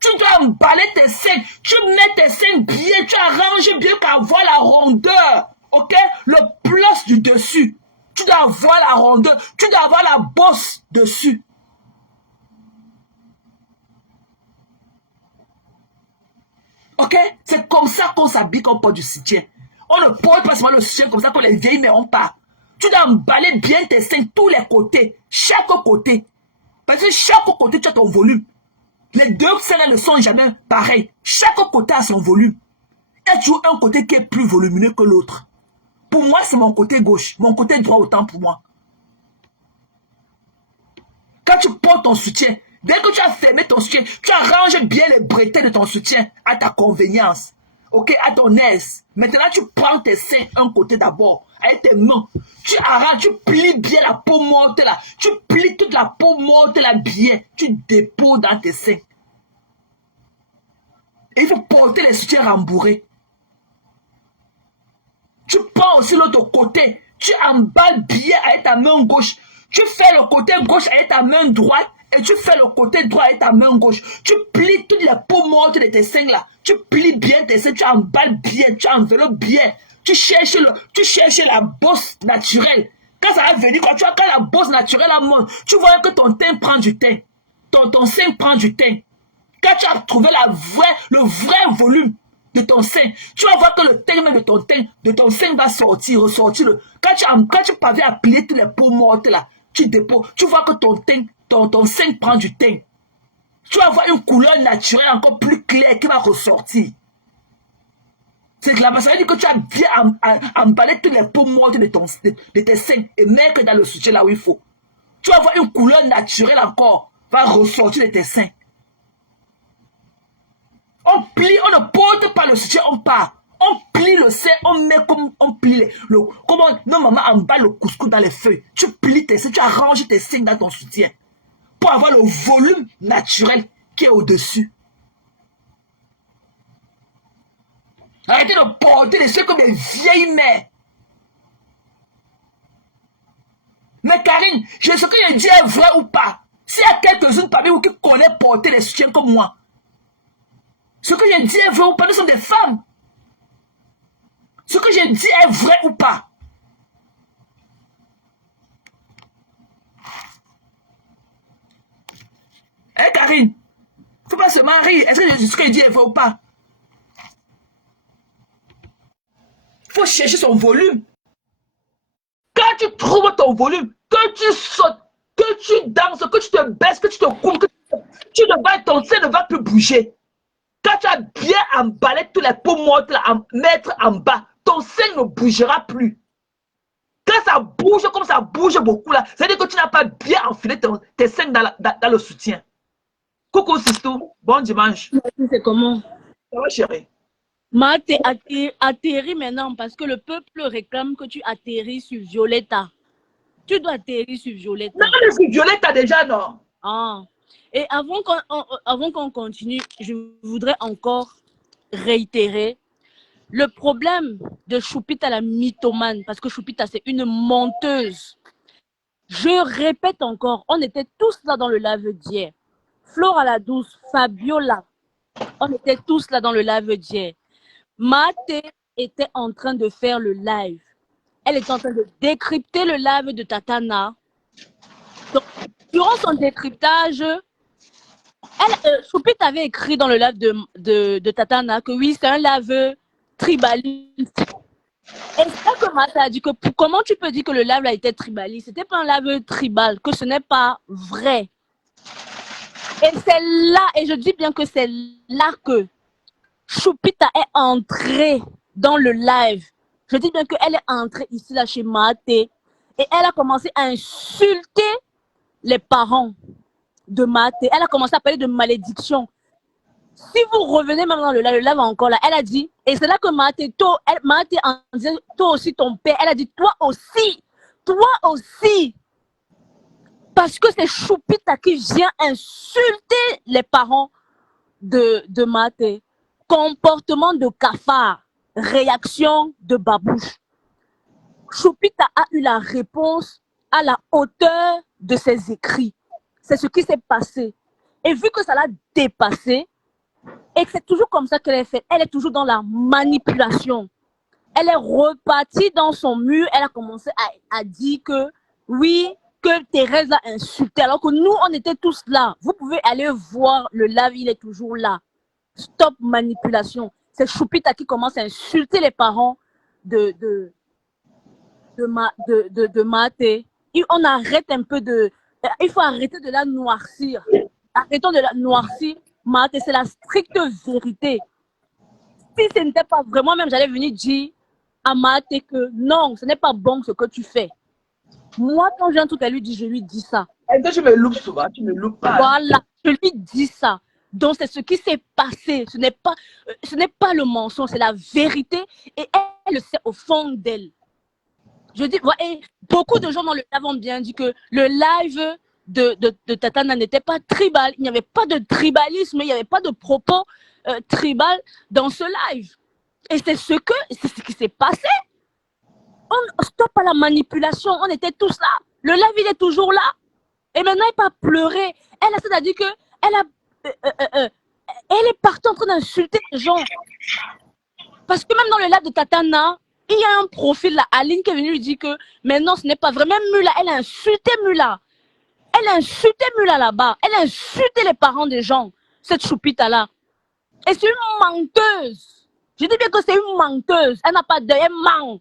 Tu dois emballer tes seins, tu mets tes seins bien, tu arranges bien pour avoir la rondeur, ok? Le plus du dessus. Tu dois avoir la rondeur, tu dois avoir la bosse dessus. Ok? C'est comme ça qu'on s'habille quand on porte du soutien. On ne porte pas seulement le soutien comme ça que les vieilles n'ont pas. Tu dois emballer bien tes seins, tous les côtés, chaque côté. Parce que chaque côté, tu as ton volume. Les deux seins ne sont jamais pareils. Chaque côté a son volume. Il y a toujours un côté qui est plus volumineux que l'autre. Pour moi, c'est mon côté gauche. Mon côté droit autant pour moi. Quand tu portes ton soutien, dès que tu as fermé ton soutien, tu arranges bien les bretelles de ton soutien à ta convenience. Ok, à ton aise. Maintenant, tu prends tes seins un côté d'abord, avec tes mains. Tu arranges, tu plies bien la peau morte là. Tu plies toute la peau morte là bien. Tu déposes dans tes seins. Et il faut porter les soutiens rembourrés. Tu prends aussi l'autre côté. Tu emballes bien avec ta main gauche. Tu fais le côté gauche avec ta main droite. Et tu fais le côté droit avec ta main gauche. Tu plies toute la peau morte de tes seins là. Tu plies bien tes seins. Tu emballes bien. Tu enveloppes bien. Tu cherches la bosse naturelle. Quand ça va venir, quand la bosse naturelle monte, tu vois que ton teint prend du teint. Ton sein prend du teint. Quand tu as trouvé le vrai volume de ton sein, tu vas voir que le teint de ton sein va ressortir. Quand tu parviens à plier toutes les peaux mortes là, tu déposes, tu vois que ton sein prend du teint. Tu vas avoir une couleur naturelle encore plus claire qui va ressortir. C'est que la personne dit que tu as bien emballé toutes les peaux mortes de tes seins et mettre dans le soutien là où il faut. Tu vas avoir une couleur naturelle encore, va ressortir de tes seins. On plie, on ne porte pas le soutien, on part. On plie le sein, on met comme on plie comme nos mamans emballent le couscous dans les feuilles. Tu plies tes seins, tu arranges tes seins dans ton soutien pour avoir le volume naturel qui est au-dessus. Arrêtez de porter les seins comme des vieilles mères. Mais Karine, ce que je dis est vrai ou pas? S'il y a quelques-unes parmi vous qui connaissent porter les soutiens comme moi, ce que je dis est vrai ou pas? Nous sommes des femmes. Ce que je dis est vrai ou pas? Hein, Karine? Il ne faut pas se marier. Est-ce que ce que je dis est vrai ou pas? Il faut chercher son volume. Quand tu trouves ton volume, que tu sautes, que tu danses, que tu te baisses, que tu te coules, ton sein ne va plus bouger. Quand tu as bien emballé toutes les peaux mortes à mettre en bas, ton sein ne bougera plus. Quand ça bouge, comme ça bouge beaucoup là, c'est-à-dire que tu n'as pas bien enfilé tes seins dans le soutien. Coucou Sistou, bon dimanche. C'est comment? Ça va chérie? Ma, t'es atterri maintenant parce que le peuple réclame que tu atterris sur Violetta. Tu dois atterrir sur Violetta. Non, mais sur Violetta déjà, non. Ah. Et avant qu'on continue, je voudrais encore réitérer le problème de Choupita la mythomane, parce que Choupita c'est une menteuse. Je répète encore, on était tous là dans le live d'hier. Flora la douce, Fabiola, on était tous là dans le live d'hier. Maté était en train de faire le live. Elle était en train de décrypter le live de Tatana. Donc, durant son décryptage, Choupit avait écrit dans le live de Tatana que oui, c'est un live tribaliste. Et c'est ça que Mata a dit que comment tu peux dire que le live a été tribaliste? C'était pas un live tribal, que ce n'est pas vrai. Et c'est là, et je dis bien que c'est là que Choupita est entrée dans le live. Je dis bien qu'elle est entrée ici, là, chez Maté, et elle a commencé à insulter les parents de Maté. Elle a commencé à parler de malédiction. Si vous revenez même dans le live encore là, elle a dit, et c'est là que Maté en disant, toi aussi ton père, elle a dit, toi aussi, Parce que c'est Choupita qui vient insulter les parents de Maté. Comportement de cafard, réaction de babouche. Choupita a eu la réponse à la hauteur de ses écrits. C'est ce qui s'est passé. Et vu que ça l'a dépassé, et que c'est toujours comme ça qu'elle est faite, elle est toujours dans la manipulation. Elle est repartie dans son mur, elle a commencé à dire que oui, que Thérèse a insulté, alors que nous, on était tous là. Vous pouvez aller voir le live, il est toujours là. Stop manipulation. C'est Choupita qui commence à insulter les parents de Maté. Et on arrête un peu de... Il faut arrêter de la noircir. Arrêtons de la noircir. Maté, c'est la stricte vérité. Si ce n'était pas vraiment, même j'allais venir dire à Maté que non, ce n'est pas bon ce que tu fais. Moi, quand j'ai un truc à lui dire, je lui dis ça. Et toi, tu me loupes souvent, tu me loupes pas. Voilà, je lui dis ça. Donc, c'est ce qui s'est passé. Ce n'est pas le mensonge, c'est la vérité. Et elle le sait au fond d'elle. Je dis, et beaucoup de gens dans le live ont bien dit que le live de Tatana n'était pas tribal. Il n'y avait pas de tribalisme, il n'y avait pas de propos tribal dans ce live. Et c'est ce qui s'est passé. On stoppe à la manipulation. On était tous là. Le live, il est toujours là. Et maintenant, il pas pleurer. C'est-à-dire que elle est partie en train d'insulter les gens. Parce que même dans le live de Tatana, il y a un profil là, Aline qui est venue lui dire que maintenant ce n'est pas vrai. Même Mula, elle a insulté Mula. Elle a insulté Mula là-bas. Elle a insulté les parents des gens. Cette Choupita là. Et c'est une menteuse. Je dis bien que c'est une menteuse. Elle n'a pas d'œil, elle ment.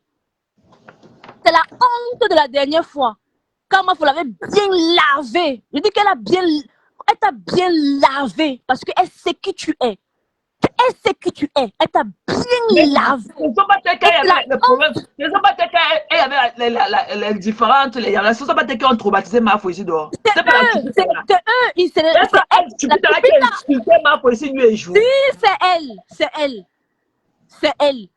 C'est la honte de la dernière fois. Quand moi, vous l'avez bien lavé. Je dis qu'elle t'a bien lavé parce qu'elle sait qui tu es. Elle sait qui tu es. Elle t'a bien lavé. Ce ne sont pas tes cas, il y avait le problème. Ce ne sont pas tes cas, il y avait les différentes. Ce ne sont pas tes cas qui ont traumatisé Mafo ici dehors. C'est eux. C'est elle. Tu peux t'arrêter d'insulter Mafo ici, lui et jour. Oui, c'est elle.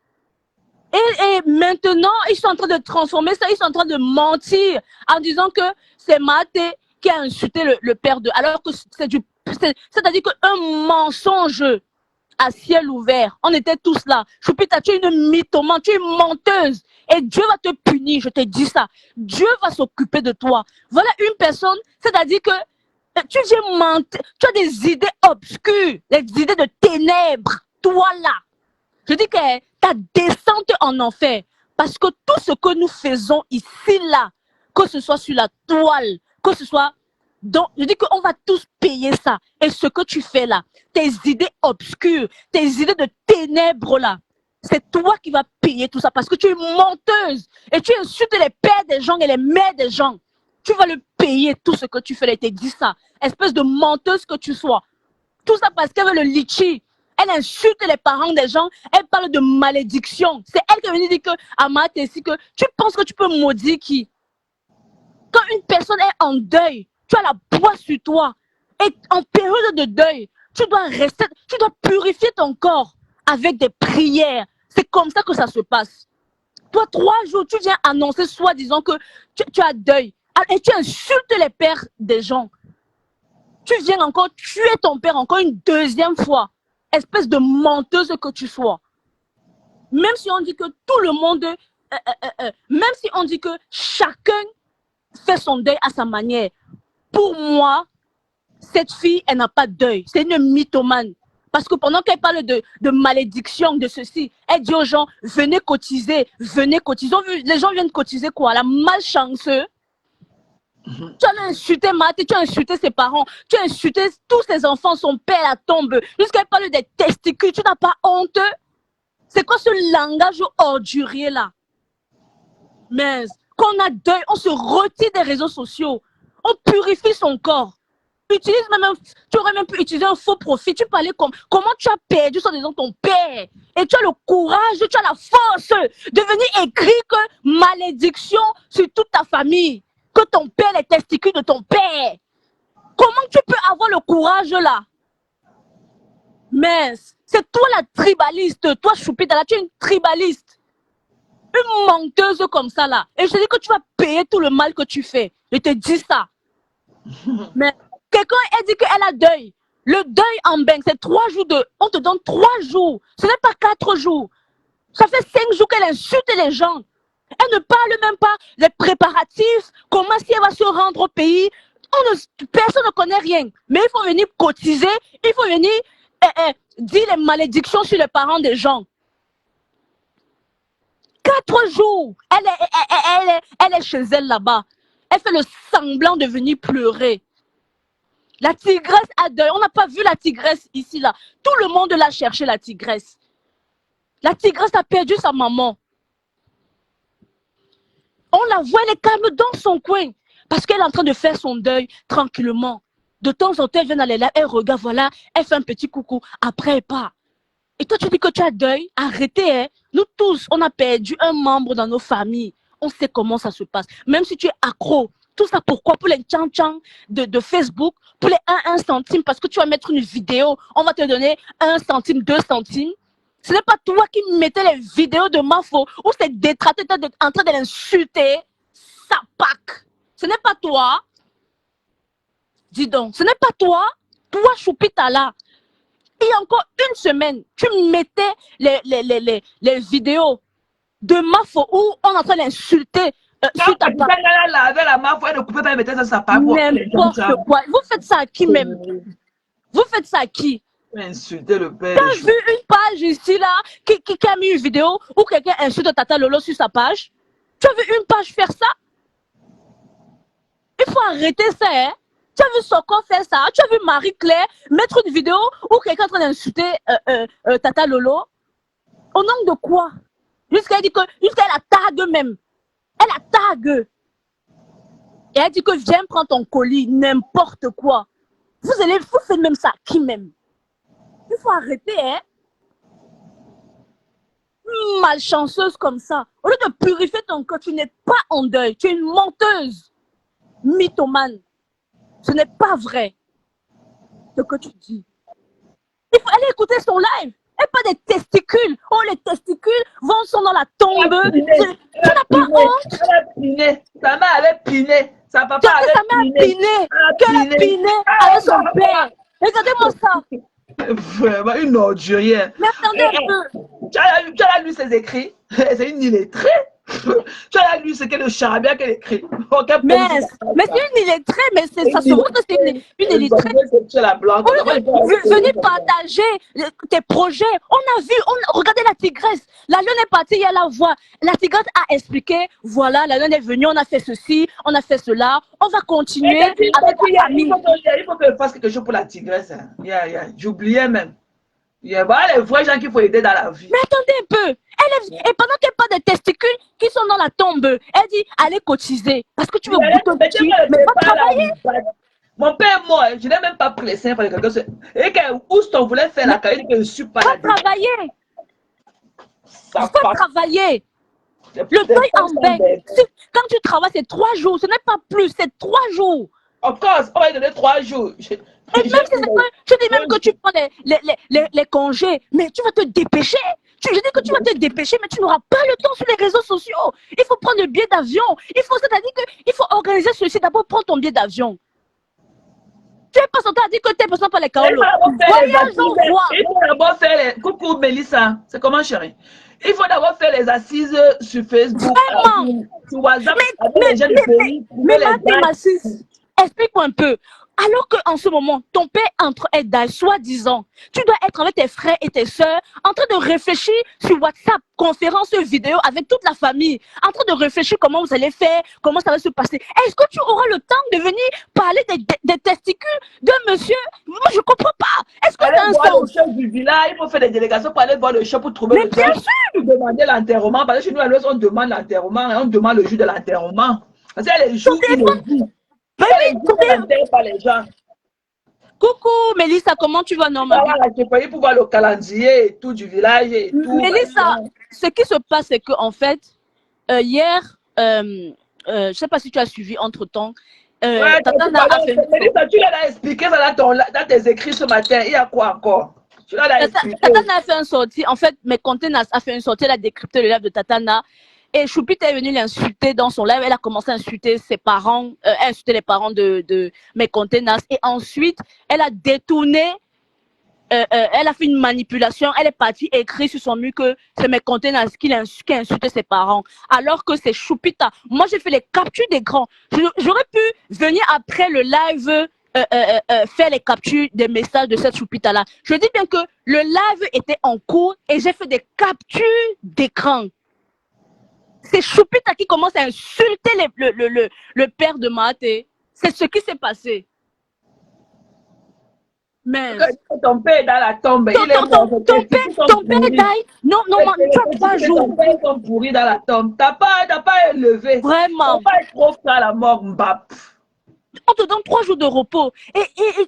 Et maintenant, ils sont en train de transformer ça, ils sont en train de mentir en disant que c'est Maté qui a insulté le père de... Alors que c'est-à-dire qu'un mensonge à ciel ouvert, on était tous là. Choupita, tu es une mythomane, tu es une menteuse. Et Dieu va te punir, je te dis ça. Dieu va s'occuper de toi. Voilà une personne, c'est-à-dire que tu viens mentir, tu as des idées obscures, des idées de ténèbres. Toi là, je dis que ta descente en enfer, parce que tout ce que nous faisons ici, là, que ce soit sur la toile, que ce soit... Donc, je dis qu'on va tous payer ça. Et ce que tu fais là, tes idées obscures, tes idées de ténèbres là, c'est toi qui vas payer tout ça parce que tu es menteuse et tu insultes les pères des gens et les mères des gens. Tu vas le payer tout ce que tu fais. Elle te dit ça. Espèce de menteuse que tu sois. Tout ça parce qu'elle veut le litchi. Elle insulte les parents des gens. Elle parle de malédiction. C'est elle qui est venue dire que Amat ici que tu penses que tu peux maudire qui? Quand une personne est en deuil, tu as la boîte sur toi. Et en période de deuil, tu dois purifier ton corps avec des prières. C'est comme ça que ça se passe. Toi, 3 jours, tu viens annoncer soi-disant que tu as deuil. Et tu insultes les pères des gens. Tu viens encore tuer ton père encore une deuxième fois. Espèce de menteuse que tu sois. Même si on dit que tout le monde... même si on dit que chacun fait son deuil à sa manière. Pour moi, cette fille, elle n'a pas de deuil. C'est une mythomane. Parce que pendant qu'elle parle de malédiction, de ceci, elle dit aux gens, venez cotiser, venez cotiser. Les gens viennent cotiser quoi? La malchanceux. Tu as insulté Maté, tu as insulté ses parents, tu as insulté tous ses enfants, son père la tombe. Jusqu'à parle des testicules, tu n'as pas honte? C'est quoi ce langage ordurier là? Mais quand on a deuil, on se retire des réseaux sociaux. On purifie son corps. Tu aurais même pu utiliser un faux profil. Tu parlais comme comment tu as perdu soi disant ton père. Et tu as le courage, tu as la force de venir écrire que malédiction sur toute ta famille. Que ton père, les testicules de ton père. Comment tu peux avoir le courage là? Mais c'est toi la tribaliste. Toi, Choupita, là, tu es une tribaliste. Une menteuse comme ça là. Et je te dis que tu vas payer tout le mal que tu fais. Je te dis ça. Mais quelqu'un a dit qu'elle a deuil. Le deuil en Beng, c'est 3 jours de... On te donne 3 jours. Ce n'est pas 4 jours. Ça fait 5 jours qu'elle insulte les gens. Elle ne parle même pas des préparatifs, comment si elle va se rendre au pays. Personne ne connaît rien. Mais il faut venir cotiser, il faut venir dire les malédictions sur les parents des gens. 4 jours, elle est chez elle là-bas. Elle fait le semblant de venir pleurer. La tigresse a deuil. On n'a pas vu la tigresse ici, là. Tout le monde l'a cherché, la tigresse. La tigresse a perdu sa maman. On la voit, elle est calme dans son coin. Parce qu'elle est en train de faire son deuil tranquillement. De temps en temps, elle vient dans les lives, elle regarde, voilà, elle fait un petit coucou. Après, elle part. Et toi, tu dis que tu as deuil. Arrêtez, hein. Nous tous, on a perdu un membre dans nos familles. On sait comment ça se passe. Même si tu es accro. Tout ça pourquoi? Pour les tchan-tchan de Facebook, pour les 1 centime, parce que tu vas mettre une vidéo, on va te donner 1 centime, 2 centimes. Ce n'est pas toi qui mettais les vidéos de Mafo où c'est détraté en train de l'insulter. Sapak. Ce n'est pas toi. Dis donc, ce n'est pas toi. Toi, Choupita là. Il y a encore 1 semaine, tu mettais les vidéos de Mafo où on est en train d'insulter. Quand elle avait la Mafo, elle ne pouvait pas mettre ça sur sa part. N'importe quoi. Vous faites ça à qui même? Vous faites ça à qui? Insulter le père. Tu as vu une page ici là qui a mis une vidéo où quelqu'un insulte Tata Lolo sur sa page? Tu as vu une page faire ça? Il faut arrêter ça, hein? Tu as vu Soko faire ça? Tu as vu Marie-Claire mettre une vidéo où quelqu'un est en train d'insulter Tata Lolo? Au nom de quoi? Jusqu'à elle dit que jusqu'à elle la tag même. Elle la tag. Et elle dit que viens prendre ton colis, n'importe quoi. Vous faites même ça, qui même? Il faut arrêter, hein? Malchanceuse comme ça. Au lieu de purifier ton corps, tu n'es pas en deuil. Tu es une menteuse. Mythomane. Ce n'est pas vrai ce que tu dis. Il faut aller écouter son live. Et pas des testicules. Oh, les testicules sont dans la tombe. Tu n'as pas honte? Elle a piné. Sa mère avait piné. Sa papa avait piné. Qu'elle a piné avec son père. Regardez-moi ça. Vraiment, une ordurière. Mais attendez un peu. Tu as lu ses écrits? C'est une illettrée. Tu as lu ce qu'est le charabia qu'elle écrit. Mais c'est une illettrée, mais ça se voit que c'est une illettrée. Venez partager tes projets. On a vu, regardez la tigresse. La lionne est partie, il y a la voix. La tigresse a expliqué, voilà, la lionne est venue, on a fait ceci, on a fait cela. On va continuer avec la famille. Il faut que je fasse quelque chose pour la tigresse. J'oubliais même. Il y a les vrais gens qu'il faut aider dans la vie. Mais attendez un peu. Et pendant qu'elle parle des testicules qui sont dans la tombe, elle dit allez cotiser. Parce que tu veux goûter de qui, mais pas travailler. Mon père est mort, je n'ai même pas pris les seins pour quelqu'un. Et que Houston voulait faire la carrière, je ne suis pas là. Pas travailler. Il faut travailler. Le deuil en Beng. Quand tu travailles, c'est 3 jours. Ce n'est pas plus, c'est 3 jours. Of course, on va donner 3 jours. Et même si je dis même que tu prends les congés, mais tu vas te dépêcher. Je dis que tu vas te dépêcher, mais tu n'auras pas le temps sur les réseaux sociaux. Il faut prendre le billet d'avion. C'est-à-dire qu'il faut organiser ceci. D'abord, prends ton billet d'avion. Tu n'es pas censé dire que tu es passé par les Kaolo. Voyage, on voit. Il faut d'abord faire les... Coucou Mélissa, c'est comment chérie? Il faut d'abord faire les assises sur Facebook, sur WhatsApp, avec les gens du pays. Mais explique-moi un peu. Alors qu'en ce moment, ton père est dans soi-disant, tu dois être avec tes frères et tes sœurs, en train de réfléchir sur WhatsApp, conférence vidéo avec toute la famille, en train de réfléchir comment vous allez faire, comment ça va se passer. Est-ce que tu auras le temps de venir parler des testicules de monsieur? Moi, je ne comprends pas. Est-ce que tu as un sens? Le chef du village, il faut faire des délégations pour aller voir le chef pour trouver le temps. Mais bien sûr! Demander l'enterrement, parce que chez nous, à l'Ouest, on demande l'enterrement et on demande le jour de l'enterrement. Parce que les jours, les gens. Coucou Mélissa, comment tu vas normalement? Je peux pour voir le calendrier et tout du village et tout. Mélissa, ce qui se passe, c'est qu'en fait, hier, je ne sais pas si tu as suivi entre-temps, Tatana a fait... Mélissa, tu l'as expliqué ça dans tes écrits ce matin. Il y a quoi encore? Tatana a fait une sortie. En fait, mes conteneurs a fait une sortie. Elle a décrypté le live de Tatana. Et Choupita est venue l'insulter dans son live. Elle a commencé à insulter ses parents, insulter les parents de Mekontenas. Et ensuite, elle a détourné, elle a fait une manipulation. Elle est partie écrire sur son mur que c'est Mekontenas qui a insulté ses parents. Alors que c'est Choupita. Moi, j'ai fait les captures d'écran. J'aurais pu venir après le live faire les captures des messages de cette Choupita-là. Je dis bien que le live était en cours et j'ai fait des captures d'écran. C'est Choupita qui commence à insulter le père de Mahaté. C'est ce qui s'est passé. Mais ton père est dans la tombe. Ton père est là. Non, tu as 3 jours. Ton père est pourri dans la tombe. T'as pas élevé. Vraiment. T'as pas être trop frère à la mort, Mbap. On te donne 3 jours de repos. Et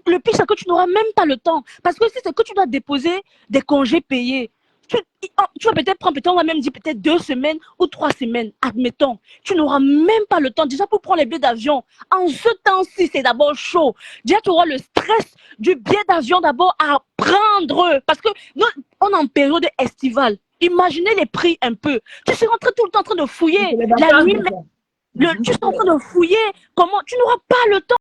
le pire, c'est que tu n'auras même pas le temps. Parce que si c'est que tu dois déposer des congés payés, tu vas peut-être prendre, on va même dire peut-être 2 semaines ou 3 semaines, admettons. Tu n'auras même pas le temps déjà pour prendre les billets d'avion. En ce temps-ci, c'est d'abord chaud. Déjà, tu auras le stress du billet d'avion d'abord à prendre. Parce que nous, on est en période estivale. Imaginez les prix un peu. Tu seras tout le temps en train de fouiller. La nuit, tu seras en train de fouiller. Comment? Tu n'auras pas le temps.